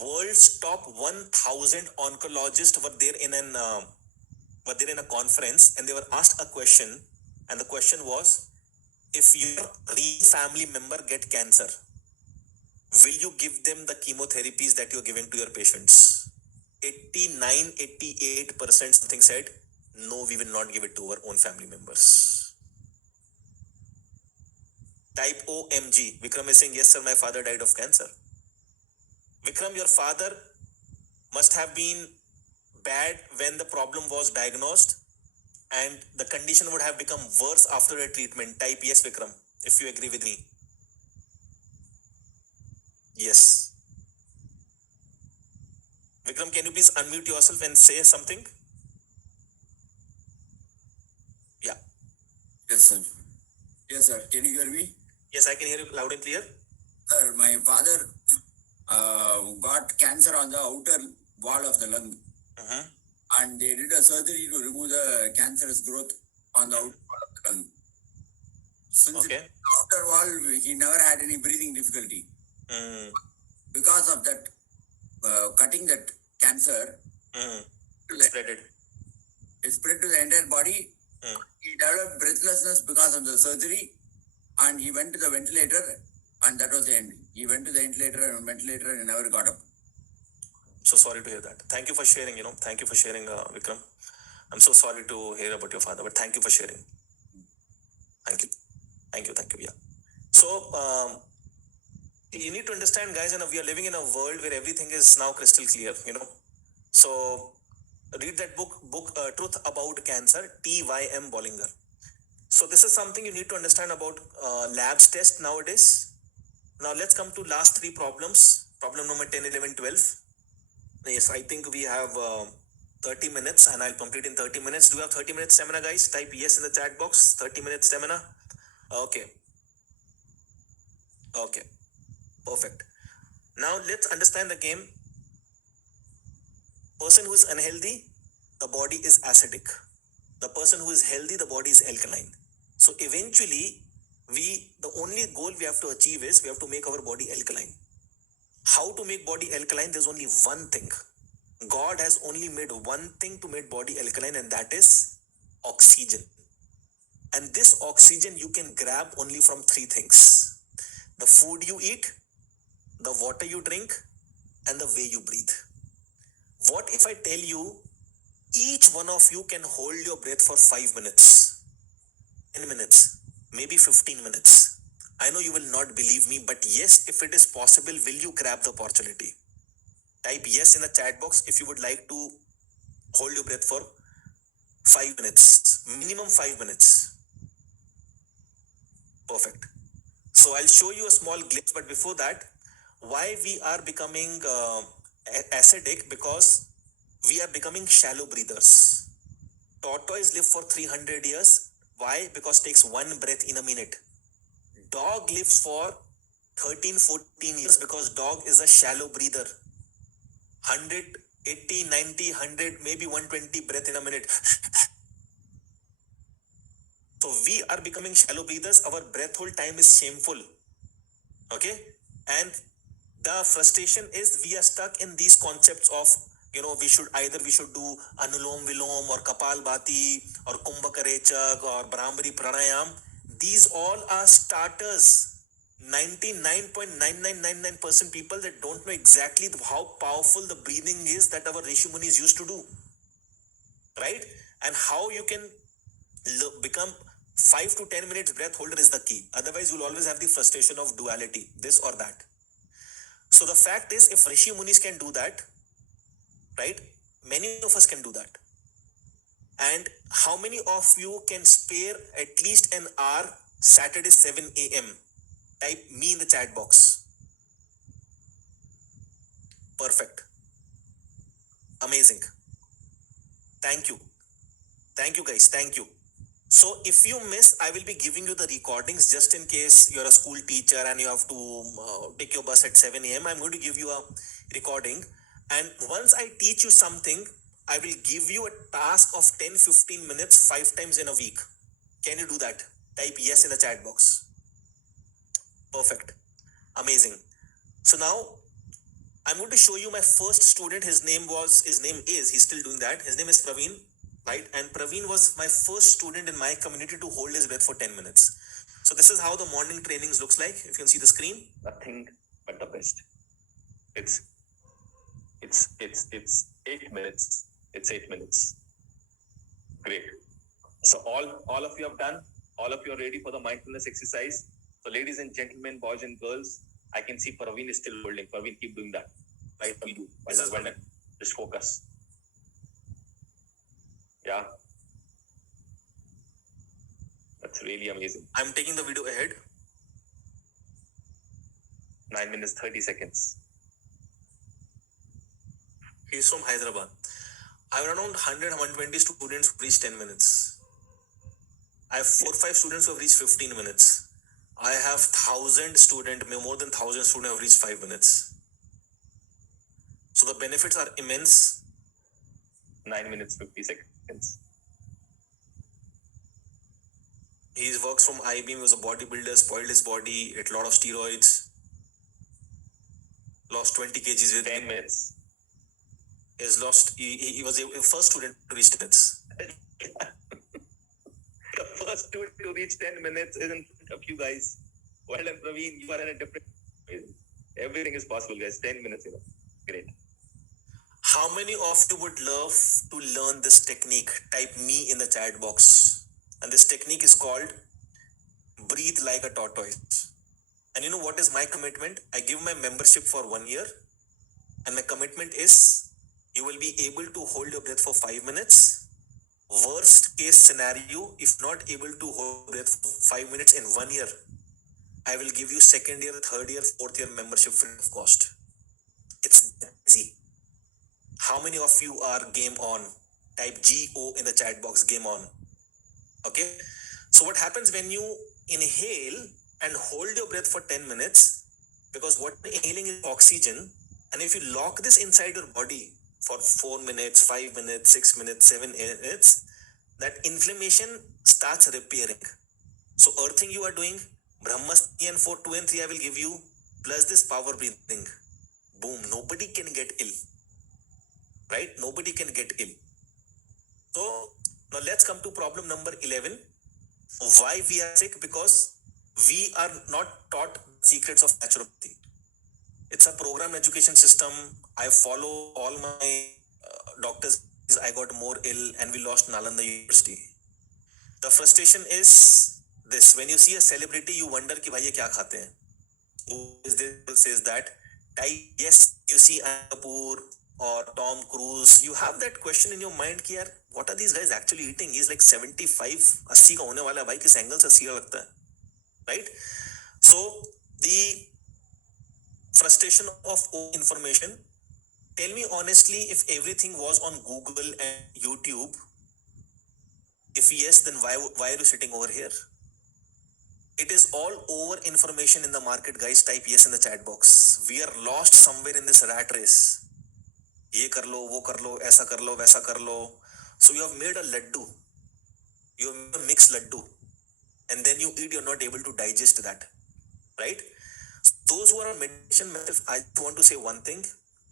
World's top 1,000 oncologists were there in a conference, and they were asked a question, and the question was, if your real family member get cancer, will you give them the chemotherapies that you're giving to your patients? 88% something said, no, we will not give it to our own family members. Type OMG. Vikram is saying, yes sir, my father died of cancer. Vikram, your father must have been bad when the problem was diagnosed, and the condition would have become worse after a treatment. Type yes, Vikram, if you agree with me. Yes. Vikram, can you please unmute yourself and say something? Yeah. Yes, sir. Yes, sir. Can you hear me? Yes, I can hear you loud and clear. Sir, my father got cancer on the outer wall of the lung. And they did a surgery to remove the cancerous growth on the outer wall of the lung. Since the outer wall, he never had any breathing difficulty. Because of that, cutting that cancer, it spread to the entire body. He developed breathlessness because of the surgery, and he went to the ventilator, and that was the end. He went to the ventilator and never got up. So sorry to hear that. Thank you for sharing, Thank you for sharing, Vikram. I'm so sorry to hear about your father, but thank you for sharing. Thank you. Yeah. So, you need to understand, guys, we are living in a world where everything is now crystal clear, So, read that book, Truth About Cancer, T.Y.M. Bollinger. So, this is something you need to understand about labs test nowadays. Now, let's come to last three problems. Problem number 10, 11, 12. Yes, I think we have 30 minutes, and I'll complete in 30 minutes. Do you have 30 minutes stamina, guys? Type yes in the chat box. 30 minutes stamina. Okay. Perfect. Now, let's understand the game. Person who is unhealthy, the body is acidic. The person who is healthy, the body is alkaline. So, eventually, the only goal we have to achieve is we have to make our body alkaline. How to make body alkaline? There's only one thing. God has only made one thing to make body alkaline, and that is oxygen. And this oxygen you can grab only from three things: the food you eat, the water you drink, and the way you breathe. What if I tell you each one of you can hold your breath for 5 minutes, 10 minutes, maybe 15 minutes? I know you will not believe me, but yes, if it is possible, will you grab the opportunity? Type yes in the chat box if you would like to hold your breath for 5 minutes, minimum 5 minutes. Perfect. So I'll show you a small glimpse, but before that, why we are becoming acidic? Because we are becoming shallow breathers. Tortoise live for 300 years. Why? Because takes one breath in a minute. Dog lives for 13-14 years because dog is a shallow breather. 100, 80, 90, 100, maybe 120 breath in a minute. So we are becoming shallow breathers. Our breath hold time is shameful. Okay? And the frustration is we are stuck in these concepts of, we should do Anulom Vilom or Kapalbhati or Kumbhakarechak or Brahmari Pranayam. These all are starters. 99.9999% people that don't know exactly how powerful the breathing is that our Rishi Munis used to do. Right? And how you can become 5 to 10 minutes breath holder is the key. Otherwise, you'll always have the frustration of duality, this or that. So the fact is, if Rishi Munis can do that, right, many of us can do that. And how many of you can spare at least an hour Saturday 7 a.m.? Type me in the chat box. Perfect. Amazing. Thank you. Thank you, guys. Thank you. So if you miss, I will be giving you the recordings just in case you're a school teacher and you have to take your bus at 7 a.m. I'm going to give you a recording. And once I teach you something, I will give you a task of 10-15 minutes 5 times in a week. Can you do that? Type yes in the chat box. Perfect. Amazing. So now I'm going to show you my first student. His name is, he's still doing that. His name is Praveen, right? And Praveen was my first student in my community to hold his breath for 10 minutes. So this is how the morning trainings looks like. If you can see the screen. Nothing but the best. It's 8 minutes. It's 8 minutes. Great. So all of you have done. All of you are ready for the mindfulness exercise. So ladies and gentlemen, boys and girls, I can see Praveen is still holding. Praveen, keep doing that. Right, we do. Well done. Just focus. Yeah. That's really amazing. I'm taking the video ahead. 9 minutes, 30 seconds. He's from Hyderabad. I have around 100-120 students who reach 10 minutes. I have 4-5 students who have reached 15 minutes. I have 1,000 students, more than 1,000 students who have reached 5 minutes. So the benefits are immense. 9 minutes, 50 seconds. He works from IBM, he was a bodybuilder, spoiled his body, ate a lot of steroids, lost 20 kgs with 10 minutes. He was the first student to reach 10 minutes. The first student to reach 10 minutes is in front of you guys. Well done, Praveen. You are in a different. Everything is possible, guys. 10 minutes, Great. How many of you would love to learn this technique? Type me in the chat box. And this technique is called breathe like a tortoise. And you know what is my commitment? I give my membership for 1 year. And my commitment is you will be able to hold your breath for 5 minutes. Worst case scenario, if not able to hold breath for 5 minutes in 1 year, I will give you second year, third year, fourth year membership free of cost. It's easy. How many of you are game on? Type GO in the chat box, game on. Okay. So what happens when you inhale and hold your breath for 10 minutes? Because what inhaling is oxygen. And if you lock this inside your body for 4 minutes, 5 minutes, 6 minutes, 7 minutes, that inflammation starts repairing. So earthing you are doing, Brahmasti and 4, 2 and 3 I will give you, plus this power breathing. Boom, nobody can get ill. Right? Nobody can get ill. So now let's come to problem number 11. Why we are sick? Because we are not taught secrets of naturopathy. It's a program education system. I follow all my doctors. I got more ill and we lost Nalanda University. The frustration is this. When you see a celebrity, you wonder ki bhai ye kya khate hain? Who is this? Says that. Yes, you see Anil Kapoor or Tom Cruise. You have that question in your mind ki yaar, what are these guys actually eating? He's like 75, 80 ka hone wala hai bhai, kis angle se 80 ka lagta hai? Right? So the frustration of information. Tell me honestly, if everything was on Google and YouTube, if yes, then why are you sitting over here? It is all over information in the market, guys. Type yes in the chat box. We are lost somewhere in this rat race. Ye kar lo, wo kar lo, aisa kar lo, waisa kar lo. So you have made a laddu. You have made a mixed laddu. And then you eat, you're not able to digest that. Right? Those who are on meditation method, I want to say one thing.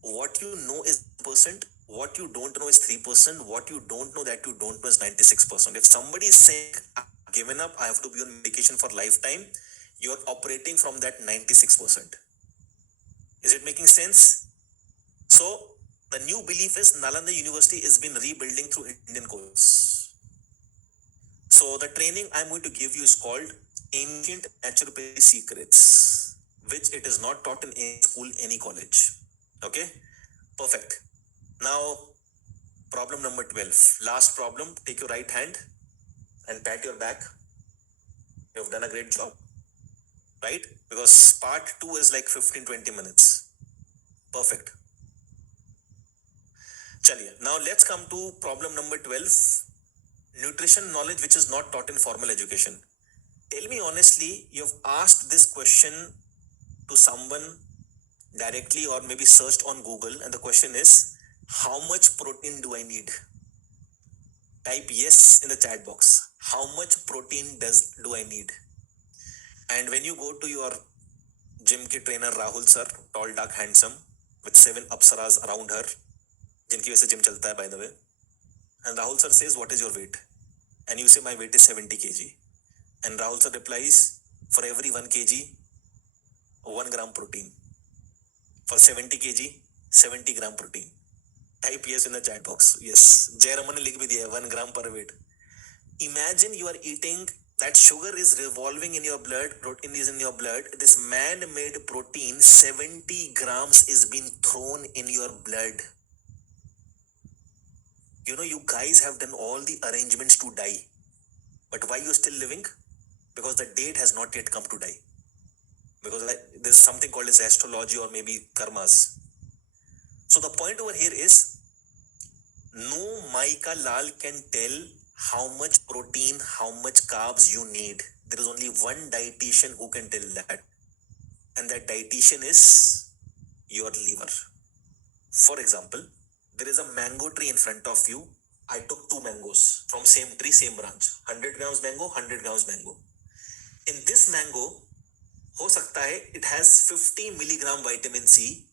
What you know is 1%. What you don't know is 3%. What you don't know that you don't know is 96%. If somebody is saying, I've given up, I have to be on medication for lifetime, you're operating from that 96%. Is it making sense? So, the new belief is Nalanda University has been rebuilding through Indian course. So, the training I'm going to give you is called Ancient Naturopathy Secrets, which it is not taught in any school, any college. Okay? Perfect. Now, problem number 12. Last problem. Take your right hand and pat your back. You have done a great job. Right? Because part 2 is like 15-20 minutes. Perfect. Chaliye. Now, let's come to problem number 12. nutrition knowledge which is not taught in formal education. Tell me honestly, you've asked this question to someone directly or maybe searched on Google, and the question is, how much protein do I need? Type yes in the chat box. How much protein do I need? And when you go to your gym ki trainer Rahul sir, tall, dark, handsome, with 7 apsaras around her, जिनकी वजह से gym चलता है by the way, and Rahul sir says, what is your weight? And you say, my weight is 70 kg. And Rahul sir replies, for every 1 kg, 1 gram protein. For 70 kg, 70 gram protein. Type yes in the chat box. Yes. Jay Raman ne likh bhi diya, 1 gram per weight. Imagine you are eating, that sugar is revolving in your blood, protein is in your blood. This man-made protein, 70 grams is being thrown in your blood. You know, you guys have done all the arrangements to die. But why you're still living? Because the date has not yet come to die. Because there's something called as astrology or maybe karmas. So the point over here is, no Maika Lal can tell how much protein, how much carbs you need. There is only one dietitian who can tell that. And that dietitian is your liver. For example, there is a mango tree in front of you. I took 2 mangoes from same tree, same branch. 100 grams mango, 100 grams mango. In this mango, ho sakta hai, it has 50 milligram vitamin C.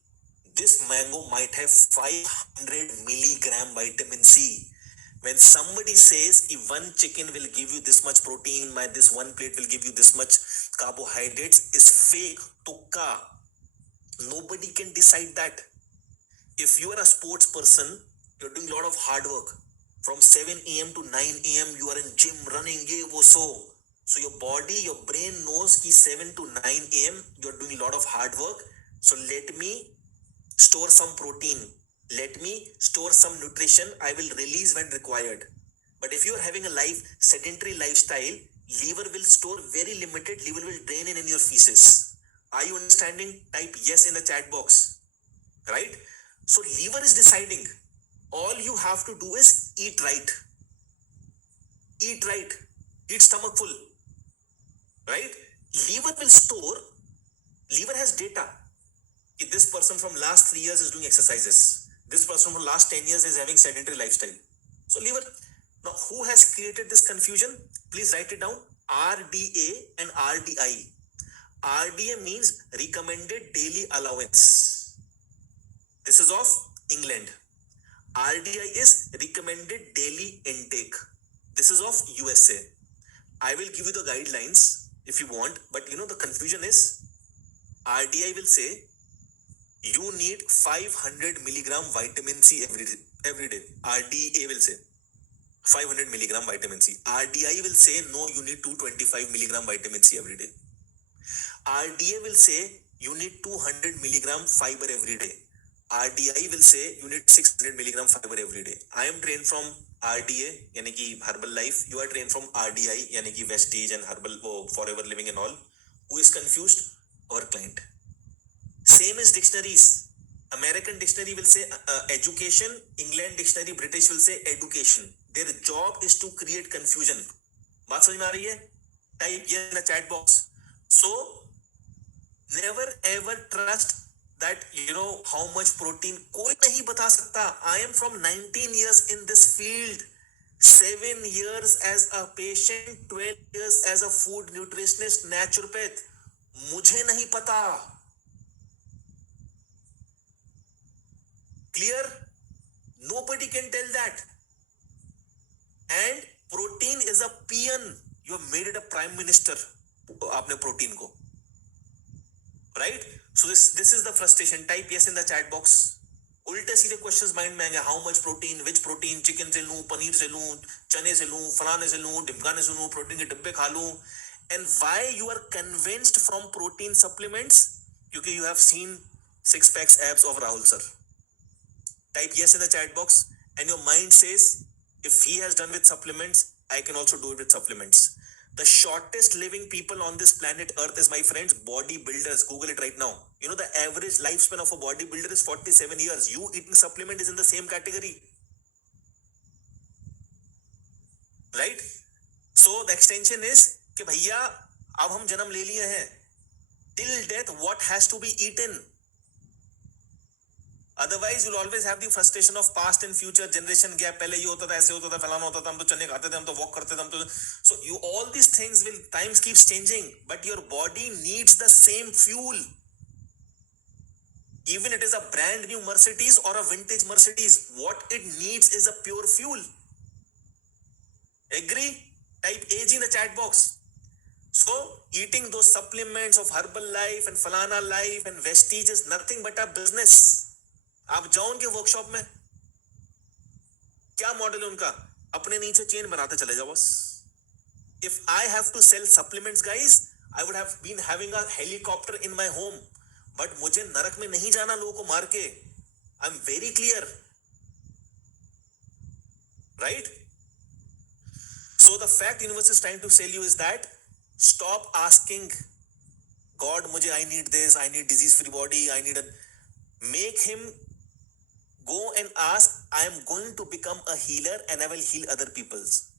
This mango might have 500 milligram vitamin C. When somebody says, if one chicken will give you this much protein, this one plate will give you this much carbohydrates, is fake, tukka. Nobody can decide that. If you are a sports person, you're doing a lot of hard work. From 7 a.m. to 9 a.m., you are in gym, running, ye, wo, so. So your body, your brain knows ki 7 to 9 a.m., you're doing a lot of hard work. So let me store some protein. Let me store some nutrition. I will release when required. But if you are having a sedentary lifestyle, liver will store very limited, liver will drain in your feces. Are you understanding? Type yes in the chat box. Right? So liver is deciding. All you have to do is eat right. Eat right. Eat stomach full. Right? Liver will store. Liver has data. If this person from last 3 years is doing exercises, this person from last 10 years is having sedentary lifestyle. So liver. Now, who has created this confusion? Please write it down. RDA and RDI. RDA means recommended daily allowance. This is of England. RDI is recommended daily intake. This is of USA. I will give you the guidelines if you want, but you know the confusion is, RDI will say you need 500 milligram vitamin C every day. RDA will say 500 milligram vitamin C. RDI will say no, you need 225 milligram vitamin C every day. RDA will say you need 200 milligram fiber every day. RDI will say you need 600 milligram fiber every day. I am trained from RDA, yani ki Herbalife. You are trained from RDI, yani ki Vestige and Herbal, Forever Living and all. Who is confused? Our client. Same as dictionaries. American dictionary will say education. England dictionary, British will say education. Their job is to create confusion. बात समझ में आ रही है? Type yes in the chat box. So never ever trust that you know how much protein. कोई नहीं बता सकता. I am from 19 years in this field. 7 years as a patient, 12 years as a food nutritionist, naturopath. मुझे नहीं पता. Clear? Nobody can tell that. And protein is a peon. You have made it a prime minister. आपने protein को. Right? So this is the frustration. Type yes in the chat box. उल्टे सीधे questions mind में आएंगे. How much protein? Which protein? Chicken से लूं, पनीर से लूं, चने से लूं, फलाने से लूं, ढिमकाने से लूं, protein के डिब्बे खा लूं. And why you are convinced from protein supplements? क्योंकि you have seen 6 packs abs of Rahul sir. Type yes in the chat box, and your mind says, if he has done with supplements, I can also do it with supplements. The shortest living people on this planet Earth is, my friends, bodybuilders. Google it right now. You know, the average lifespan of a bodybuilder is 47 years. You eating supplement is in the same category. right? So the extension is कि भैया अब हम जन्म ले लिए हैं, till death what has to be eaten? Otherwise you'll always have the frustration of past and future, generation gap, पहले ये होता था, ऐसे होता था, फलाना होता था, हम तो चने खाते थे, हम तो walk करते थे, हम तो, so you, all these things will, times keeps changing, but your body needs the same fuel. Even it is a brand new Mercedes or a vintage Mercedes, what it needs is a pure fuel. Agree? Type AG in the chat box. So eating those supplements of Herbalife and Falana Life and Vestige is nothing but a business. आप जाओ उनके workshop में, क्या model है उनका, अपने नीचे chain बनाते चले जाओ बस. If I have to sell supplements, guys, I would have been having a helicopter in my home. But मुझे नरक में नहीं जाना लोगों को मार के. I'm very clear, right? So the fact universe is trying to sell you is that stop asking God, मुझे I need this, I need disease-free body, I need a. Make him go and ask, I am going to become a healer and I will heal other people's.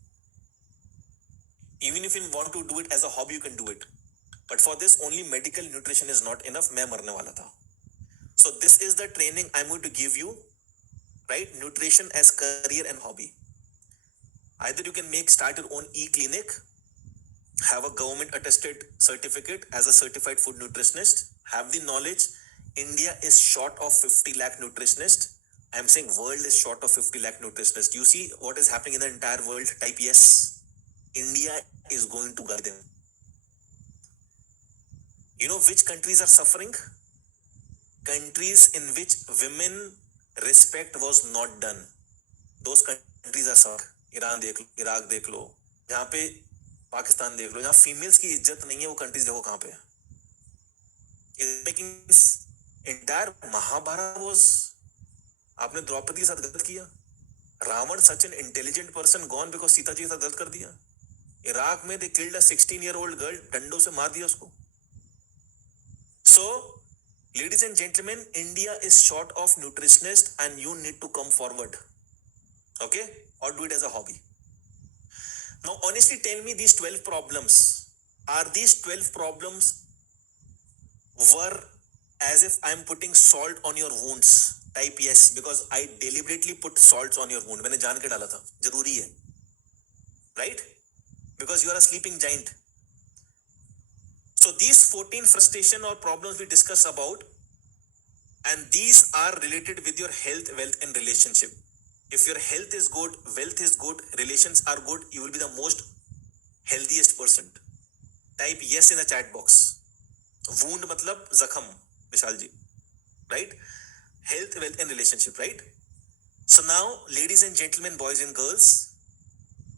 Even if you want to do it as a hobby, you can do it. But for this, only medical nutrition is not enough. मैं मरने वाला था. So this is the training I'm going to give you, right? Nutrition as career and hobby. Either you can start your own e-clinic, have a government attested certificate as a certified food nutritionist, have the knowledge. India is short of 50 lakh nutritionists. I'm saying world is short of 50 lakh nutritionists. You see what is happening in the entire world? Type yes. India is going to guide them. You know which countries are suffering? Countries in which women respect was not done. Those countries are suffering. Iran देख लो, Iraq देख लो, जहाँ पे पाकिस्तान देख लो, जहाँ females की इज्जत नहीं है, वो कंट्रीज देखो कहाँ पे है. Entire महाभारत was, आपने द्रौपदी के साथ गलत किया. Ravan such an intelligent person gone because Sita ji के साथ गलत कर दिया. इराक में they killed a 16-year-old girl, डंडों से मार दिया उसको. So, ladies and gentlemen, India is short of nutritionists and you need to come forward. Okay? Or do it as a hobby. Now, honestly tell me these 12 problems. Are these 12 problems were as if I'm putting salt on your wounds? Type yes, because I deliberately put salts on your wound. मैंने जान के डाला था, जरूरी है. Right? Because you are a sleeping giant. So these 14 frustration or problems we discuss about, and these are related with your health, wealth and relationship. If your health is good, wealth is good, relations are good, you will be the most healthiest person. Type yes in the chat box. Wound matlab zakham, Vishal ji. Right? Health, wealth and relationship, right? So now, ladies and gentlemen, boys and girls,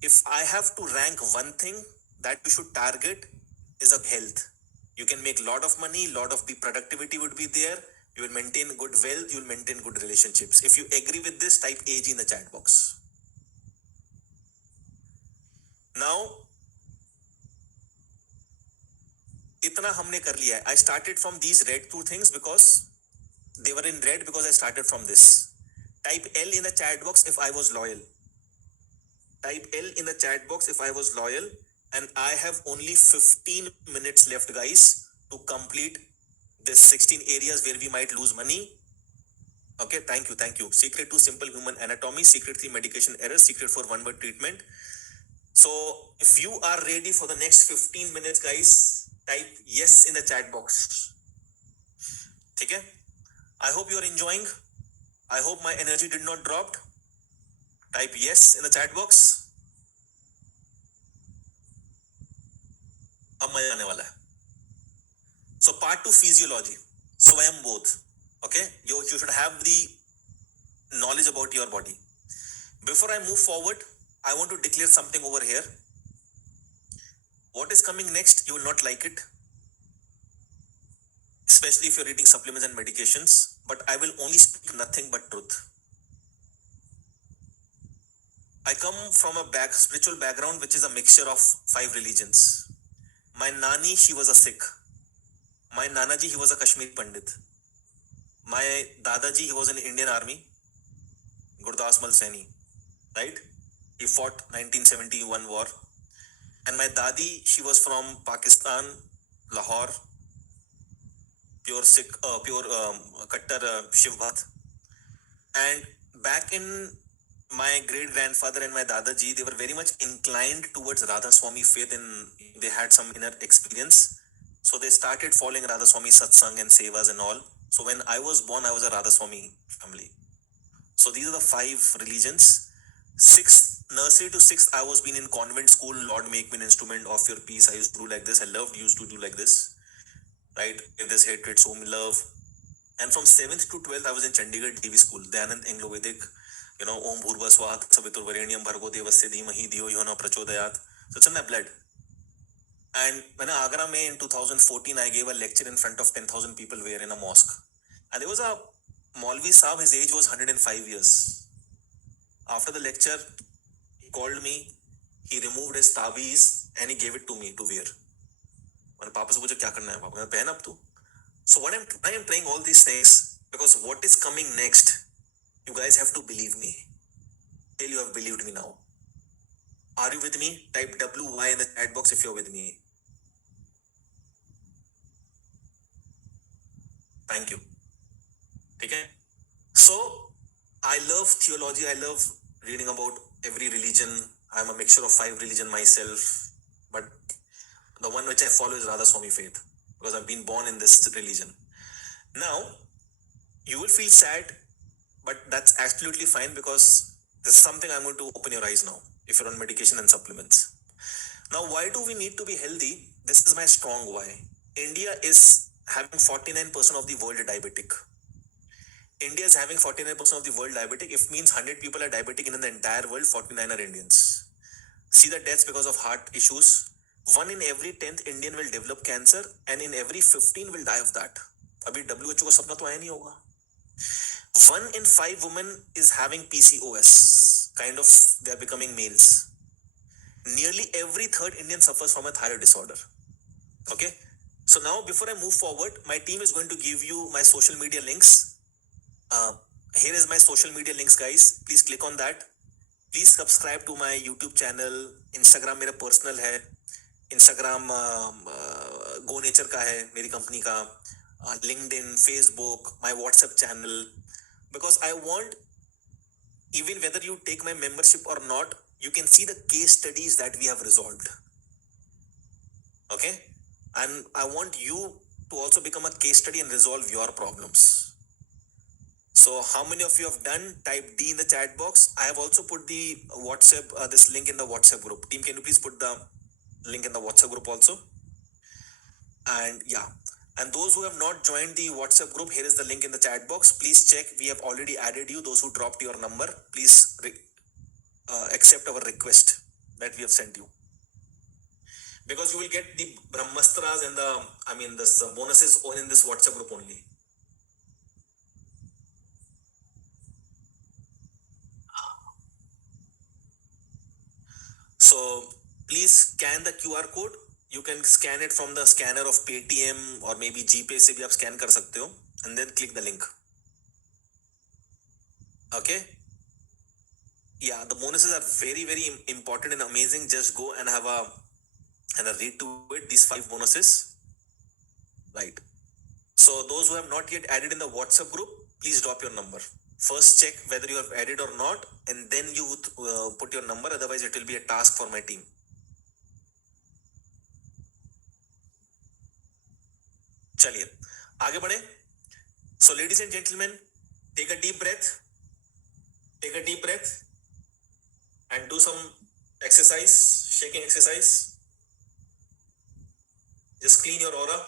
if I have to rank one thing that we should target is a health. You can make lot of money, lot of the productivity would be there. You will maintain good wealth, you will maintain good relationships. If you agree with this, type AG in the chat box. Now, इतना हमने कर लिया है. I started from these red two things because they were in red because I started from this. Type L in the chat box if I was loyal. Type L in the chat box if I was loyal. And I have only 15 minutes left, guys, to complete this 16 areas where we might lose money. Okay, thank you, thank you. Secret to simple human anatomy, secret 3 medication errors, secret for one-word treatment. So if you are ready for the next 15 minutes, guys, type yes in the chat box. Okay? I hope you are enjoying. I hope my energy did not drop. Type yes in the chat box. अब मजा आने वाला है. So part 2 physiology. Swayam both. Okay? You should have the knowledge about your body. Before I move forward, I want to declare something over here. What is coming next, you will not like it. Especially if you're eating supplements and medications. But I will only speak nothing but truth. I come from a spiritual background which is a mixture of 5 religions. My Nani, she was a Sikh. My Nanaji, he was a Kashmiri Pandit. My Dadaji, he was in Indian Army. Gurdas Mal Saini. Right? He fought 1971 war. And my dadi, she was from Pakistan, Lahore, pure Sikh, pure Kattar Shiv Bhat. And back in my great grandfather and my Dadaji, they were very much inclined towards Radha Swami faith, and they had some inner experience. So they started following Radha Swami satsang and sevas and all. So when I was born, I was a Radha Swami family. So these are the 5 religions. 6th, nursery to 6th, I was been in convent school. Lord, make me an instrument of your peace. I used to do like this. I used to do like this. Right? If there's hatred, so me love. And from 7th to 12th, I was in Chandigarh DV school, Dayanand Anglo-Vedic, Om Bhurva Swahat Saviturvarenyam Bhargo Devasya Dhimahi Dhiyo Yo Na Prachodayat. So it's in my blood. And when Agra May in 2014, I gave a lecture in front of 10,000 people were in a mosque. And there was a Maulvi Saab, his age was 105 years. After the lecture, he called me, he removed his tabiz and he gave it to me to wear. मैंने पापा से पूछा क्या करना है पापा, पहन अब तू. So I am trying all these things because what is coming next, you guys have to believe me. Till you have believed me now. Are you with me? Type WY in the chat box if you're with me. Thank you. Okay. So I love theology. I love reading about every religion. I'm a mixture of 5 religions myself, but the one which I follow is Radha Swami faith because I've been born in this religion. Now, you will feel sad, but that's absolutely fine because there's something I'm going to open your eyes now if you're on medication and supplements. Now, why do we need to be healthy? This is my strong why. India is having 49% of the world diabetic. India is having 49% of the world diabetic. If means 100 people are diabetic in the entire world, 49 are Indians. See the deaths because of heart issues. 1 in every 10th Indian will develop cancer and in every 15 will die of that. अभी WHO का सपना तो आया नहीं होगा. 1 in 5 women is having PCOS. Kind of, they are becoming males. Nearly every 3rd Indian suffers from a thyroid disorder. Okay. So now before I move forward, my team is going to give you my social media links. Here is my social media links, guys. Please click on that. Please subscribe to my YouTube channel. Instagram मेरा personal है. Instagram Go Nature का है, मेरी company का. LinkedIn, Facebook, my WhatsApp channel. Because I want, even whether you take my membership or not, you can see the case studies that we have resolved. Okay? And I want you to also become a case study and resolve your problems. So how many of you have done? Type D in the chat box. I have also put the WhatsApp, this link in the WhatsApp group. Team, can you please put the link in the WhatsApp group also? And yeah. And those who have not joined the WhatsApp group, here is the link in the chat box. Please check. We have already added you. Those who dropped your number, please accept our request that we have sent you. Because you will get the Brahmastras and the bonuses in this WhatsApp group only. So please scan the QR code. You can scan it from the scanner of Paytm or maybe GPay से भी आप scan कर सकते हो, and then click the link. Okay. Yeah, the bonuses are very, very important and amazing. Just go and have a read to it. These 5 bonuses, right? So those who have not yet added in the WhatsApp group, please drop your number. First check whether you have added or not, and then you put your number. Otherwise, it will be a task for my team. चलिए आगे बढ़े. So ladies and gentlemen, take a deep breath. Take a deep breath and do some exercise, shaking exercise. Just clean your aura.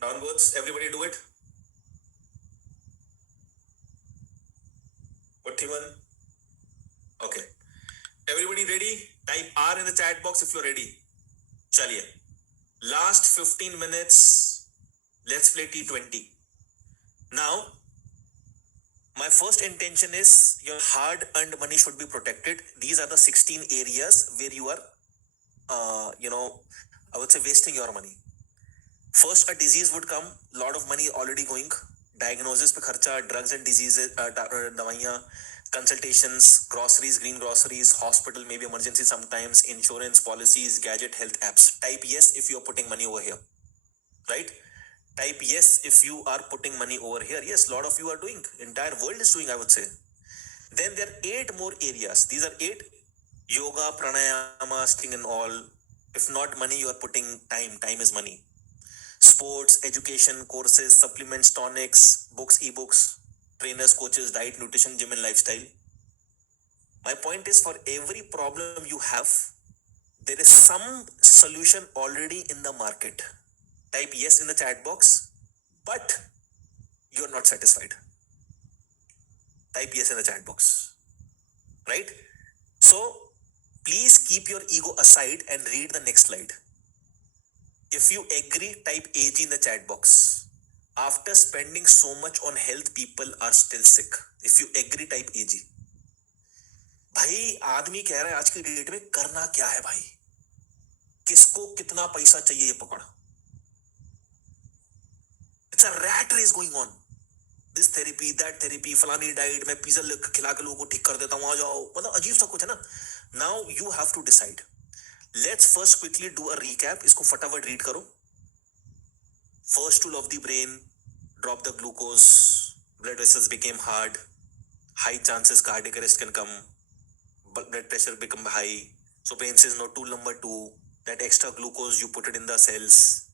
Downwards, everybody do it. What even? Okay. Everybody ready? Type R in the chat box if you're ready. Chaliye. Last 15 minutes, let's play T20. Now, my first intention is your hard-earned money should be protected. These are the 16 areas where you are, I would say wasting your money. First, a disease would come, lot of money already going. Diagnosis पे खर्चा, drugs and diseases, दवाइयाँ, consultations, groceries, green groceries, hospital, maybe emergency sometimes, insurance policies, gadget, health apps. Type yes if you are putting money over here, right? Type yes if you are putting money over here. Yes, a lot of you are doing. Entire world is doing, I would say. Then there are 8 more areas. These are 8: yoga, pranayama, sitting and all. If not money, you are putting time. Time is money. Sports, education, courses, supplements, tonics, books, ebooks, trainers, coaches, diet, nutrition, gym and lifestyle. My point is, for every problem you have, there is some solution already in the market. Type yes in the chat box, but you're not satisfied. Type yes in the chat box, right? So please keep your ego aside and read the next slide. If you agree, type AG in the chat box. After spending so much on health, people are still sick. If you agree, type AG. भाई आदमी कह रहा है आज की date में करना क्या है भाई, किसको कितना पैसा चाहिए ये पकड़. It's a rat race going on. This therapy, that therapy, फलानी डाइट, मैं पिज्जा खिला के लोगों को ठीक कर देता हूं, आ जाओ. मतलब अजीब सा कुछ है ना. Now you have to decide. Let's first quickly do a recap. इसको फटाफट रीड करो. First tool of the brain, drop the glucose, blood vessels became hard, high chances cardiac arrest can come, blood pressure become high. So brain says no. Tool number 2, that extra glucose you put it in the cells.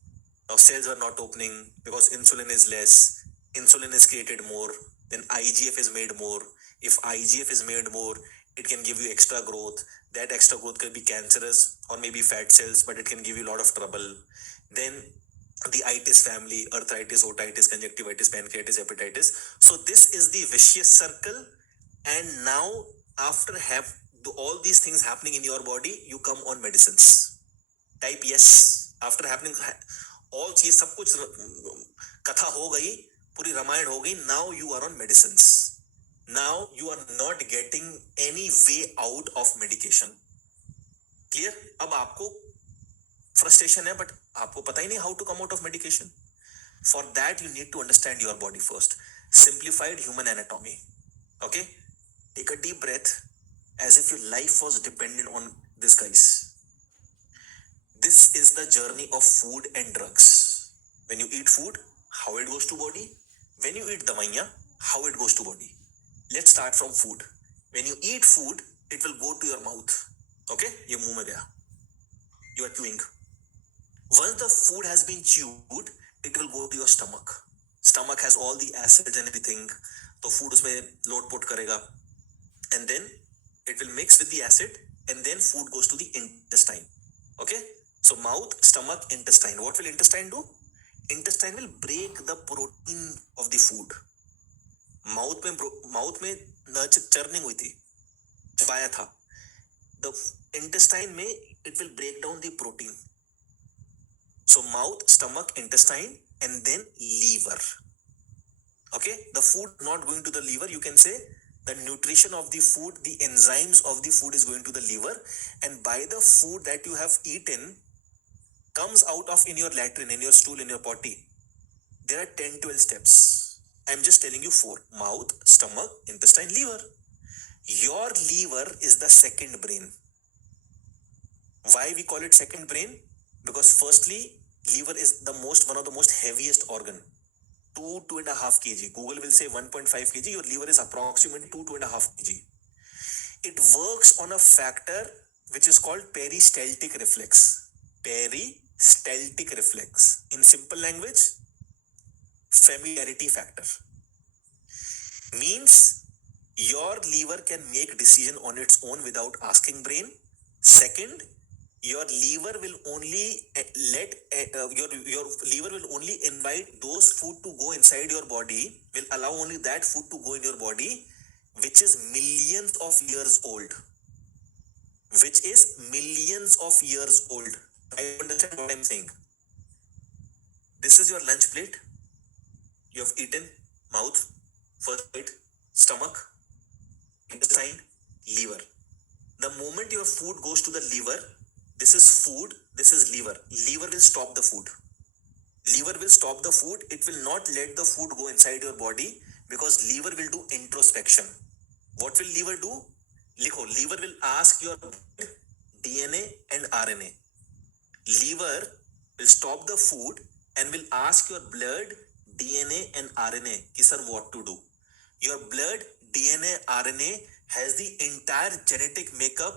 Now cells are not opening because insulin is less. Insulin is created more. Then IGF is made more. If IGF is made more, it can give you extra growth. That extra growth can be cancerous or maybe fat cells, but it can give you a lot of trouble. Then the itis family, arthritis, otitis, conjunctivitis, pancreatitis, hepatitis. So this is the vicious circle. And now after have all these things happening in your body, you come on medicines. Type yes. After happening all चीज सब कुछ कथा हो गई, पूरी रामायण हो गई. Now you are on medicines. Now you are not getting any way out of medication. Clear? अब आपको frustration है, but आपको पता ही नहीं how to come out of medication. For that you need to understand your body first. Simplified human anatomy. Okay? Take a deep breath as if your life was dependent on this, guys. This is the journey of food and drugs. When you eat food, how it goes to body. When you eat davaiyan, how it goes to body. Let's start from food. When you eat food, it will go to your mouth. Okay? ये मुंह में गया. You are chewing. Once the food has been chewed, it will go to your stomach. Stomach has all the acids and everything. तो food उसमें load put करेगा. And then it will mix with the acid, and then food goes to the intestine. Okay? So mouth, stomach, intestine. What will intestine do? Intestine will break the protein of the food. Mouth में churning हुई थी, चबाया था. The intestine में it will break down the protein. So mouth, stomach, intestine, and then liver. Okay? The food not going to the liver, you can say the nutrition of the food, the enzymes of the food is going to the liver, and by the food that you have eaten comes out of in your latrine, in your stool, in your potty. There are 10-12 steps. I'm just telling you 4. Mouth, stomach, intestine, liver. Your liver is the second brain. Why we call it second brain? Because firstly, liver is one of the most heaviest organ. 2.5 kg. Google will say 1.5 kg. Your liver is approximately 2.5 kg. It works on a factor which is called peristaltic reflex. Peristaltic reflex. In simple language, familiarity factor. Means your liver can make decision on its own without asking brain. Second, your liver will only your liver will only invite those food to go inside your body, will allow only that food to go in your body which is millions of years old. Which is millions of years old. I understand what I'm saying. This is your lunch plate. You have eaten mouth, first bite, stomach, intestine, liver. The moment your food goes to the liver, this is food, this is liver. Liver will stop the food. Liver will stop the food. It will not let the food go inside your body because liver will do introspection. What will liver do? लिखो, liver will ask your DNA and RNA. Liver will stop the food and will ask your blood, DNA and RNA कि sir what to do. Your blood, DNA, RNA has the entire genetic makeup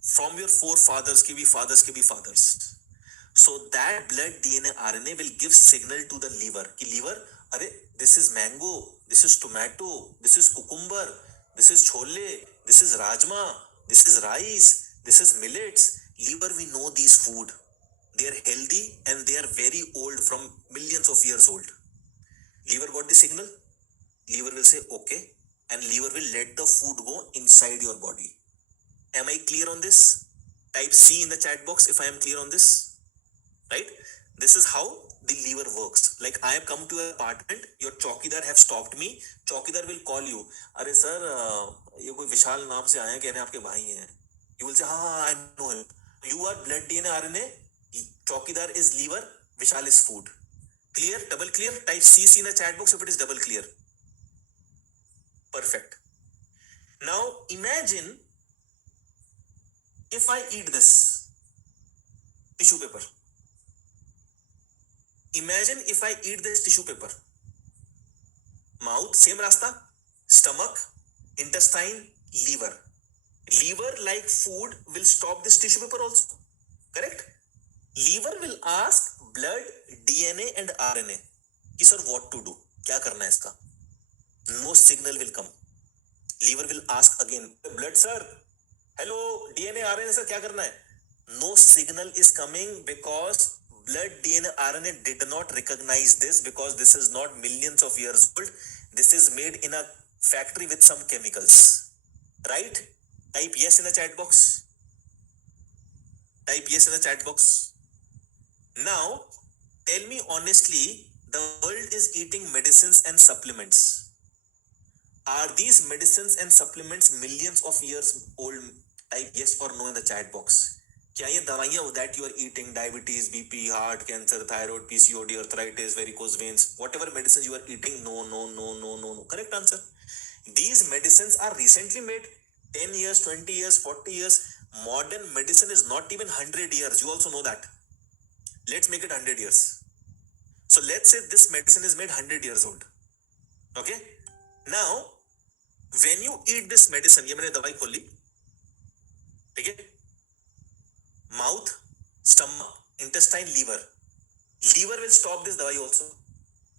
from your forefathers के भी fathers. So that blood, DNA, RNA will give signal to the liver कि liver, अरे this is mango, this is tomato, this is cucumber, this is chole, this is rajma, this is rice, this is millets. Liver, we know these food. They are healthy and they are very old, from millions of years old. Liver got the signal. Liver will say okay, and liver will let the food go inside your body. Am I clear on this? Type C in the chat box if I am clear on this. Right? This is how the liver works. Like I have come to your apartment, your चौकीदार have stopped me. चौकीदार will call you. अरे sir, ये कोई विशाल नाम से आए हैं, कह रहे हैं आपके भाई हैं. You will say हाँ, I know him. You are blood, DNA, RNA. चौकीदार is liver. Vishal is food. Clear? Double clear? Type CC in the chat box if it is double clear. Perfect. Now imagine if I eat this tissue paper. Imagine if I eat this tissue paper. Mouth, same rasta. Stomach, intestine, liver. Liver, like food, will stop this tissue paper also. Correct? Liver will ask blood, DNA and RNA कि sir what to do, क्या करना है इसका. No signal will come. Liver will ask again, blood sir, hello, DNA, RNA sir, क्या करना है. No signal is coming because blood, DNA, RNA did not recognize this, because this is not millions of years old. This is made in a factory with some chemicals. Right? Type yes in the chat box. Type yes in the chat box. Now, tell me honestly, the world is eating medicines and supplements. Are these medicines and supplements millions of years old? Type yes or no in the chat box. क्या ये दवाइयाँ that you are eating, diabetes, BP, heart, cancer, thyroid, PCOD, arthritis, varicose veins, whatever medicines you are eating, no. Correct answer. These medicines are recently made, 10 years, 20 years, 40 years. Modern medicine is not even 100 years. You also know that. Let's make it 100 years. So let's say this medicine is made 100 years old. Okay? Now, when you eat this medicine, ये मैंने दवाई खोली, ठीक है? Mouth, stomach, intestine, liver. Liver will stop this dawai also.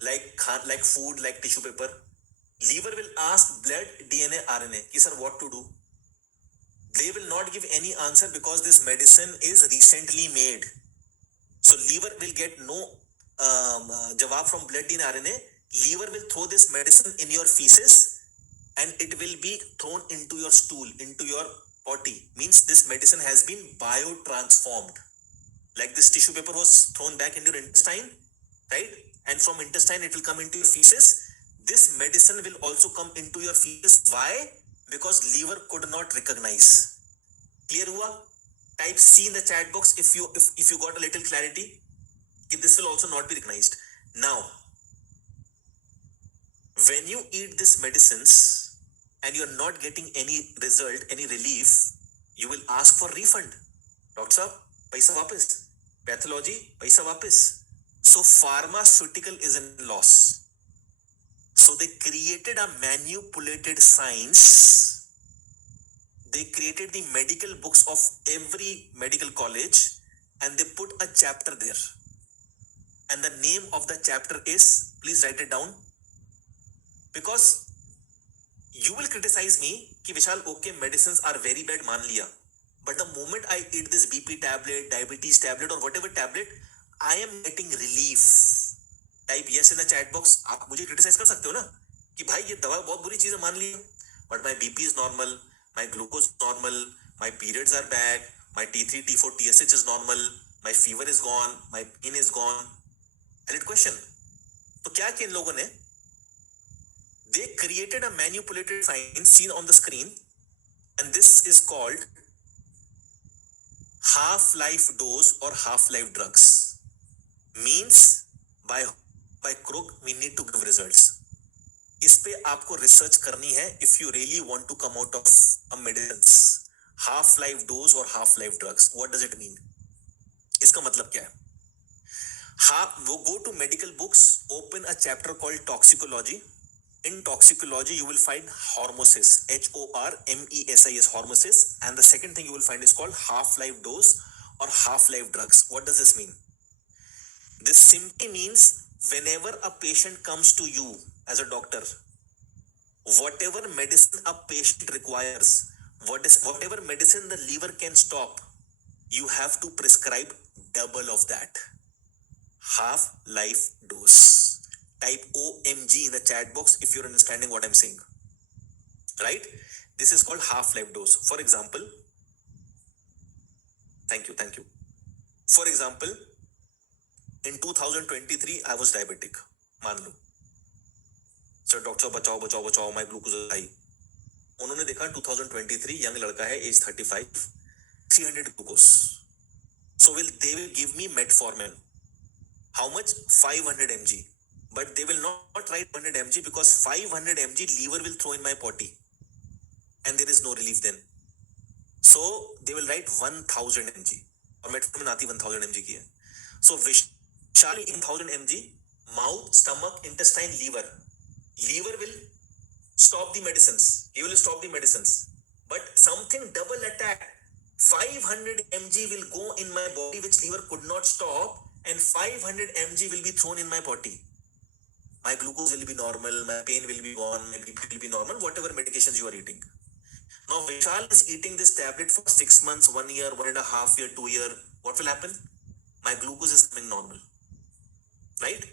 Like food, like tissue paper. Liver will ask blood, DNA, RNA. Ki sir, what to do? They will not give any answer because this medicine is recently made. So liver will get no jawab from blood, DNA, RNA. Liver will throw this medicine in your feces and it will be thrown into your stool, into your potty. Means this medicine has been biotransformed. Like this tissue paper was thrown back into your intestine, right? And from intestine it will come into your feces. This medicine will also come into your feces. Why? Because liver could not recognize. Clear hua? Type C in the chat box if you got a little clarity. This will also not be recognized. Now, when you eat these medicines and you are not getting any result, any relief, you will ask for refund. Doctor sahab, paisa wapis. Pathology, paisa wapis. So pharmaceutical is in loss. So they created a manipulated science. They created the medical books of every medical college and they put a chapter there. And the name of the chapter is, please write it down, because you will criticize me कि विशाल, okay, medicines are very bad, मान लिया, but the moment I eat this BP tablet, diabetes tablet or whatever tablet, I am getting relief. Type yes in the chat box. आप मुझे criticize कर सकते हो ना कि भाई ये दवा बहुत बुरी चीज है, मान लिया, but my BP is normal, my glucose is normal, my periods are back, my T3, T4, TSH is normal, my fever is gone, my pain is gone. Valid question. तो क्या किया इन लोगों ने? They created a manipulated science seen on the screen, and this is called half-life dose or half-life drugs. Means by crook we need to give results. इस पे आपको research करनी है if you really want to come out of a medicines. Half life dose और half life drugs, what does it mean? इसका मतलब क्या है? वो go to medical books, open a chapter called toxicology. In toxicology, you will find hormesis, HORMESIS, hormesis, and the second thing you will find is called half-life dose or half-life drugs. What does this mean? This simply means whenever a patient comes to you as a doctor, whatever medicine a patient requires, whatever medicine the liver can stop, you have to prescribe double of that. Half-life dose. Type OMG in the chat box if you're understanding what I'm saying. Right? This is called half-life dose. For example, thank you. For example, in 2023, I was diabetic. मान लो. Sir, doctor बचाओ, my glucose is high. उन्होंने देखा 2023 young लड़का है, age 35, 300 glucose. So they will give me metformin. How much? 500 mg. But they will not write 100 mg because 500 mg liver will throw in my potty. And there is no relief then. So they will write 1000 mg. और metformin आती 1000 mg की है. So Vishal in 1000 mg, mouth, stomach, intestine, liver. Liver will stop the medicines. He will stop the medicines. But something double attack. 500 mg will go in my body which liver could not stop. And 500 mg will be thrown in my potty. My glucose will be normal, my pain will be gone, my BP will be normal, whatever medications you are eating. Now Vishal is eating this tablet for 6 months, 1 year, 1.5 year, 2 year. What will happen? My glucose is coming normal. Right?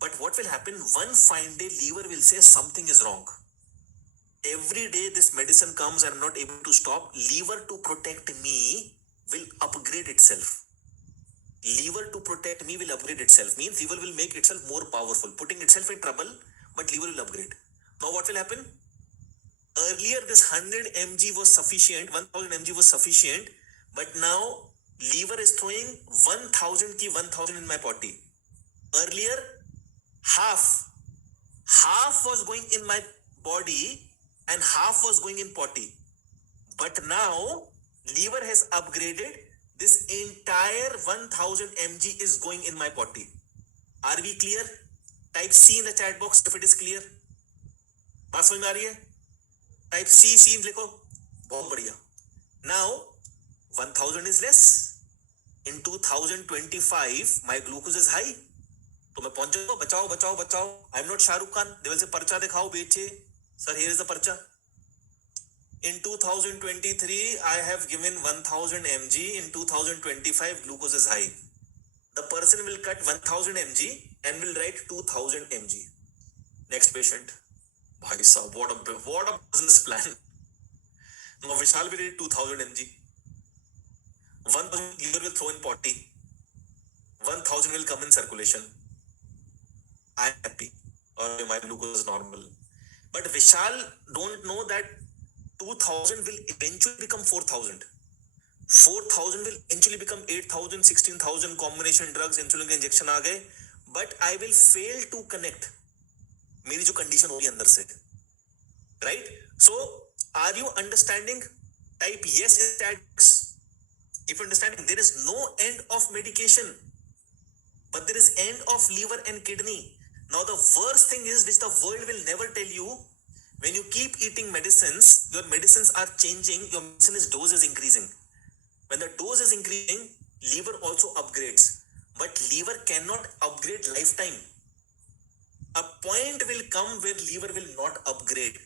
But what will happen? One fine day, liver will say something is wrong. Every day this medicine comes and I'm not able to stop. Liver to protect me will upgrade itself. Liver to protect me will upgrade itself. Means liver will make itself more powerful, putting itself in trouble, but liver will upgrade. Now what will happen? Earlier this 100 mg was sufficient, 1000 mg was sufficient, but now liver is throwing 1000 in my potty. Earlier half was going in my body and half was going in potty. But now liver has upgraded. This entire 1000 mg is going in my potty. Are we clear? Type C in the chat box if it is clear. बात समझ में आ रही है? Type C लिखो. बहुत बढ़िया. Now 1000 is less. In 2025 my glucose is high. तो मैं पहुंच जाऊंगा. बचाओ. I'm not Shah Rukh Khan. They will say पर्चा दिखाओ बेचे. Sir, here is the पर्चा. In 2023, I have given 1000 mg. In 2025, glucose is high. The person will cut 1000 mg and will write 2000 mg. Next patient. Bhai sahab, what a business plan. Now Vishal will read 2000 mg. 1000 liver will throw in potty. 1000 will come in circulation. I am happy. Or my glucose is normal. But Vishal don't know that 2000 will eventually become 4000. 4000 will eventually become 8000, 16000, combination drugs, insulin injection आ गए. But I will fail to connect. मेरी जो condition होगी अंदर से. Right? So, are you understanding? Type yes in chat box. If you're understanding, there is no end of medication. But there is end of liver and kidney. Now the worst thing is, which the world will never tell you, when you keep eating medicines, your medicines are changing, your medicine's dose is increasing. When the dose is increasing, liver also upgrades. But liver cannot upgrade lifetime. A point will come where liver will not upgrade.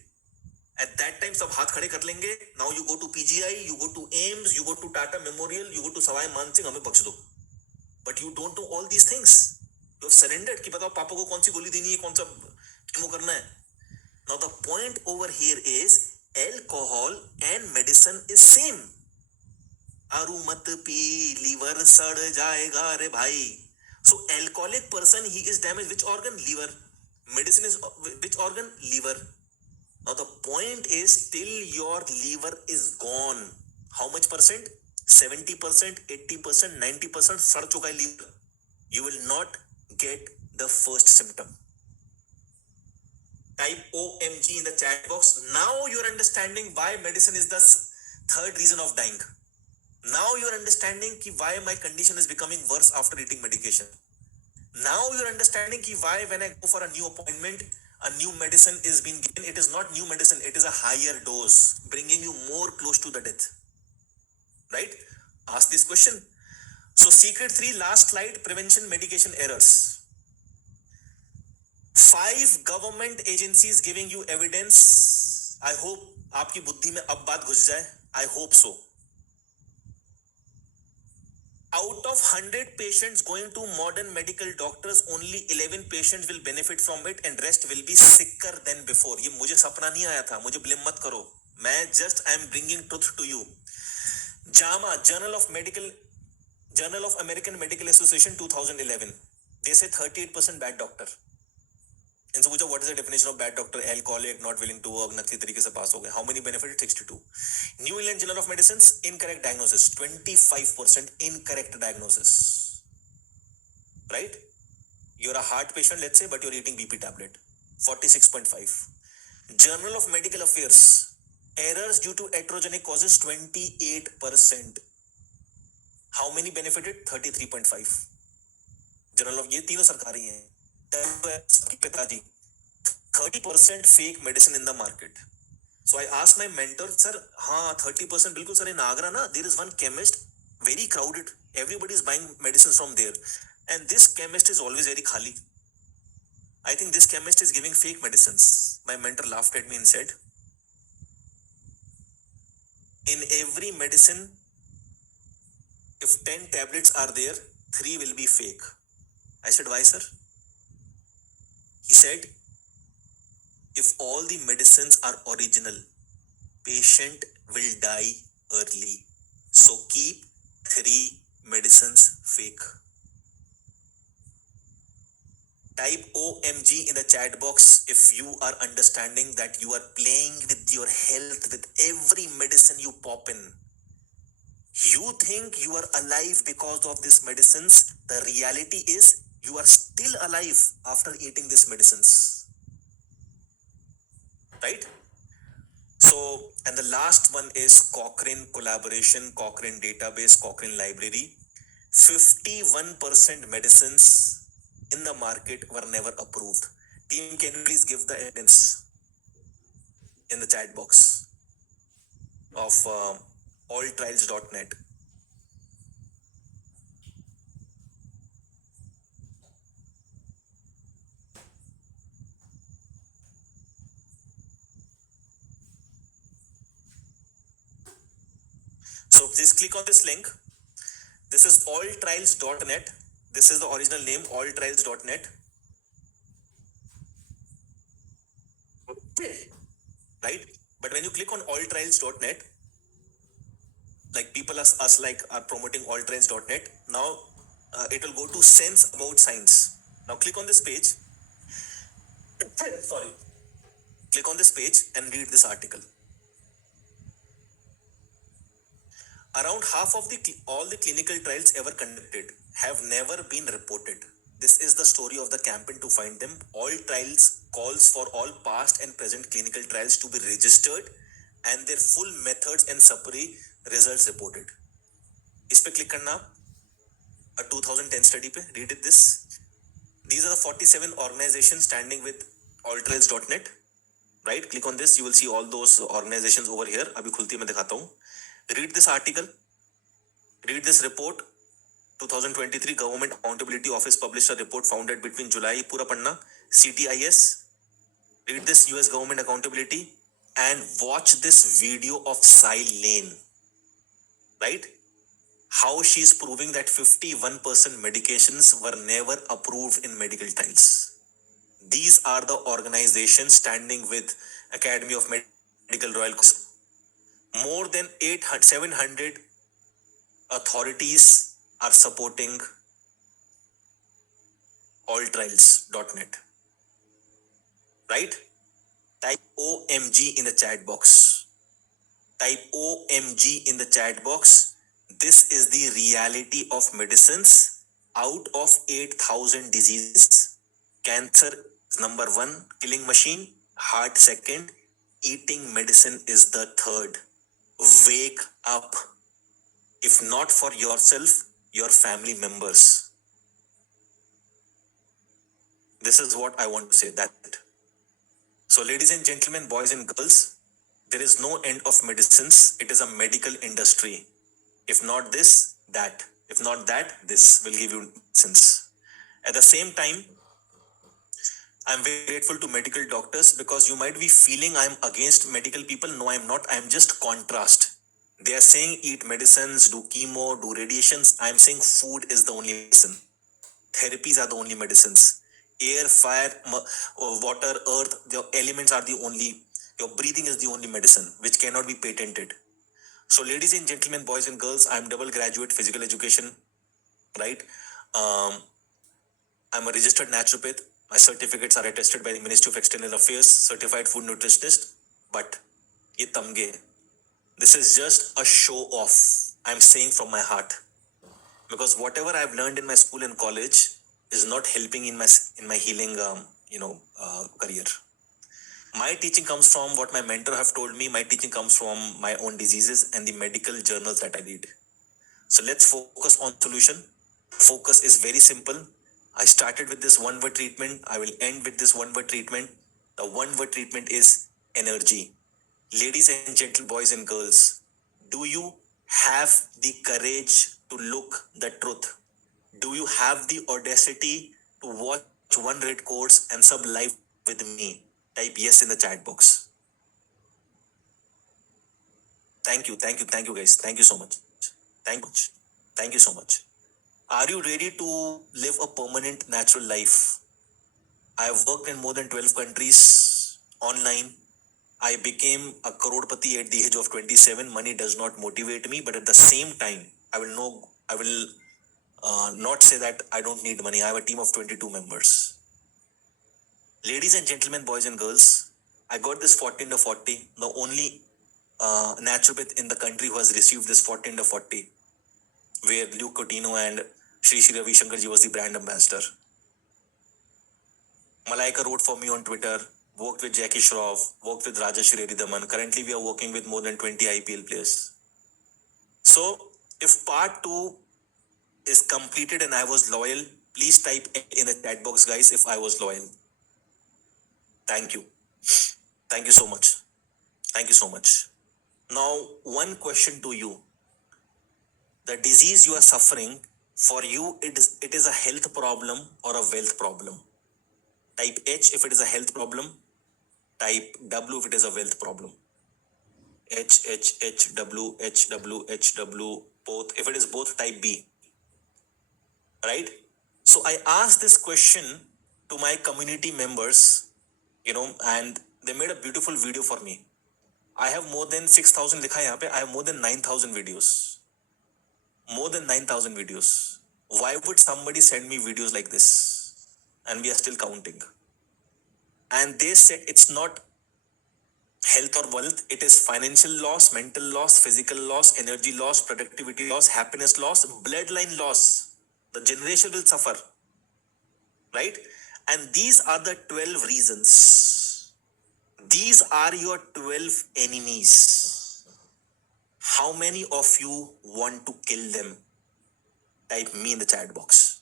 At that time, सब हाथ खड़े कर लेंगे. Now you go to PGI, you go to AIMS, you go to Tata Memorial, you go to Sawai Mansingh, हमें बख्श दो. But you don't do all these things. You have surrendered. कि बताओ पापा को कौन सी गोली देनी है, कौन सा कीमो करना है. Now the point over here is alcohol and medicine is same. आरू मत पी, liver सड़ जाएगा रे भाई. So alcoholic person, he is damaged. Which organ? Liver. Medicine is which organ? Liver. Now the point is, till your liver is gone, how much percent? 70%, 80%, 90% सड़ चुका है liver. You will not get the first symptom. Type OMG in the chat box. Now you're understanding why medicine is the third reason of dying. Now you're understanding why my condition is becoming worse after eating medication. Now you're understanding why when I go for a new appointment, a new medicine is being given. It is not new medicine, it is a higher dose, bringing you more close to the death. Right? Ask this question. So secret 3, last slide, prevention medication errors. 5 government agencies giving you evidence. I hope आपकी बुद्धि में अब बात घुस जाए. I hope so. Out of 100 patients going to modern medical doctors, only 11 patients will benefit from it and rest will be sicker than before. ये मुझे सपना नहीं आया था, मुझे blame मत करो. मैं just I am bringing truth to you. JAMA, Journal of American Medical Association 2011. They say 38% bad doctor. इनसे पूछो what is the definition of bad doctor? Alcoholic, not willing to work, नकली तरीके से पास हो गए. How many benefited? 62. New England Journal of Medicine's incorrect diagnosis. 25% incorrect diagnosis. Right? You're a heart patient, let's say, but you're eating BP tablet. 46.5. Journal of Medical Affairs. Errors due to iatrogenic causes. 28%. How many benefited? 33.5. Journal of ये तीनों सरकारी हैं. पिताजी 30% fake medicine in the market. So I asked my mentor, sir, हाँ 30% बिल्कुल sir in Agra ना, there is one chemist, very crowded, everybody is buying medicines from there, and this chemist is always very khali. I think this chemist is giving fake medicines. My mentor laughed at me and said, in every medicine, if 10 tablets are there, 3 will be fake. I said, why sir? He said, if all the medicines are original, patient will die early. So keep 3 medicines fake. Type OMG in the chat box if you are understanding that you are playing with your health with every medicine you pop in. You think you are alive because of these medicines. The reality is you are still alive after eating these medicines. Right? So, and the last one is Cochrane collaboration, Cochrane database, Cochrane library. 51% medicines in the market were never approved. Team, can you please give the evidence in the chat box of alltrials.net? So just click on this link. This is alltrials.net. This is the original name, alltrials.net. Right? But when you click on alltrials.net, like people us like are promoting alltrials.net, now it will go to Sense About Science. Now click on this page. Sorry. Click on this page and read this article. Around half of all the clinical trials ever conducted have never been reported. This is the story of the campaign to find them. All trials calls for all past and present clinical trials to be registered and their full methods and summary results reported. इस पे click करना a 2010 study पे, read it this. These are the 47 organizations standing with alltrials.net. Right? Click on this. You will see all those organizations over here. अभी खुलती है, मैं दिखाता हूँ. Read this article. Read this report. 2023 Government Accountability Office published a report founded between July. पूरा पढ़ना. CTIS. Read this US Government Accountability and watch this video of Sai Lane. Right? How she is proving that 51% medications were never approved in medical trials. These are the organizations standing with Academy of Medical Royal. More than 700 authorities are supporting alltrials.net. Right? Type OMG in the chat box. Type OMG in the chat box. This is the reality of medicines. Out of 8,000 diseases, cancer is number 1 killing machine. heart second, eating medicine is the third. Wake up. If not for yourself, your family members. This is what I want to say. That. So, ladies and gentlemen, boys and girls, there is no end of medicines. It is a medical industry. If not this, that. If not that, this will give you medicines. At the same time, I'm very grateful to medical doctors because you might be feeling I'm against medical people. No, I'm not. I'm just contrast. They are saying eat medicines, do chemo, do radiations. I'm saying food is the only medicine. Therapies are the only medicines. Air, fire, water, earth, the elements are the only, your breathing is the only medicine which cannot be patented. So, ladies and gentlemen, boys and girls, I'm double graduate physical education, right? I'm a registered naturopath. My certificates are attested by the Ministry of External Affairs, certified food nutritionist. But ye tamge, this is just a show off. I'm saying from my heart. Because whatever I've learned in my school and college is not helping in my healing career. My teaching comes from what my mentor have told me. My teaching comes from my own diseases and the medical journals that I read. So let's focus on solution. Focus is very simple. I started with this one word treatment. I will end with this one word treatment. The one word treatment is energy. Ladies and gentle boys and girls, do you have the courage to look the truth? Do you have the audacity to watch one red course and sub live with me? Type yes in the chat box. Thank you guys. Thank you so much. Thank you so much. Are you ready to live a permanent natural life? I have worked in more than 12 countries online. I became a crorepati at the age of 27. Money does not motivate me, but at the same time, I will not say that I don't need money. I have a team of 22 members. Ladies and gentlemen, boys and girls, I got this 40 under 40, the only naturopath in the country who has received this 40 under 40, where Luke Coutinho and Shri Ravi Shankar ji was the brand ambassador. Malaika wrote for me on Twitter, worked with Jackie Shroff, worked with Rajashri Daman. Currently, we are working with more than 20 IPL players. So, if part 2 is completed and I was loyal, please type in the chat box, guys, if I was loyal. Thank you. Thank you so much. Thank you so much. Now, one question to you. The disease you are suffering, for you, it is a health problem or a wealth problem. Type H if it is a health problem. Type W if it is a wealth problem. H, W, both. If it is both, type B. Right? So I asked this question to my community members, and they made a beautiful video for me. I have more than 6,000 likha yahan pe. I have more than 9,000 videos. More than 9,000 videos. Why would somebody send me videos like this? And we are still counting. And they said it's not health or wealth, it is financial loss, mental loss, physical loss, energy loss, productivity loss, happiness loss, bloodline loss. The generation will suffer. Right? And these are the 12 reasons. These are your 12 enemies. How many of you want to kill them? Type me in the chat box.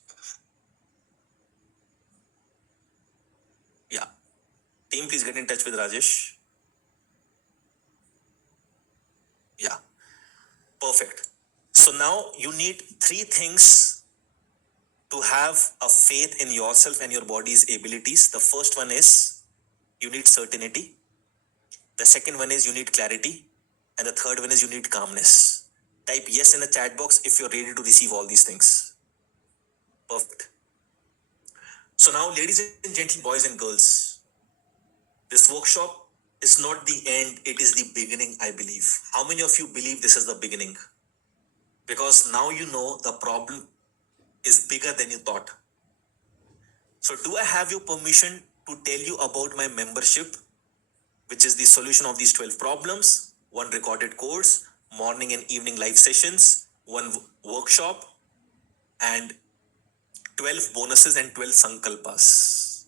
Yeah. Team, please get in touch with Rajesh. Yeah. Perfect. So now you need 3 things to have a faith in yourself and your body's abilities. The first one is you need certainty. The second one is you need clarity. And the third one is you need calmness. Type yes in the chat box if you're ready to receive all these things. Perfect. So now, ladies and gentlemen, boys and girls, this workshop is not the end, it is the beginning, I believe. How many of you believe this is the beginning? Because now you know the problem is bigger than you thought. So do I have your permission to tell you about my membership, which is the solution of these 12 problems, one recorded course, morning and evening live sessions, one workshop, and 12 bonuses and 12 sankalpas.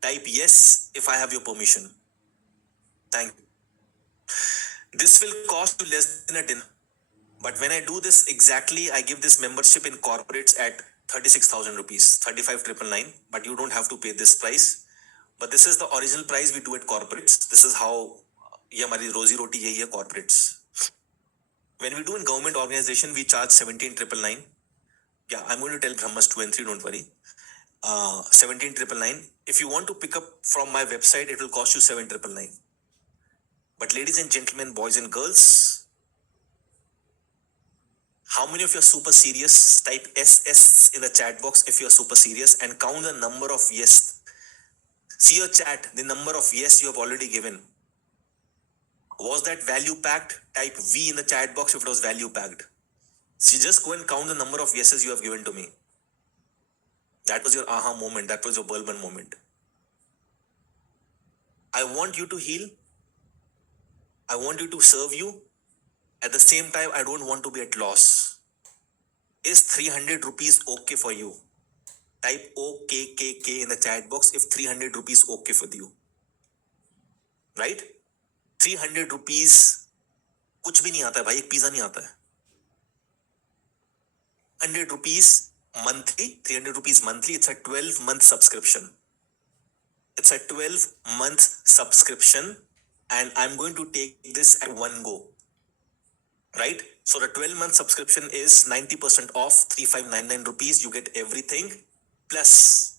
Type yes if I have your permission. Thank you. This will cost you less than a dinner. But when I do this exactly, I give this membership in corporates at 36,000 rupees, 35,999. But you don't have to pay this price. But this is the original price we do at corporates. This is how ये हमारी रोजी रोटी यही है corporates. When we do in government organization, we charge 17,999. Yeah, I'm going to tell Brahmas 2 and 3, don't worry. 17,999. If you want to pick up from my website, it will cost you 7,999. But ladies and gentlemen, boys and girls, how many of you are super serious? Type SS in the chat box if you are super serious and count the number of yes. See your chat, the number of yes you have already given. Was that value packed? Type V in the chat box if it was value packed. So just go and count the number of yeses you have given to me. That was your aha moment. That was your Bulban moment. I want you to heal. I want you to serve you. At the same time, I don't want to be at loss. Is 300 rupees okay for you? Type OKKK in the chat box if 300 rupees okay for you. Right? 300 rupees कुछ भी नहीं आता है भाई, एक pizza नहीं आता है. 100 rupees monthly, 300 rupees monthly. It's a 12-month subscription. It's a 12-month subscription, and I'm going to take this at one go. Right? So the 12-month subscription is 90% off, 3,599 rupees. You get everything. Plus,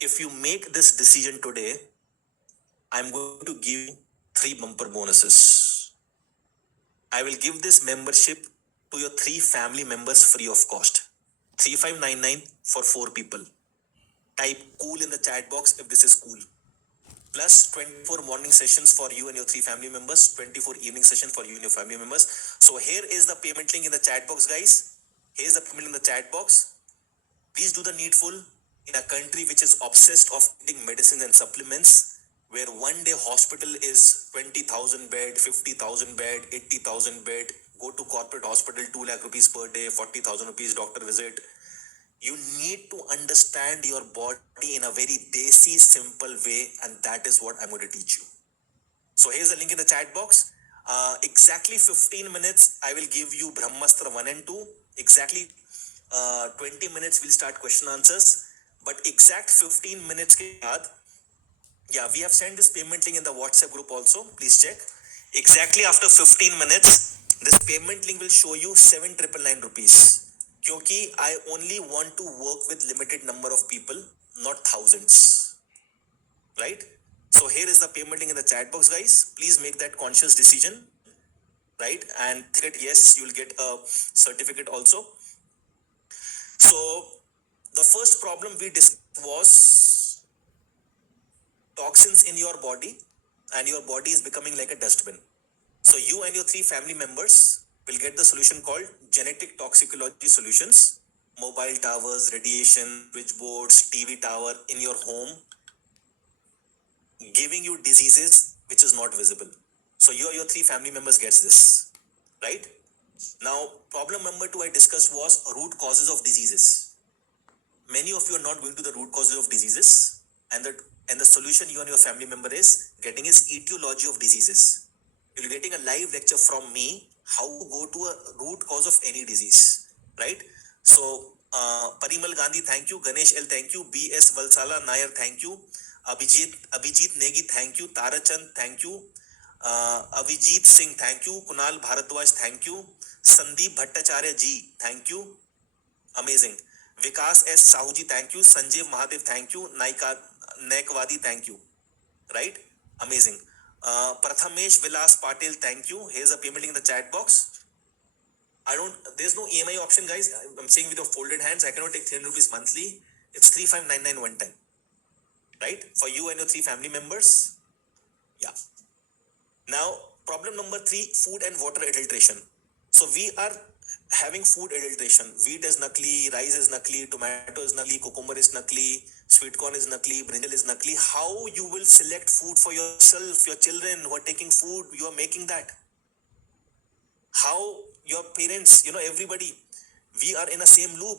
if you make this decision today, I'm going to give you 3 bumper bonuses. I will give this membership to your 3 family members free of cost. 3,599 for 4 people. Type cool in the chat box if this is cool. Plus 24 morning sessions for you and your 3 family members, 24 evening sessions for you and your family members. So here is the payment link in the chat box, guys. Here's the payment in the chat box. Please do the needful. In a country which is obsessed of eating medicines and supplements, where one day hospital is 20,000 bed, 50,000 bed, 80,000 bed, go to corporate hospital, 2 lakh rupees per day, 40,000 rupees doctor visit. You need to understand your body in a very desi, simple way, and that is what I'm going to teach you. So here's the link in the chat box. Exactly 15 minutes, I will give you Brahmastra 1 and 2. Exactly 20 minutes, we'll start question answers. But exact 15 minutes ke baad, yeah, we have sent this payment link in the WhatsApp group also. Please check. Exactly after 15 minutes, this payment link will show you 7,999 rupees. Kyunki I only want to work with limited number of people, not thousands. Right? So here is the payment link in the chat box, guys. Please make that conscious decision. Right? And yes, you'll get a certificate also. So the first problem we discussed was toxins in your body, and your body is becoming like a dustbin. So you and your 3 family members will get the solution called genetic toxicology solutions. Mobile towers, radiation, switchboards, TV tower in your home, giving you diseases which is not visible. So you or your 3 family members gets this, right? Now, problem number 2 I discussed was root causes of diseases. Many of you are not going to the root causes of diseases, and the solution you and your family member is getting is etiology of diseases. You're getting a live lecture from me how to go to a root cause of any disease, right? So Parimal Gandhi, thank you. Ganesh L, thank you. B.S. Valsala Nair, thank you. Abhijit Negi, thank you. Tarachand, thank you. Avijit Singh, thank you. Kunal Bharadwaj, thank you. Sandeep Bhattacharya ji, thank you. Amazing. Vikas S. Sahuji, thank you. Sanjeev Mahadev, thank you. Naikwadi, thank you. Right? Amazing. Prathamesh Vilas Patil, thank you. Here's a payment link in the chat box. There's no EMI option, guys. I'm saying with your folded hands, I cannot take 300 rupees monthly. It's 3,599 one time. Right? For you and your 3 family members. Yeah. Now, problem number 3, food and water adulteration. So we are having food adulteration. Wheat is nakli, rice is nakli, tomato is nakli, cucumber is nakli, sweet corn is nakli, brinjal is nakli. How you will select food for yourself, your children who are taking food, you are making that. How your parents, everybody, we are in a same loop,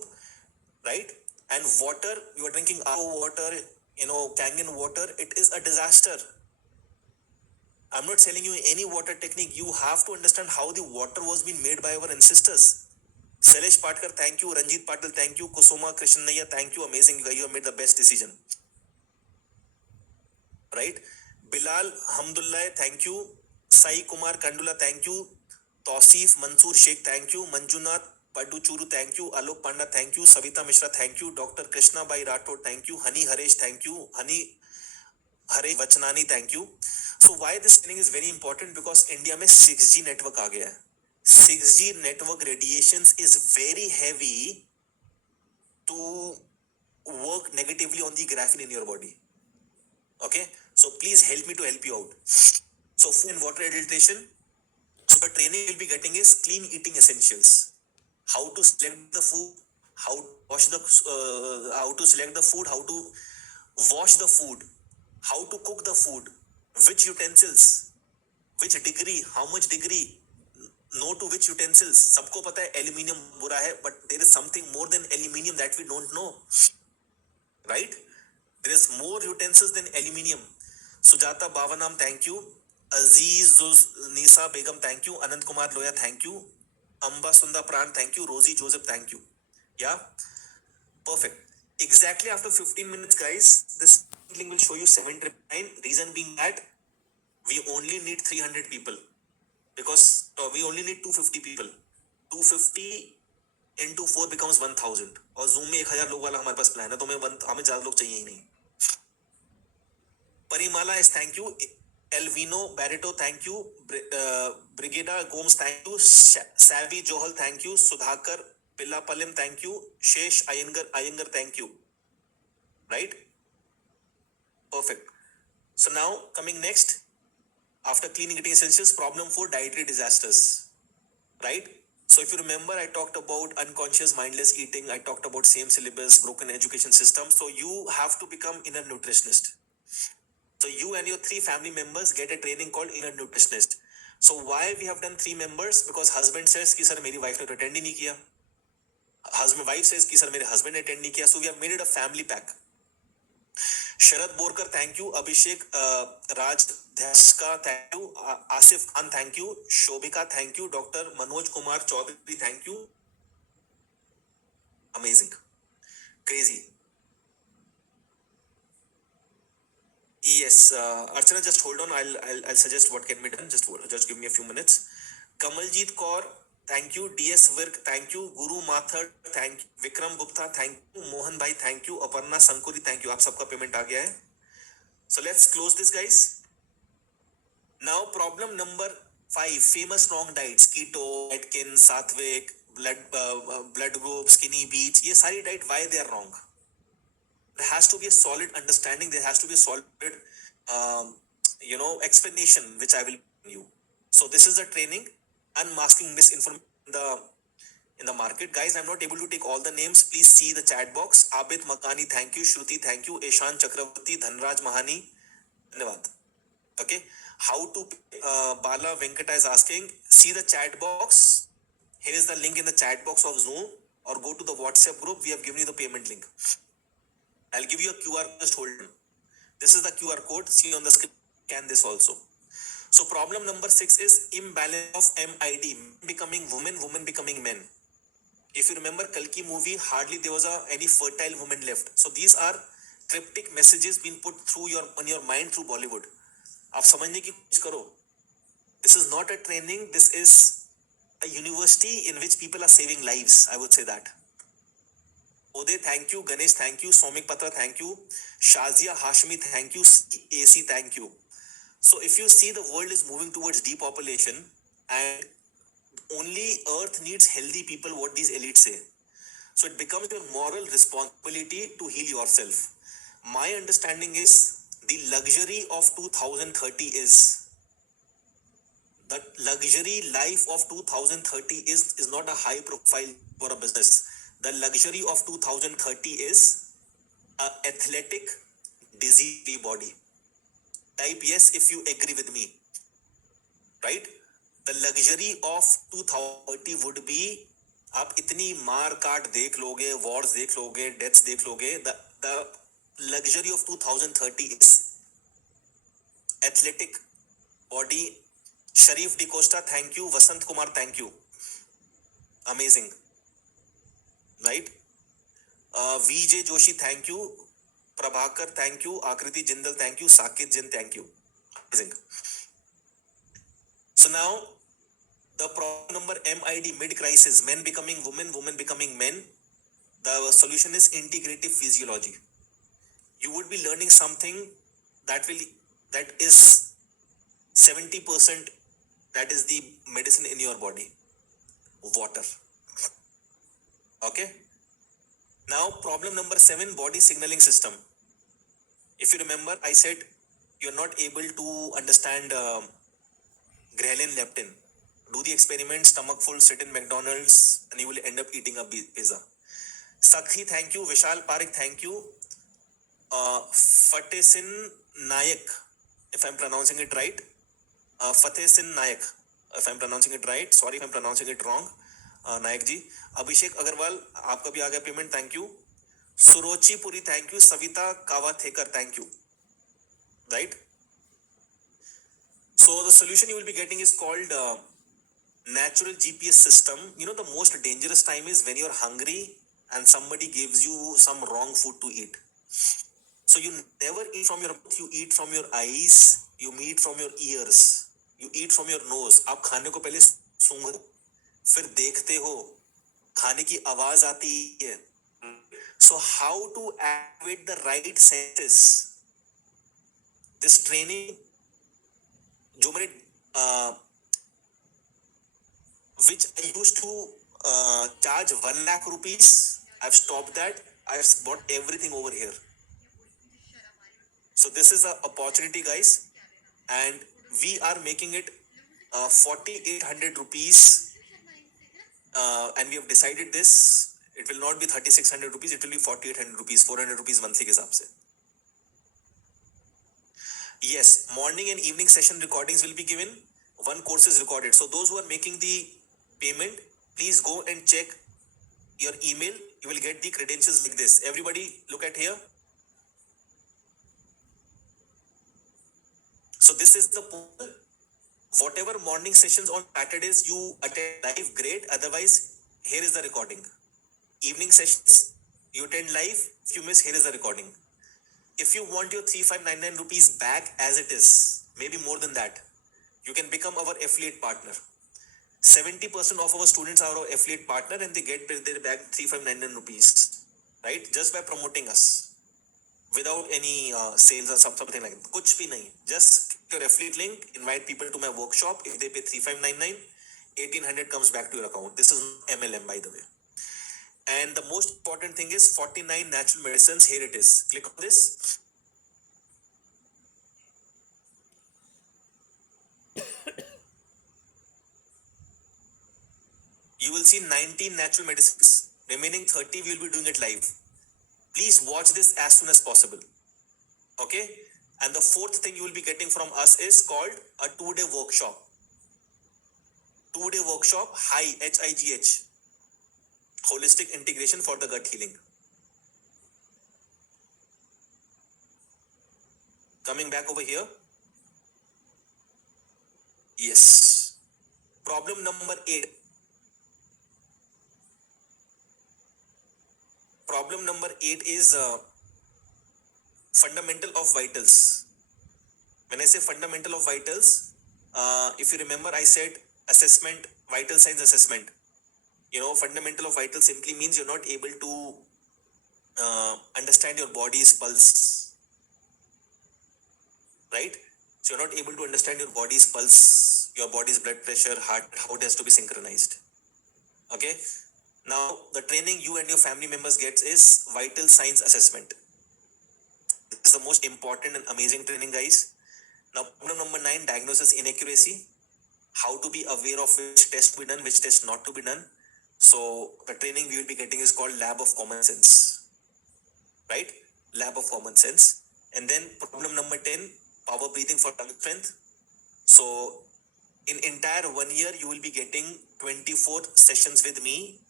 right? And water, you are drinking RO water, Kangen water, it is a disaster. I'm not telling you any water technique. You have to understand how the water was being made by our ancestors. Sailesh Patkar, thank you. Ranjit Patil, thank you. Kusuma Krishnaiya, thank you. Amazing. You have made the best decision. Right? Bilal Hamdullah, thank you. Sai Kumar Kandula, thank you. Tausif Mansoor Sheikh, thank you. Manjunath Paduchuru, thank you. Alok Panda, thank you. Savita Mishra, thank you. Dr. Krishna Bai Rathod, thank you. Hani Haresh, thank you. Hani Hare Vachanani, thank you. So why this training is very important? Because India में 6G network आ गया है. 6G network radiations is very heavy to work negatively on the graphene in your body. Okay, so please help me to help you out. So food and water adulteration. So the training you'll be getting is clean eating essentials. How to select the food, how to wash the, how to select the food, how to wash the food, how to cook the food, which utensils, which degree, how much degree, no to which utensils. सबको पता है aluminium बुरा है, but there is something more than aluminium that we don't know, right? There is more utensils than aluminium. Sujata Bhavanam, thank you. Aziz Nisa Begum, thank you. Anand Kumar Loya, thank you. Amba Sunda Pran, thank you. Rosie Joseph, thank you. Yeah, perfect. Exactly after 15 minutes, guys, this link will show you 799. Reason being that we only need 300 people because we only need 250 people. 250 into 4 becomes 1000 और Zoom में 1000 लोग वाला हमारे पास plan है तो हमें ज्यादा लोग चाहिए ही नहीं. Parimala is thank you. Elvino Barreto, thank you. Brigida Gomes, thank you. Savvy Johal, thank you. Sudhakar Pillapalim, thank you. Shesh Iyengar, thank you. Right? Perfect. So now coming next, after clean eating essentials, problem 4, dietary disasters. Right? So if you remember, I talked about unconscious mindless eating. I talked about same syllabus, broken education system. So you have to become inner nutritionist. So you and your 3 family members get a training called inner nutritionist. So why we have done 3 members? Because husband says कि sir मेरी wife ने तो attend ही नहीं किया. Wife says कि sir मेरे husband ने attend नहीं किया. So we have made it a family pack. Sharad Borkar, thank you. Abhishek Raj Dhaska, thank you. Asif Khan, thank you. Shobhika, thank you. Dr. Manoj Kumar Chaudhary, thank you. Amazing. Crazy. Yes, Archana, just hold on. I'll suggest what can be done. Just give me a few minutes. Kamaljeet Kaur, thank you. DS Virk, thank you. Guru Mathur, thank you. Vikram Gupta, thank you. Mohan Bhai, thank you. Aparna Sankuri, thank you. आप सबका payment आ गया है. So let's close this, guys. Now problem number 5, famous wrong diets: keto, Atkins, Sattvic, blood group, skinny beach. ये सारी diet why they are wrong? There has to be a solid understanding. There has to be a solid, explanation which I will give you. So this is the training, unmasking misinformation in the market. Guys, I'm not able to take all the names. Please see the chat box. Abid Makani, thank you. Shruti, thank you. Eshan Chakravarti, Dhanraj Mahani, धन्यवाद. Okay. How to Bala Venkata is asking. See the chat box. Here is the link in the chat box of Zoom, or go to the WhatsApp group. We have given you the payment link. I'll give you a QR code. Just hold on. This is the QR code. See on the screen. Scan this also. So problem number 6 is imbalance of MID, becoming women, women becoming men. If you remember Kalki movie, hardly there was any fertile woman left. So these are cryptic messages being put through on your mind through Bollywood. आप समझने की कोशिश करो. This is not a training. This is a university in which people are saving lives. I would say that. Ode, thank you. Ganesh, thank you. Somik Patra, thank you. Shazia Hashmi, thank you. AC, thank you. So if you see, the world is moving towards depopulation, and only Earth needs healthy people, what these elites say. So it becomes your moral responsibility to heal yourself. My understanding is the luxury of 2030 is, the luxury life of 2030 is not a high profile for a business. The luxury of 2030 is an athletic, disease-free body. Type yes if you agree with me. Right? The luxury of 2030 would be, आप इतनी मार काट देख लोगे, wars देख लोगे, deaths देख लोगे, the luxury of 2030 is athletic body. Sharif DeCosta, thank you. Vasant Kumar, thank you. Amazing. Right? VJ Joshi, thank you. Prabhakar, thank you. Akriti Jindal, thank you. Sakit Jin, thank you. Amazing. So now, the problem number MID, mid-crisis, men becoming women, women becoming men. The solution is integrative physiology. You would be learning something that is 70%, that is the medicine in your body. Water. Okay? Now, problem number 7, body signaling system. If you remember, I said you're not able to understand ghrelin, leptin. Do the experiment, stomach full, sit in McDonald's, and you will end up eating a pizza. Sakhi, thank you. Vishal Parik, thank you. Fateh Sin Nayak, if I'm pronouncing it right. Fateh Sin Nayak, if I'm pronouncing it right. Sorry if I'm pronouncing it wrong. Nayak ji. Abhishek Agarwal, आपका भी आ गया payment, thank you. Surochi Puri, thank you. Savita Kavathekar, thank you. Right? So the solution you will be getting is called natural GPS system. You know, the most dangerous time is when you're hungry and somebody gives you some wrong food to eat. So you never eat from your mouth, you eat from your eyes, you eat from your ears, you eat from your nose. आप खाने को पहले सूंघो, फिर देखते हो, खाने की आवाज आती है. So how to activate the right senses? This training, जो मैंने which I used to charge 1 lakh rupees, I've stopped that. I've bought everything over here. So this is an opportunity, guys, and we are making it 4,800 rupees, and we have decided this. It will not be 3,600 rupees. It will be 4,800 rupees, 400 rupees monthly के हिसाब से. Yes, morning and evening session recordings will be given. One course is recorded. So those who are making the payment, please go and check your email. You will get the credentials like this. Everybody look at here. So this is the poll. Whatever morning sessions on Saturdays you attend live, great. Otherwise, here is the recording. Evening sessions, you attend live. If you miss, here is the recording. If you want your 3,599 rupees back as it is, maybe more than that, you can become our affiliate partner. 70% of our students are our affiliate partner and they get their back 3,599 rupees, right? Just by promoting us. Without any sales or something like that. Kuch bhi nahi. Just click your affiliate link, invite people to my workshop. If they pay 3,599, 1,800 comes back to your account. This is MLM, by the way. And the most important thing is 49 natural medicines. Here it is. Click on this. You will see 19 natural medicines. Remaining 30, we will be doing it live. Please watch this as soon as possible. Okay? And the fourth thing you will be getting from us is called a 2-day workshop. 2-day workshop, HIGH. Holistic integration for the gut healing. Coming back over here. Yes. Problem number 8. Problem number 8 is fundamental of vitals. When I say fundamental of vitals, if you remember, I said assessment, vital signs assessment. You know, fundamental of vitals simply means you're not able to understand your body's pulse. Right? So you're not able to understand your body's pulse, your body's blood pressure, heart, how it has to be synchronized. Okay? Now, the training you and your family members get is vital signs assessment. This is the most important and amazing training, guys. Now, problem number 9, diagnosis inaccuracy. How to be aware of which test to be done, which test not to be done. So, the training we will be getting is called Lab of Common Sense. Right? Lab of Common Sense. And then problem number 10, power breathing for tongue strength. So, in entire 1 year, you will be getting 24 sessions with me.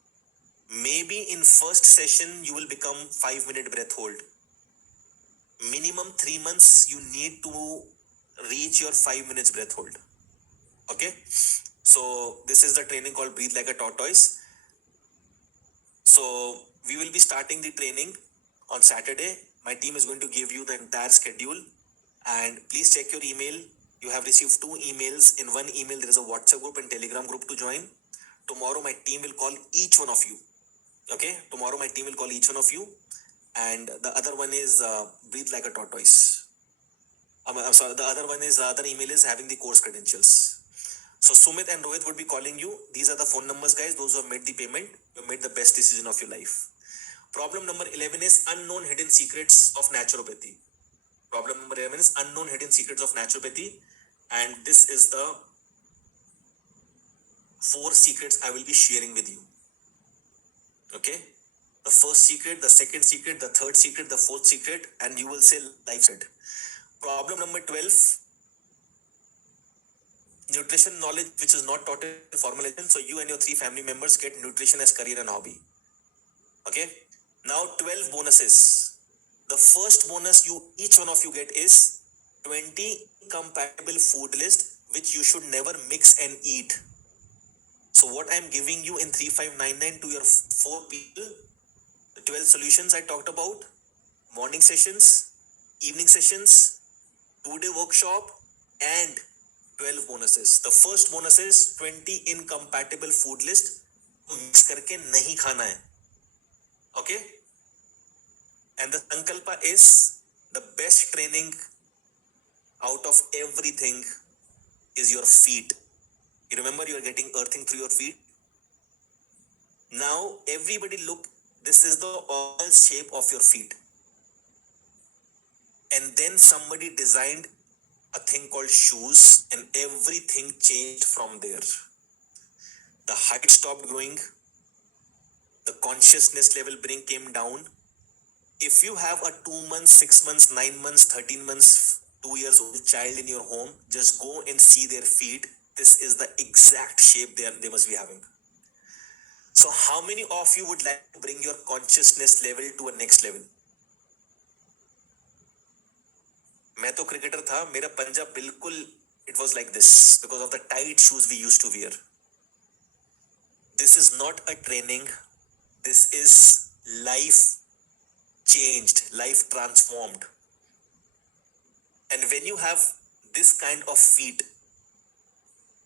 Maybe in first session, you will become 5-minute breath hold. minimum 3 months you need to reach your 5 minutes breath hold. Okay, so this is the training called Breathe Like a Tortoise. So we will be starting the training on Saturday. My team is going to give you the entire schedule, and please check your email. You have received 2 emails. In one email there is a WhatsApp group and Telegram group to join. Tomorrow my team will call each one of you. Okay, tomorrow my team will call each one of you, and the other one is Breathe Like a Tortoise. I'm sorry, the other one is other email is having the course credentials. So Sumit and Rohit would be calling you. These are the phone numbers, guys. Those who have made the payment, you made the best decision of your life. Problem number 11 is unknown hidden secrets of naturopathy. Problem number 11 is unknown hidden secrets of naturopathy, and this is the 4 secrets I will be sharing with you. Okay, the first secret, the second secret, the third secret, the fourth secret, and you will say life said. Problem number 12, nutrition knowledge which is not taught in formal education. So you and your 3 family members get nutrition as career and hobby. Okay, now 12 bonuses. The first bonus each one of you get is 20 incompatible food list which you should never mix and eat. So what I'm giving you in 3599 to your 4 people, the 12 solutions I talked about, morning sessions, evening sessions, 2-day workshop, and 12 bonuses. The first bonus is 20 incompatible food list. Mix करके नहीं खाना है. Okay? And the Sankalpa is the best training out of everything is your feet. You remember you are getting earthing through your feet. Now everybody look, this is the oval shape of your feet. And then somebody designed a thing called shoes and everything changed from there. The height stopped growing. The consciousness level came down. If you have a 2 months, 6 months, 9 months, 13 months, 2 years old child in your home, just go and see their feet. This is the exact shape they must be having. So how many of you would like to bring your consciousness level to a next level? मैं तो cricketer था, मेरा पंजा बिल्कुल it was like this because of the tight shoes we used to wear. This is not a training. This is life changed, life transformed. And when you have this kind of feet,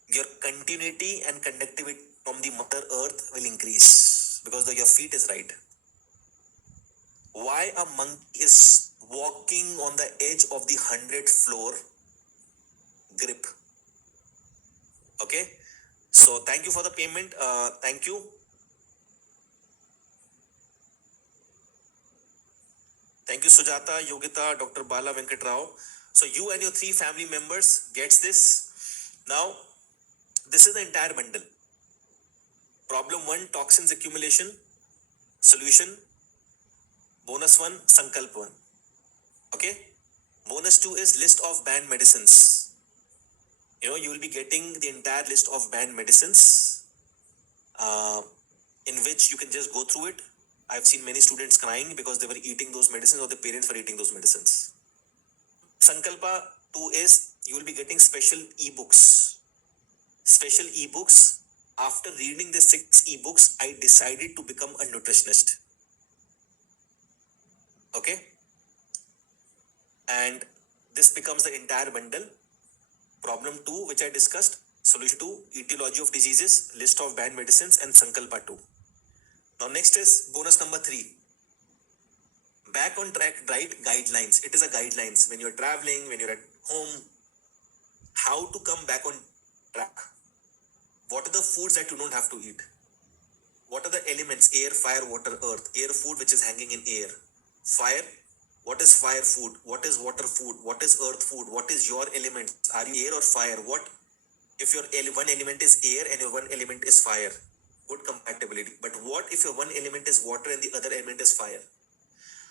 your continuity and conductivity from the Mother Earth will increase because your feet is right. Why a monkey is walking on the edge of the 100th floor? Grip. Okay. So thank you for the payment. Thank you. Thank you, Sujata, Yogita, Dr. Bala Venkat Rao. So you and your 3 family members gets this. Now, this is the entire bundle. Problem 1, toxins accumulation, solution. Bonus 1, Sankalp 1. Okay. Bonus 2 is list of banned medicines. You will be getting the entire list of banned medicines in which you can just go through it. I've seen many students crying because they were eating those medicines or their parents were eating those medicines. Sankalpa 2 is you will be getting special ebooks. Special ebooks. After reading the 6 ebooks, I decided to become a nutritionist. Okay? And this becomes the entire bundle. Problem 2, which I discussed. Solution 2, etiology of diseases, list of banned medicines, and Sankalpa 2. Now next is bonus number 3. Back on track diet guidelines. It is a guidelines when you're traveling, when you're at home, how to come back on track. What are the foods that you don't have to eat? What are the elements? Air, fire, water, earth. Air food which is hanging in air. Fire. What is fire food? What is water food? What is earth food? What is your element? Are you air or fire? What if your one element is air and your one element is fire? Good compatibility. But what if your one element is water and the other element is fire?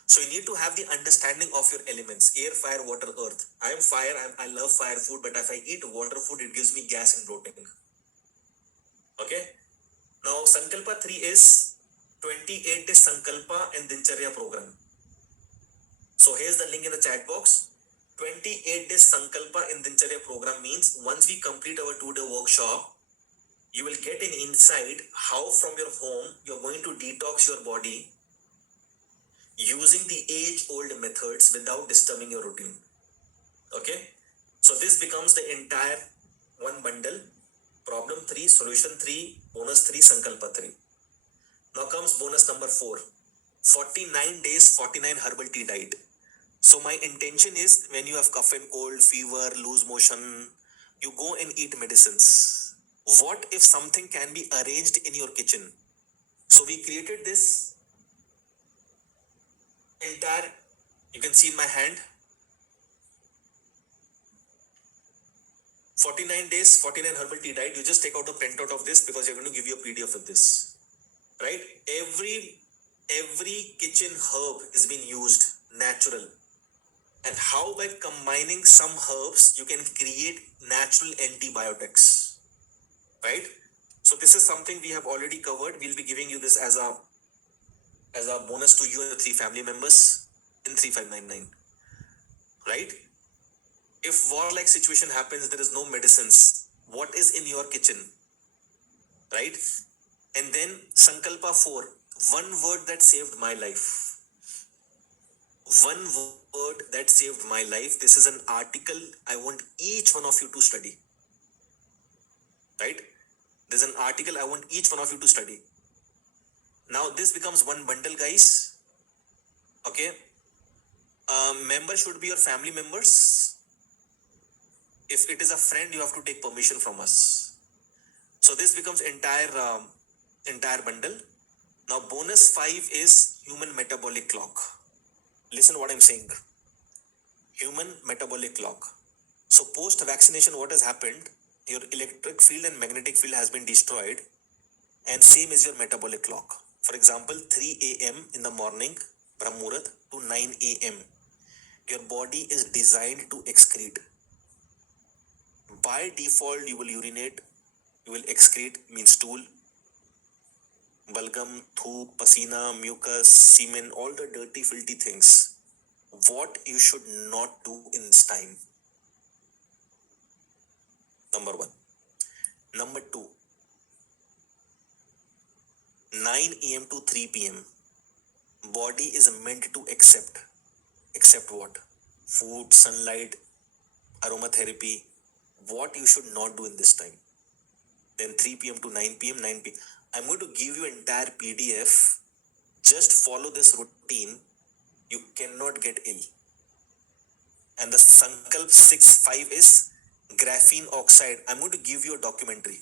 So you need to have the understanding of your elements. Air, fire, water, earth. I am fire. I love fire food. But if I eat water food, it gives me gas and bloating. Okay. Now Sankalpa 3 is 28 days Sankalpa and Dincharya program. So here's the link in the chat box. 28 days Sankalpa in Dincharya program means once we complete our 2-day workshop, you will get an insight how from your home you're going to detox your body using the age-old methods without disturbing your routine. Okay? So this becomes the entire one bundle. Problem 3, solution 3, bonus 3, Sankalpa 3. Now comes bonus number 4. 49 days, 49 herbal tea diet. So my intention is when you have cough and cold, fever, loose motion, you go and eat medicines. What if something can be arranged in your kitchen? So we created this entire, you can see in my hand, 49 days, 49 herbal tea diet. You just take out a printout of this because you're going to give you a PDF of this, right? Every kitchen herb is being used natural. And how by combining some herbs, you can create natural antibiotics, right? So this is something we have already covered. We'll be giving you this as a bonus to you and the 3 family members in 3599, right? If war-like situation happens, there is no medicines. What is in your kitchen, right? And then Sankalpa 4, one word that saved my life. One word that saved my life. This is an article I want each one of you to study, right? There's an article I want each one of you to study. Now this becomes one bundle, guys. Okay. Member should be your family members. If it is a friend, you have to take permission from us. So this becomes entire bundle. Now bonus 5 is human metabolic clock. Listen what I'm saying. Human metabolic clock. So post vaccination, what has happened? Your electric field and magnetic field has been destroyed, and same is your metabolic clock. For example, 3 a.m. in the morning, Brahmurat, to 9 a.m. Your body is designed to excrete. By default, you will urinate, you will excrete, means stool, balgam, thoop, pasina, mucus, semen, all the dirty, filthy things. What you should not do in this time. Number 1. Number 2. 9 a.m. to 3 p.m. Body is meant to accept what? Food, sunlight, aromatherapy. What you should not do in this time. Then 3 p.m. to 9 p.m. 9 p.m. I'm going to give you entire PDF. Just follow this routine. You cannot get ill. And the Sankalp 6.5 is graphene oxide. I'm going to give you a documentary.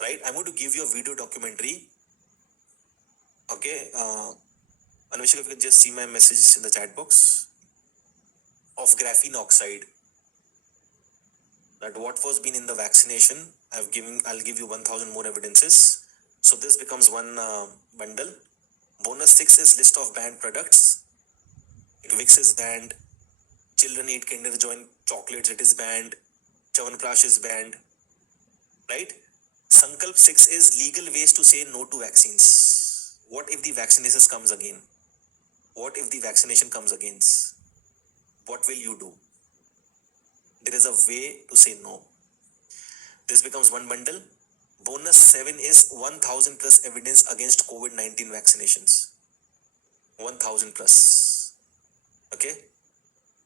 Right? I'm going to give you a video documentary. Okay. Anvishka, if you can just see my messages in the chat box. Of graphene oxide. That what was been in the vaccination. I'll give you 1000 more evidences. So this becomes one bundle. Bonus 6 is list of banned products. Vicks is banned. Children eat Kinder Joy chocolates, it is banned. Chyawanprash is banned. Right? Sankalp 6 is legal ways to say no to vaccines. What if the vaccination comes again? What if the vaccination comes against? What will you do? There is a way to say no. This becomes one bundle. Bonus 7 is 1000 plus evidence against COVID-19 vaccinations. 1000 plus. Okay.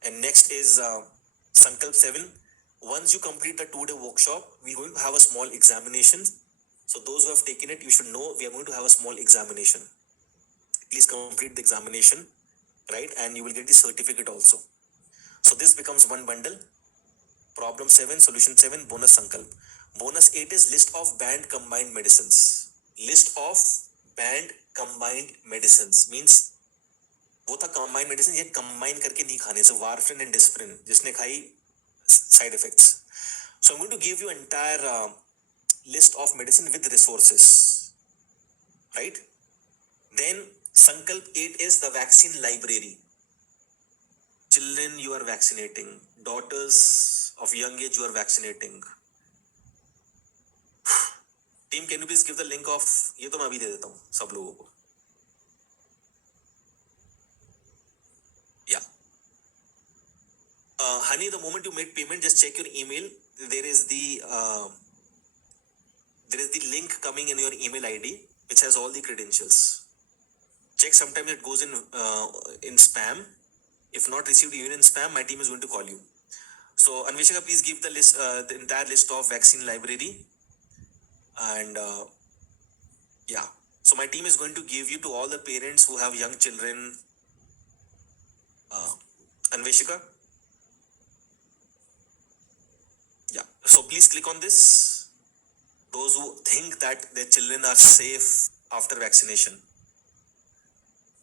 And next is Sankalp 7. Once you complete the 2-day workshop, we're going to have a small examination. So those who have taken it, you should know we are going to have a small examination. Please complete the examination, right? And you will get the certificate also. So this becomes one bundle. Problem 7, solution 7, bonus Sankalp. Bonus 8 is list of banned combined medicines. List of banned combined medicines means वो था combined medicine, ये combine करके नहीं खाने. So warfarin and dispirin, जिसने खाई side effects. So I'm going to give you entire list of medicine with resources, right? Then Sankalp 8 is the vaccine library. Children you are vaccinating, daughters of young age you are vaccinating. Team, can you please give the link of, ये तो मैं अभी दे देता हूँ सब लोगों को. money the moment you make payment. Just check your email. There is the link coming in your email ID which has all the credentials. Check, sometimes it goes in spam. If not received even in spam, my team is going to call you. So Anveshika, please give the list, the entire list of vaccine library. And yeah, so my team is going to give you to all the parents who have young children. Anveshika, yeah, so please click on this. Those who think that their children are safe after vaccination,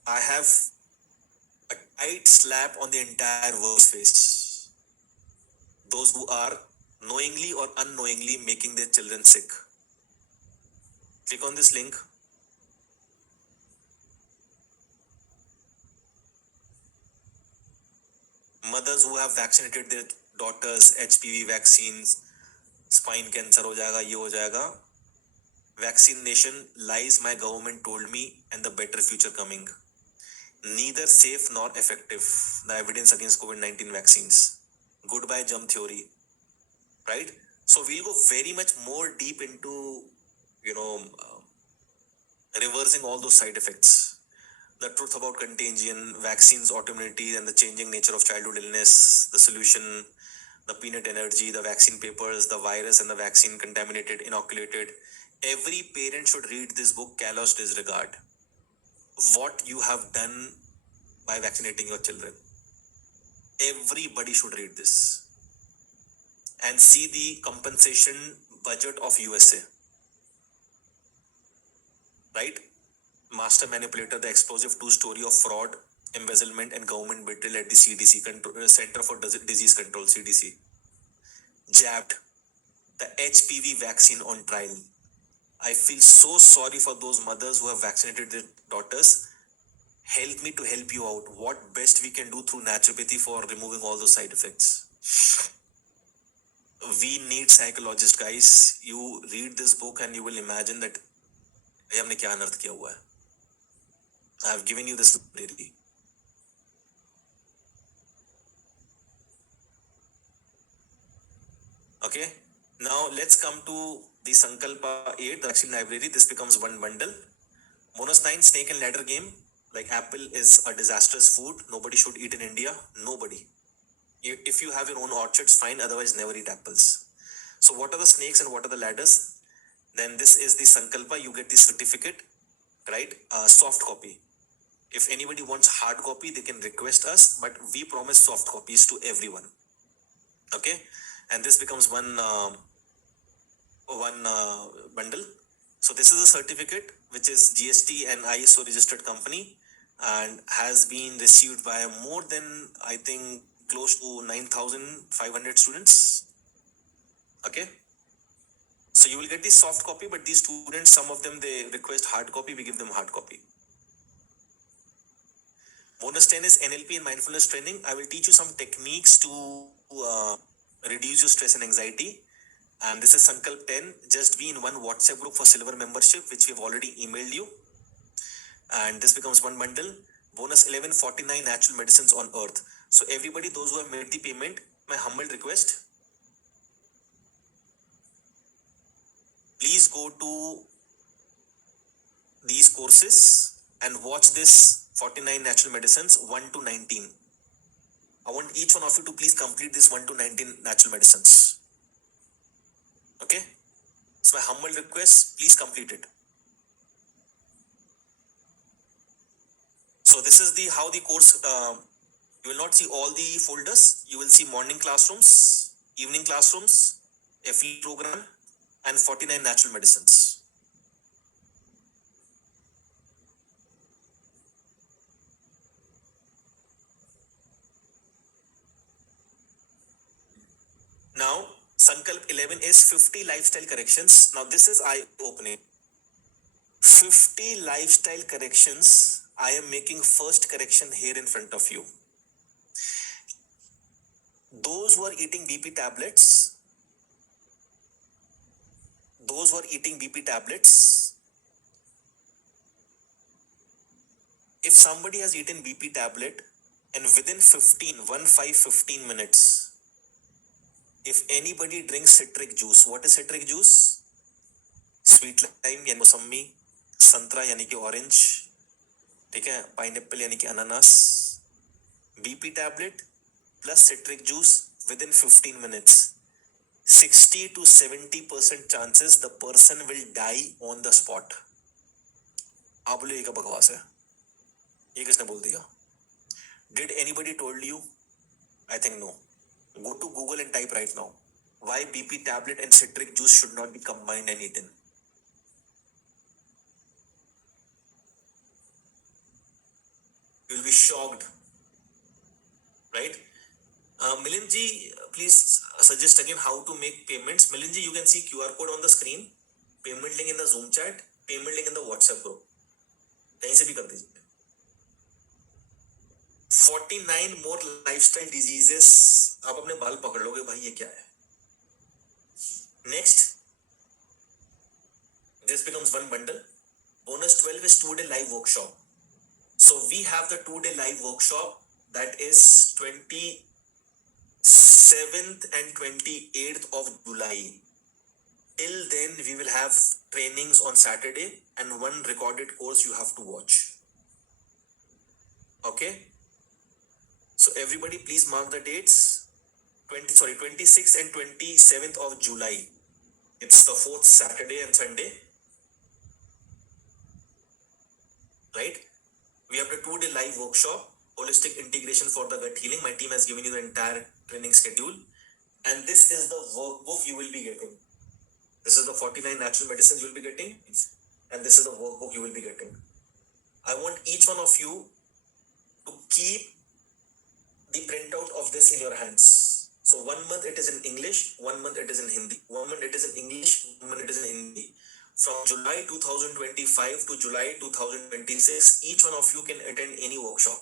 I have a tight slap on the entire world's face. Those who are knowingly or unknowingly making their children sick. Click on this link. Mothers who have vaccinated their daughters, HPV vaccines, spine cancer ho jayega, ye ho jayega. Vaccination lies, my government told me, and the better future coming. Neither safe nor effective. The evidence against COVID-19 vaccines. Goodbye germ theory. Right? So we'll go very much more deep into, reversing all those side effects. The truth about contagion, vaccines, autoimmunity, and the changing nature of childhood illness, the solution, the peanut energy, the vaccine papers, the virus and the vaccine contaminated, inoculated. Every parent should read this book, Callous Disregard. What you have done by vaccinating your children. Everybody should read this and see the compensation budget of USA. Right? Master manipulator, the explosive two-story of fraud, embezzlement, and government betrayal at the CDC, Center for Disease Control, CDC. Jabbed, the HPV vaccine on trial. I feel so sorry for those mothers who have vaccinated their daughters. Help me to help you out. What best we can do through naturopathy for removing all those side effects. We need psychologists, guys. You read this book and you will imagine that हमने क्या अनर्थ किया हुआ है. I have given you this library. Okay. Now let's come to the Sankalpa 8, the vaccine library. This becomes one bundle. Bonus 9, snake and ladder game. Like apple is a disastrous food. Nobody should eat in India. Nobody. If you have your own orchards, fine. Otherwise, never eat apples. So what are the snakes and what are the ladders? Then this is the Sankalpa. You get the certificate, right? Soft copy. If anybody wants hard copy, they can request us. But we promise soft copies to everyone. Okay? And this becomes one bundle. So this is a certificate which is GST and ISO registered company and has been received by more than, I think, close to 9,500 students. Okay. So you will get the soft copy, but these students, some of them, they request hard copy. We give them hard copy. Bonus 10 is NLP and mindfulness training. I will teach you some techniques to reduce your stress and anxiety. And this is Sankalp 10. Just be in one WhatsApp group for silver membership, which we have already emailed you. And this becomes one bundle. Bonus 11, 49 natural medicines on earth. So everybody, those who have made the payment, my humble request, please go to these courses and watch this 49 natural medicines 1 to 19. I want each one of you to please complete this 1 to 19 natural medicines. Okay? It's my humble request. Please complete it. So this is how the course, you will not see all the folders. You will see morning classrooms, evening classrooms, FE program, and 49 natural medicines. Now, Sankalp 11 is 50 lifestyle corrections. Now, this is eye-opening. 50 lifestyle corrections. I am making first correction here in front of you. Those who are eating BP tablets, if somebody has eaten BP tablet and within 15 minutes, If anybody drinks citric juice, what is citric juice? Sweet lime यानी मौसमी, संतरा यानी कि orange, ठीक है, pineapple यानी कि अनानास, BP tablet plus citric juice within 15 minutes, 60 to 70% chances the person will die on the spot. आप बोले ये क्या बकवास है, ये किसने बोल दिया? Did anybody told you? I think no. Go to Google and type right now why BP tablet and citric juice should not be combined and eaten. You will be shocked, right? Milind ji, please suggest again how to make payments. Milind ji, you can see QR code on the screen, payment link in the Zoom chat, payment link in the WhatsApp group. कहीं से भी कर दीजिए. 49 more lifestyle diseases. आप अपने बाल पकड़ लोगे भाई, ये क्या है? Next, this becomes one bundle. Bonus 12 is 2-day live workshop. So we have the 2-day live workshop that is 27th and 28th of July. Till then, we will have trainings on Saturday and one recorded course you have to watch. Okay? So everybody please mark the dates. 26th and 27th of July. It's the 4th Saturday and Sunday. Right? We have the 2-day live workshop, holistic integration for the gut healing. My team has given you the entire training schedule. And this is the workbook you will be getting. This is the 49 natural medicines you will be getting. And this is the workbook you will be getting. I want each one of you to keep the printout of this in your hands. So 1 month it is in English, 1 month it is in Hindi. 1 month it is in English, 1 month it is in Hindi. From July 2025 to July 2026, each one of you can attend any workshop.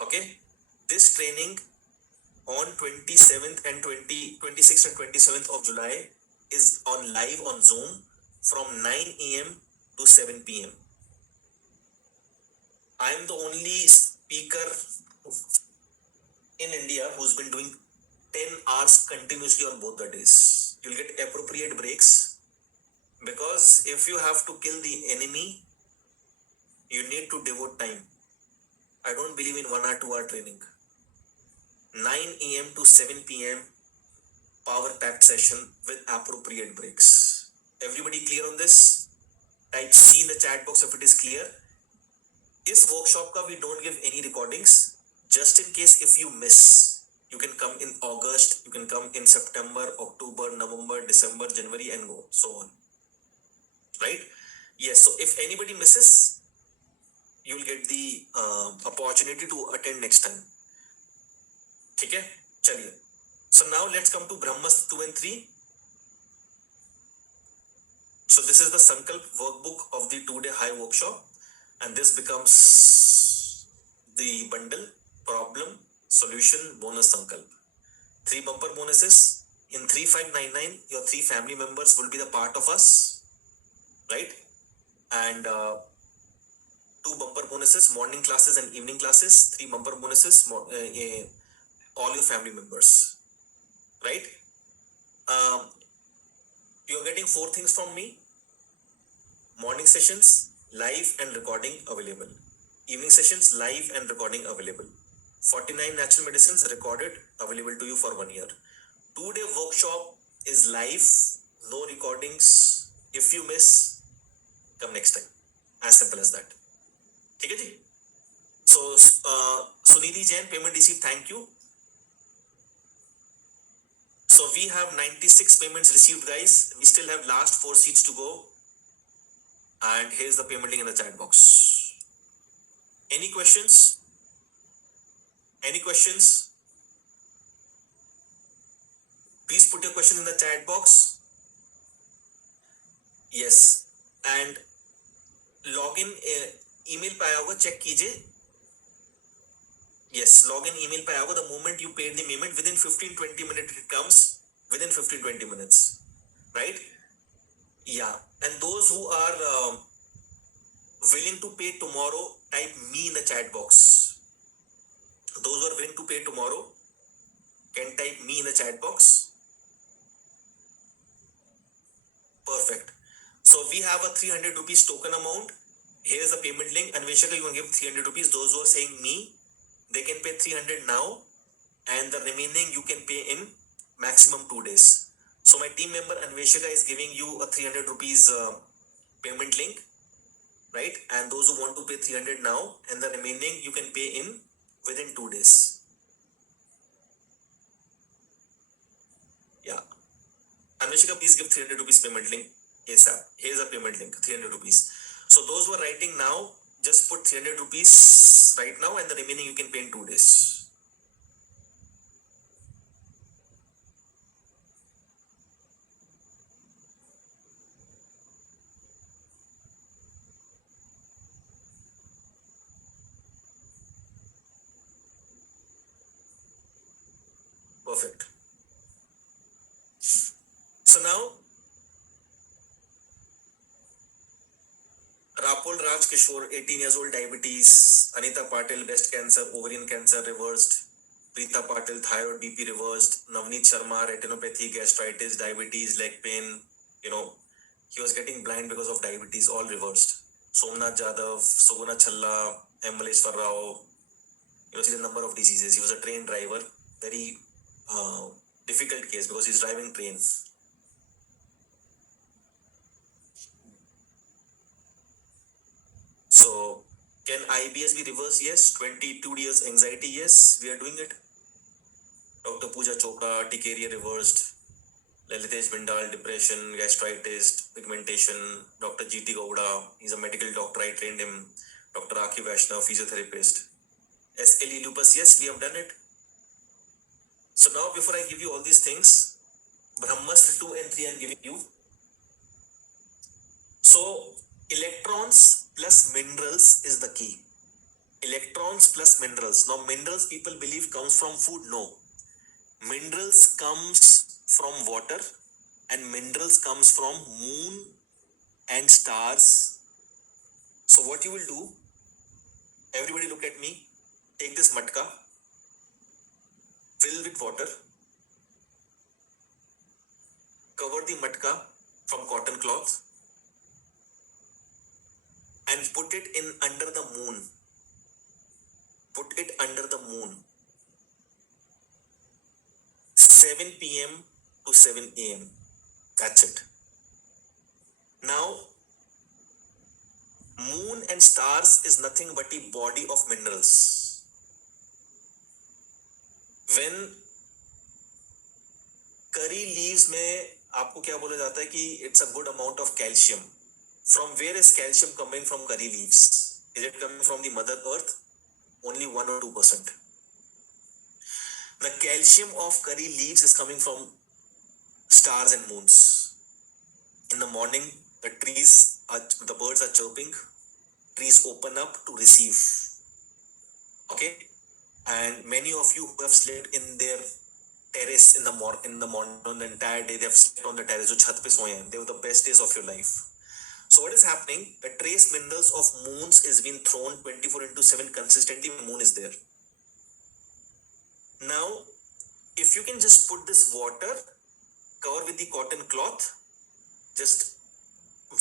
Okay? This training on 26th and 27th of July is on live on Zoom from 9 a.m. to 7 p.m. I am the only speaker in India who's been doing 10 hours continuously on both the days. You'll get appropriate breaks because if you have to kill the enemy, you need to devote time. I don't believe in 1 or 2 hour training. 9 a.m. to 7 p.m. power packed session with appropriate breaks. Everybody clear on this? Type C in the chat box if it is clear. This workshop ka we don't give any recordings. Just in case if you miss, you can come in August, you can come in September, October, November, December, January and go so on. Right? Yes, so if anybody misses, you will get the opportunity to attend next time. Okay? Chaliye. So now let's come to Brahmas 2 and 3. So this is the Sankalp workbook of the 2-day high workshop. And this becomes the bundle, problem, solution, bonus Sankalp. 3 bumper bonuses. In 3599, your 3 family members will be the part of us. Right? And 2 bumper bonuses, morning classes and evening classes. 3 bumper bonuses, all your family members. Right? You're getting 4 things from me. Morning sessions, live and recording available. Evening sessions, live and recording available. 49 natural medicines recorded, available to you for 1 year. 2-day workshop is live, no recordings. If you miss, come next time. As simple as that. Okay, ji? So, Sunidhi Jain, payment received, thank you. So we have 96 payments received, guys. We still have last 4 seats to go. And here's the payment link in the chat box. Any questions? Any questions? Please put your question in the chat box. Yes. And login email पे आया होगा, check कीजिए. Yes, login email पे आया होगा. The moment you paid the payment, within 15-20 minutes it comes. Within 15-20 minutes. Right? Yeah. And those who are willing to pay tomorrow, type me in the chat box. Those who are willing to pay tomorrow, can type me in the chat box. Perfect. So we have a 300 rupees token amount. Here's the payment link. Anveshika, you can give 300 rupees. Those who are saying me, they can pay 300 now, and the remaining you can pay in maximum 2 days. So my team member Anveshika is giving you a 300 rupees payment link, right? And those who want to pay 300 now, and the remaining you can pay in within 2 days. Yeah. Anveshika, please give 300 rupees payment link. Yes, sir. Here's a payment link, 300 rupees. So those who are writing now, just put 300 rupees right now, and the remaining you can pay in 2 days. Perfect. So now, Rapol Raj Kishore, 18 years old, diabetes. Anita Patil, breast cancer, ovarian cancer reversed. Preeta Patil, thyroid, BP reversed. Navneet Sharma, retinopathy, gastritis, diabetes, leg pain. You know, he was getting blind because of diabetes, all reversed. Somnath Jadhav, Suguna Challa, Maleshwar Rao. You know, see the number of diseases. He was a train driver. Very difficult case because he's driving train. So, can IBS be reversed? Yes. 22 years anxiety? Yes. We are doing it. Dr. Pooja Chopra, Tikeria reversed. Lalitesh Bindal, depression, gastritis, pigmentation. Dr. GT Gowda, he's a medical doctor. I trained him. Dr. Rakhi Vaishnav, physiotherapist. SLE lupus, yes, we have done it. So now, before I give you all these things, Brahmastra 2 and 3 I'm giving you. So, electrons plus minerals is the key. Electrons plus minerals. Now, minerals people believe comes from food. No. Minerals comes from water, and minerals comes from moon and stars. So what you will do, everybody look at me, take this matka, fill with water, cover the matka from cotton cloth, and put it in under the moon. Put it under the moon. 7 p.m. to 7 a.m. That's it. Now, moon and stars is nothing but the body of minerals. When curry leaves में आपको क्या बोला जाता है कि it's a good amount of calcium. From where is calcium coming from curry leaves? Is it coming from the mother earth? Only 1 or 2%. The calcium of curry leaves is coming from stars and moons. In the morning, the birds are chirping, trees open up to receive. Okay? And many of you who have slept in their terrace in the morning, on the entire day, they have slept on the terrace, jo chhat pe soye hain, they were the best days of your life. So what is happening? The trace minerals of moons is being thrown 24/7 consistently when moon is there. Now, if you can just put this water, cover with the cotton cloth, just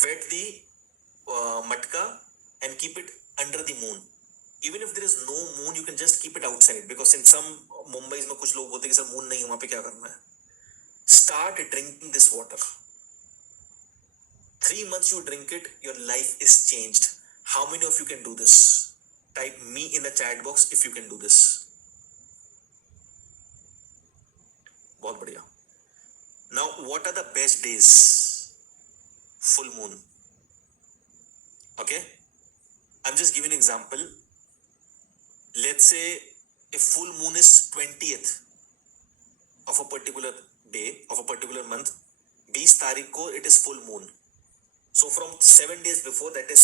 wet the matka and keep it under the moon. Even if there is no moon, you can just keep it outside, because in some Mumbai में कुछ लोग बोलते हैं कि sir moon नहीं है, वहाँ पे क्या करना है? Start drinking this water. 3 months you drink it, your life is changed. How many of you can do this? Type me in the chat box if you can do this. बहुत बढ़िया. Now, what are the best days? Full moon. Okay? I'm just giving an example. Let's say if full moon is 20th of a particular day, of a particular month, 20 तारीख को it is full moon. So from 7 days before, that is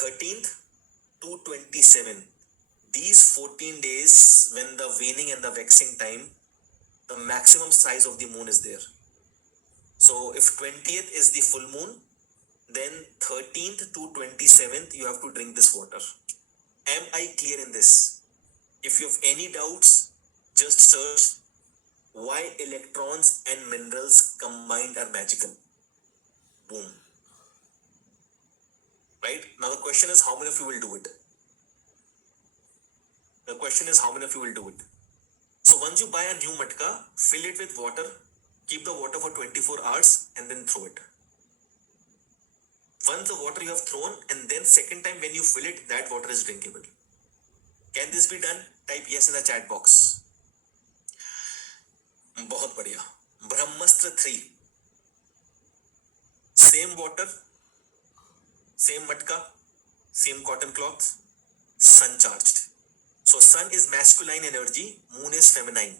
13th to 27. These 14 days, when the waning and the waxing time, the maximum size of the moon is there. So if 20th is the full moon, then 13th to 27th, you have to drink this water. Am I clear in this? If you have any doubts, Just search why electrons and minerals combined are magical. Boom. Right? Now the question is how many of you will do it? The question is how many of you will do it? So once you buy a new matka, fill it with water, keep the water for 24 hours and then throw it. Once the water you have thrown and then second time when you fill it, that water is drinkable. Can this be done? Type yes in the chat box. बहुत बढ़िया. Brahmastra 3. Same water, same matka, same cotton cloth, sun charged. So sun is masculine energy, moon is feminine.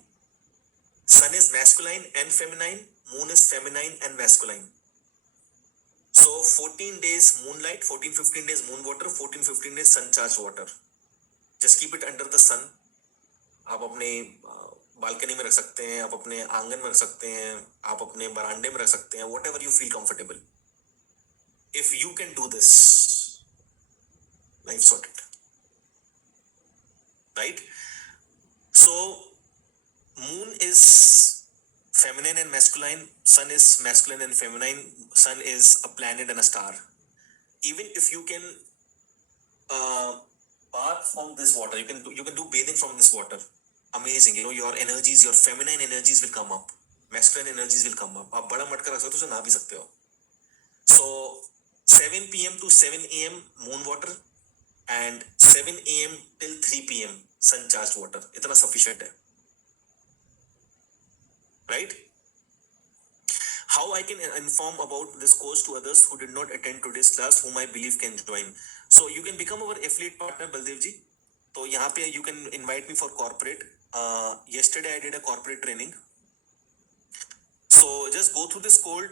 Sun is masculine and feminine, moon is feminine and masculine. So 14 days moonlight, 14-15 days moon water, 14-15 days sun charged water. Just keep it under the sun. आप अपने balcony में रख सकते हैं, आप अपने आंगन में रख सकते हैं, आप अपने बरांडे में रख सकते हैं, whatever you feel comfortable. If you can do this, life sorted. Right? So moon is feminine and masculine, sun is masculine and feminine, sun is a planet and a star. Even if you can bath from this water, you can do bathing from this water. Amazing. Your energies, your feminine energies will come up, masculine energies will come up. आप बड़ा मटका रख सकते हो, उसे नहा भी सकते हो. So 7 p.m. to 7 a.m. moon water and 7 a.m. till 3 p.m. sun charged water. इतना sufficient है. Right? How I can inform about this course to others who did not attend today's class, whom I believe can join. So you can become our affiliate partner, Baldev ji. So यहाँ पे you can invite me for corporate. Yesterday I did a corporate training. So just go through this called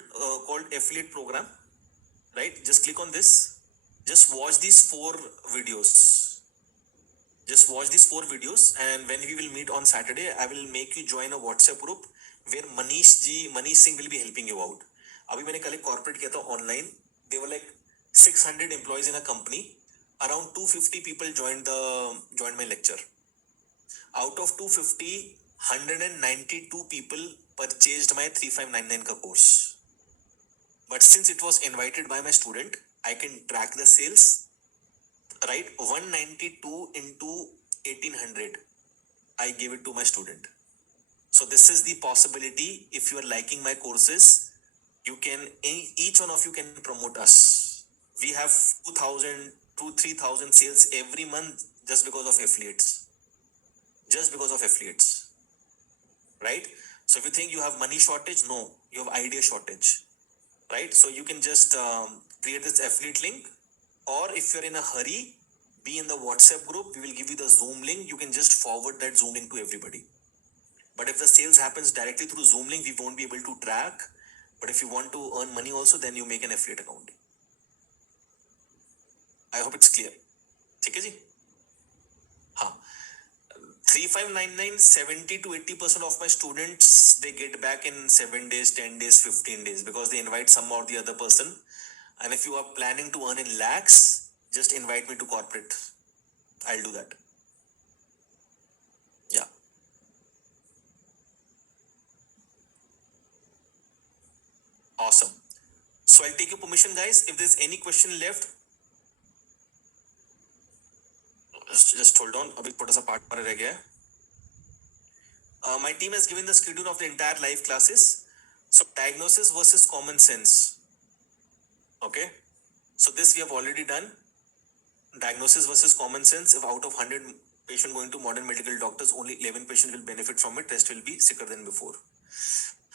affiliate program. Right? Just click on this. Just watch these 4 videos. Just watch these 4 videos, and when we will meet on Saturday, I will make you join a WhatsApp group where Manish Singh will be helping you out. अभी मैंने कल एक corporate किया था online. They were like 600 employees in a company. Around 250 people joined my lecture. Out of 250, 192 people purchased my 3599 ka course. But since it was invited by my student, I can track the sales. Right, 192 into 1800, I gave it to my student. So this is the possibility. If you are liking my courses, you can, each one of you can promote us. We have 2,000 to 3,000 sales every month just because of affiliates. Just because of affiliates. Right? So if you think you have money shortage, no, you have idea shortage. Right? So you can just create this affiliate link. Or if you're in a hurry, be in the WhatsApp group. We will give you the Zoom link. You can just forward that Zoom link to everybody. But if the sales happens directly through Zoom link, we won't be able to track. But if you want to earn money also, then you make an affiliate account. I hope it's clear. ठीक है जी? हाँ. 3599, 70 to 80% of my students, they get back in 7 days, 10 days, 15 days because they invite some or the other person. And if you are planning to earn in lakhs, just invite me to corporate. I'll do that. Yeah. Awesome. So I'll take your permission, guys. If there's any question left, just hold on. Abhi छोटा सा part रह गया है. My team has given the schedule of the entire live classes. So diagnosis versus common sense. Okay. So this we have already done. Diagnosis versus common sense. If out of 100 patients going to modern medical doctors, only 11 patients will benefit from it. Rest will be sicker than before.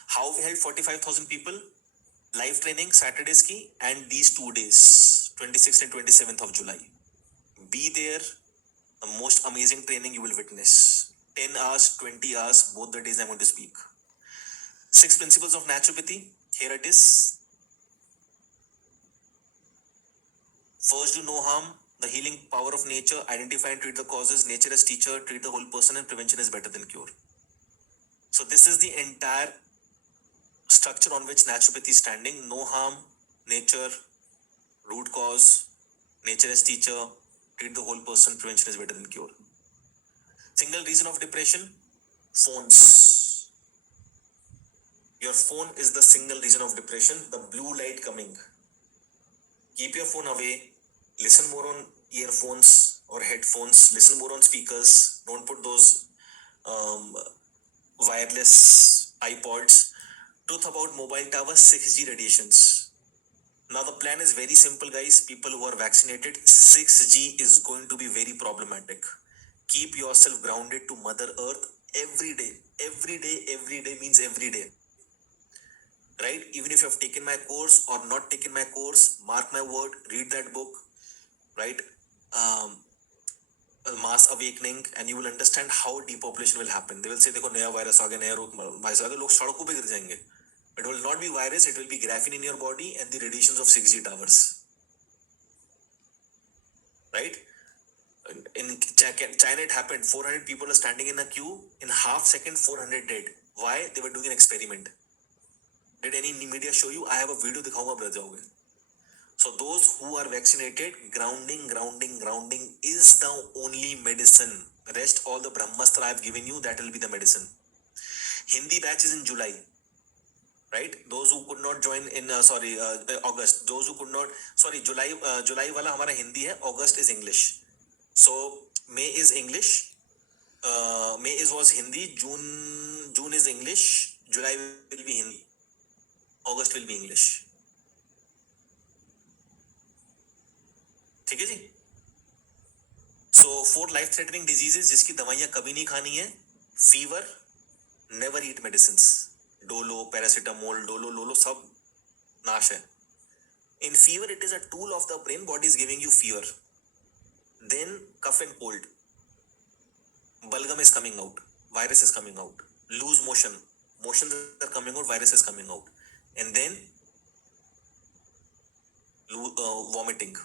How we held 45,000 people. Live training Saturdays ki and these 2 days, 26th and 27th of July. Be there. The most amazing training you will witness. 10 hours, 20 hours, both the days I'm going to speak. 6 principles of naturopathy. Here it is. First, do no harm. The healing power of nature. Identify and treat the causes. Nature as teacher. Treat the whole person, and prevention is better than cure. So this is the entire structure on which naturopathy is standing. No harm, nature, root cause, nature as teacher, treat the whole person, prevention is better than cure. Single reason of depression, Phones. Your phone is the single reason of depression. The blue light coming. Keep your phone away. Listen more on earphones or headphones. Listen more on speakers. Don't put those wireless iPods. Truth about mobile towers, 6G radiations. Now the plan is very simple, guys. People who are vaccinated, 6G is going to be very problematic. Keep yourself grounded to Mother Earth every day. Every day means every day. Right? Even if you have taken my course or not taken my course, mark my word, read that book, right? Mass awakening, and you will understand how depopulation will happen. They will say, देखो नया virus आ गया, नया रोग virus आ गया, लोग सड़कों पे गिर जाएंगे. It will not be virus, it will be graphene in your body and the radiations of 6G towers. Right? In China, it happened. 400 people are standing in a queue. In half second, 400 dead. Why? They were doing an experiment. Did any media show you? I have a video. दिखाऊंगा आप रह जाओगे. So those who are vaccinated, grounding is the only medicine. Rest, all the Brahmastra I have given you, that will be the medicine. Hindi batch is in July. Right? Those who could not join in August. Those who could not, July वाला हमारा हिंदी है. August is English. So May is English. May was Hindi. June is English. July will be Hindi. August will be English. ठीक है जी. So 4 life-threatening diseases जिसकी दवाइयां कभी नहीं खानी है. Fever, never eat medicines. Dolo, paracetamol, Lolo सब नाश है. In fever, it is a tool of the brain. Body is giving you fever. Then cough and cold. Bulgum is coming out. Virus is coming out. Loose motion. Motions are coming out. Virus is coming out. And then vomiting.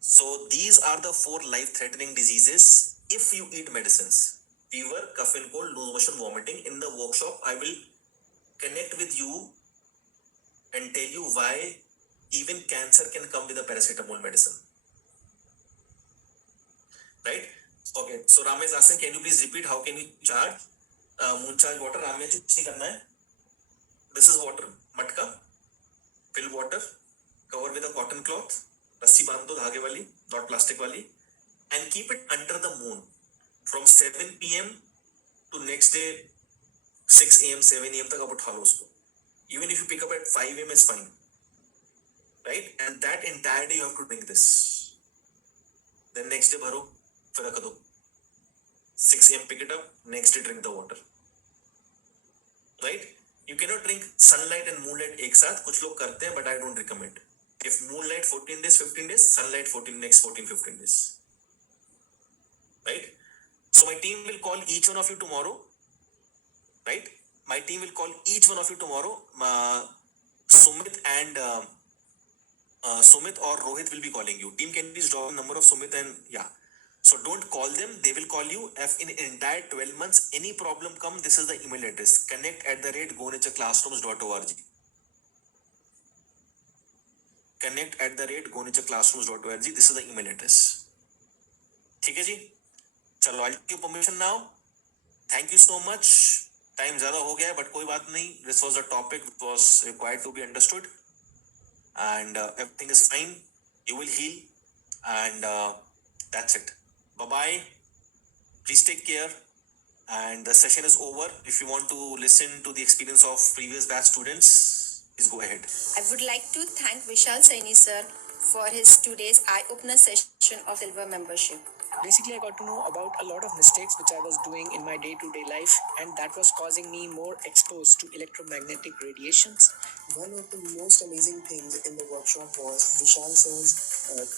So these are the 4 life-threatening diseases if you eat medicines. Fever, cough and cold, loose motion, vomiting. In the workshop, I will connect with you and tell you why even cancer can come with a paracetamol medicine. Right? Okay. So Ramesh is asking, can you please repeat how can you charge? Moon charge water. Ramesh, कुछ नहीं करना है. This is water. मटका. Fill water. Cover with a cotton cloth. रस्सी बांध दो धागे वाली, not plastic वाली, and keep it under the moon from 7 p.m. to next day 6 a.m. 7 a.m. तक आप उठा लो उसको. Even if you pick up at 5 a.m. is fine, right? And that entire day you have to drink this. Then next day भरो, फिर रख दो. 6 a.m. pick it up, next day drink the water. Right? You cannot drink sunlight and moonlight एक साथ. कुछ लोग करते हैं, but I don't recommend. If moonlight 14 days, 15 days, sunlight 15 days. Right? So my team will call each one of you tomorrow. Right? My team will call each one of you tomorrow. Sumit and Sumit or Rohit will be calling you. Team, can you please drop the number of Sumit and yeah. So don't call them. They will call you. If in entire 12 months any problem come, this is the email address. connect@gonaturclassrooms.org. connect@gonaturclassrooms.org. This is the email address. ठीक है जी. चलो, I'll give permission now. Thank you so much. Time ज़्यादा हो गया है, but कोई बात नहीं. This was a topic that was required to be understood, and everything is fine. You will heal, and that's it. Bye bye. Please take care. And the session is over. If you want to listen to the experience of previous batch students, please go ahead. I would like to thank Vishal Saini sir for his today's eye-opener session of Silver membership. Basically, I got to know about a lot of mistakes which I was doing in my day-to-day life, and that was causing me more exposed to electromagnetic radiations. One of the most amazing things in the workshop was Vishal sir's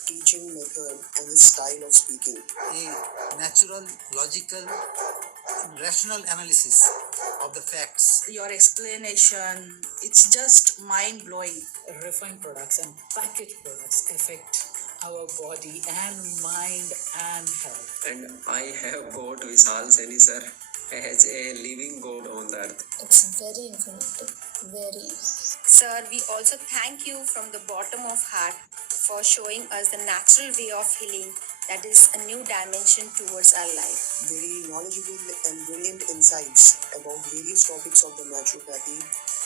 teaching method and his style of speaking. A natural, logical, rational analysis of the facts. Your explanation, it's just mind-blowing. Refined products and packaged products affect our body and mind and health. And I have got Vishal Saini sir as a living god on the earth. It's very informative, very. Sir, we also thank you from the bottom of heart for showing us the natural way of healing that is a new dimension towards our life. Very knowledgeable and brilliant insights about various topics of the naturopathy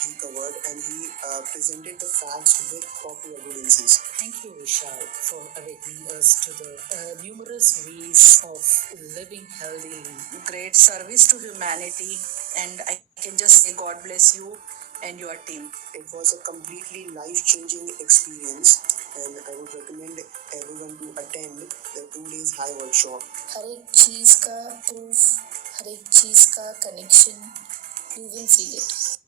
he covered, and he presented the facts with proper evidences. Thank you, Vishal, for awakening us to the numerous ways of living healthily. Great service to humanity, and I can just say God bless you and your team. It was a completely life-changing experience, and I would recommend everyone to attend the 2 days high workshop. हर एक चीज का proof, हर एक चीज का connection, you will feel it.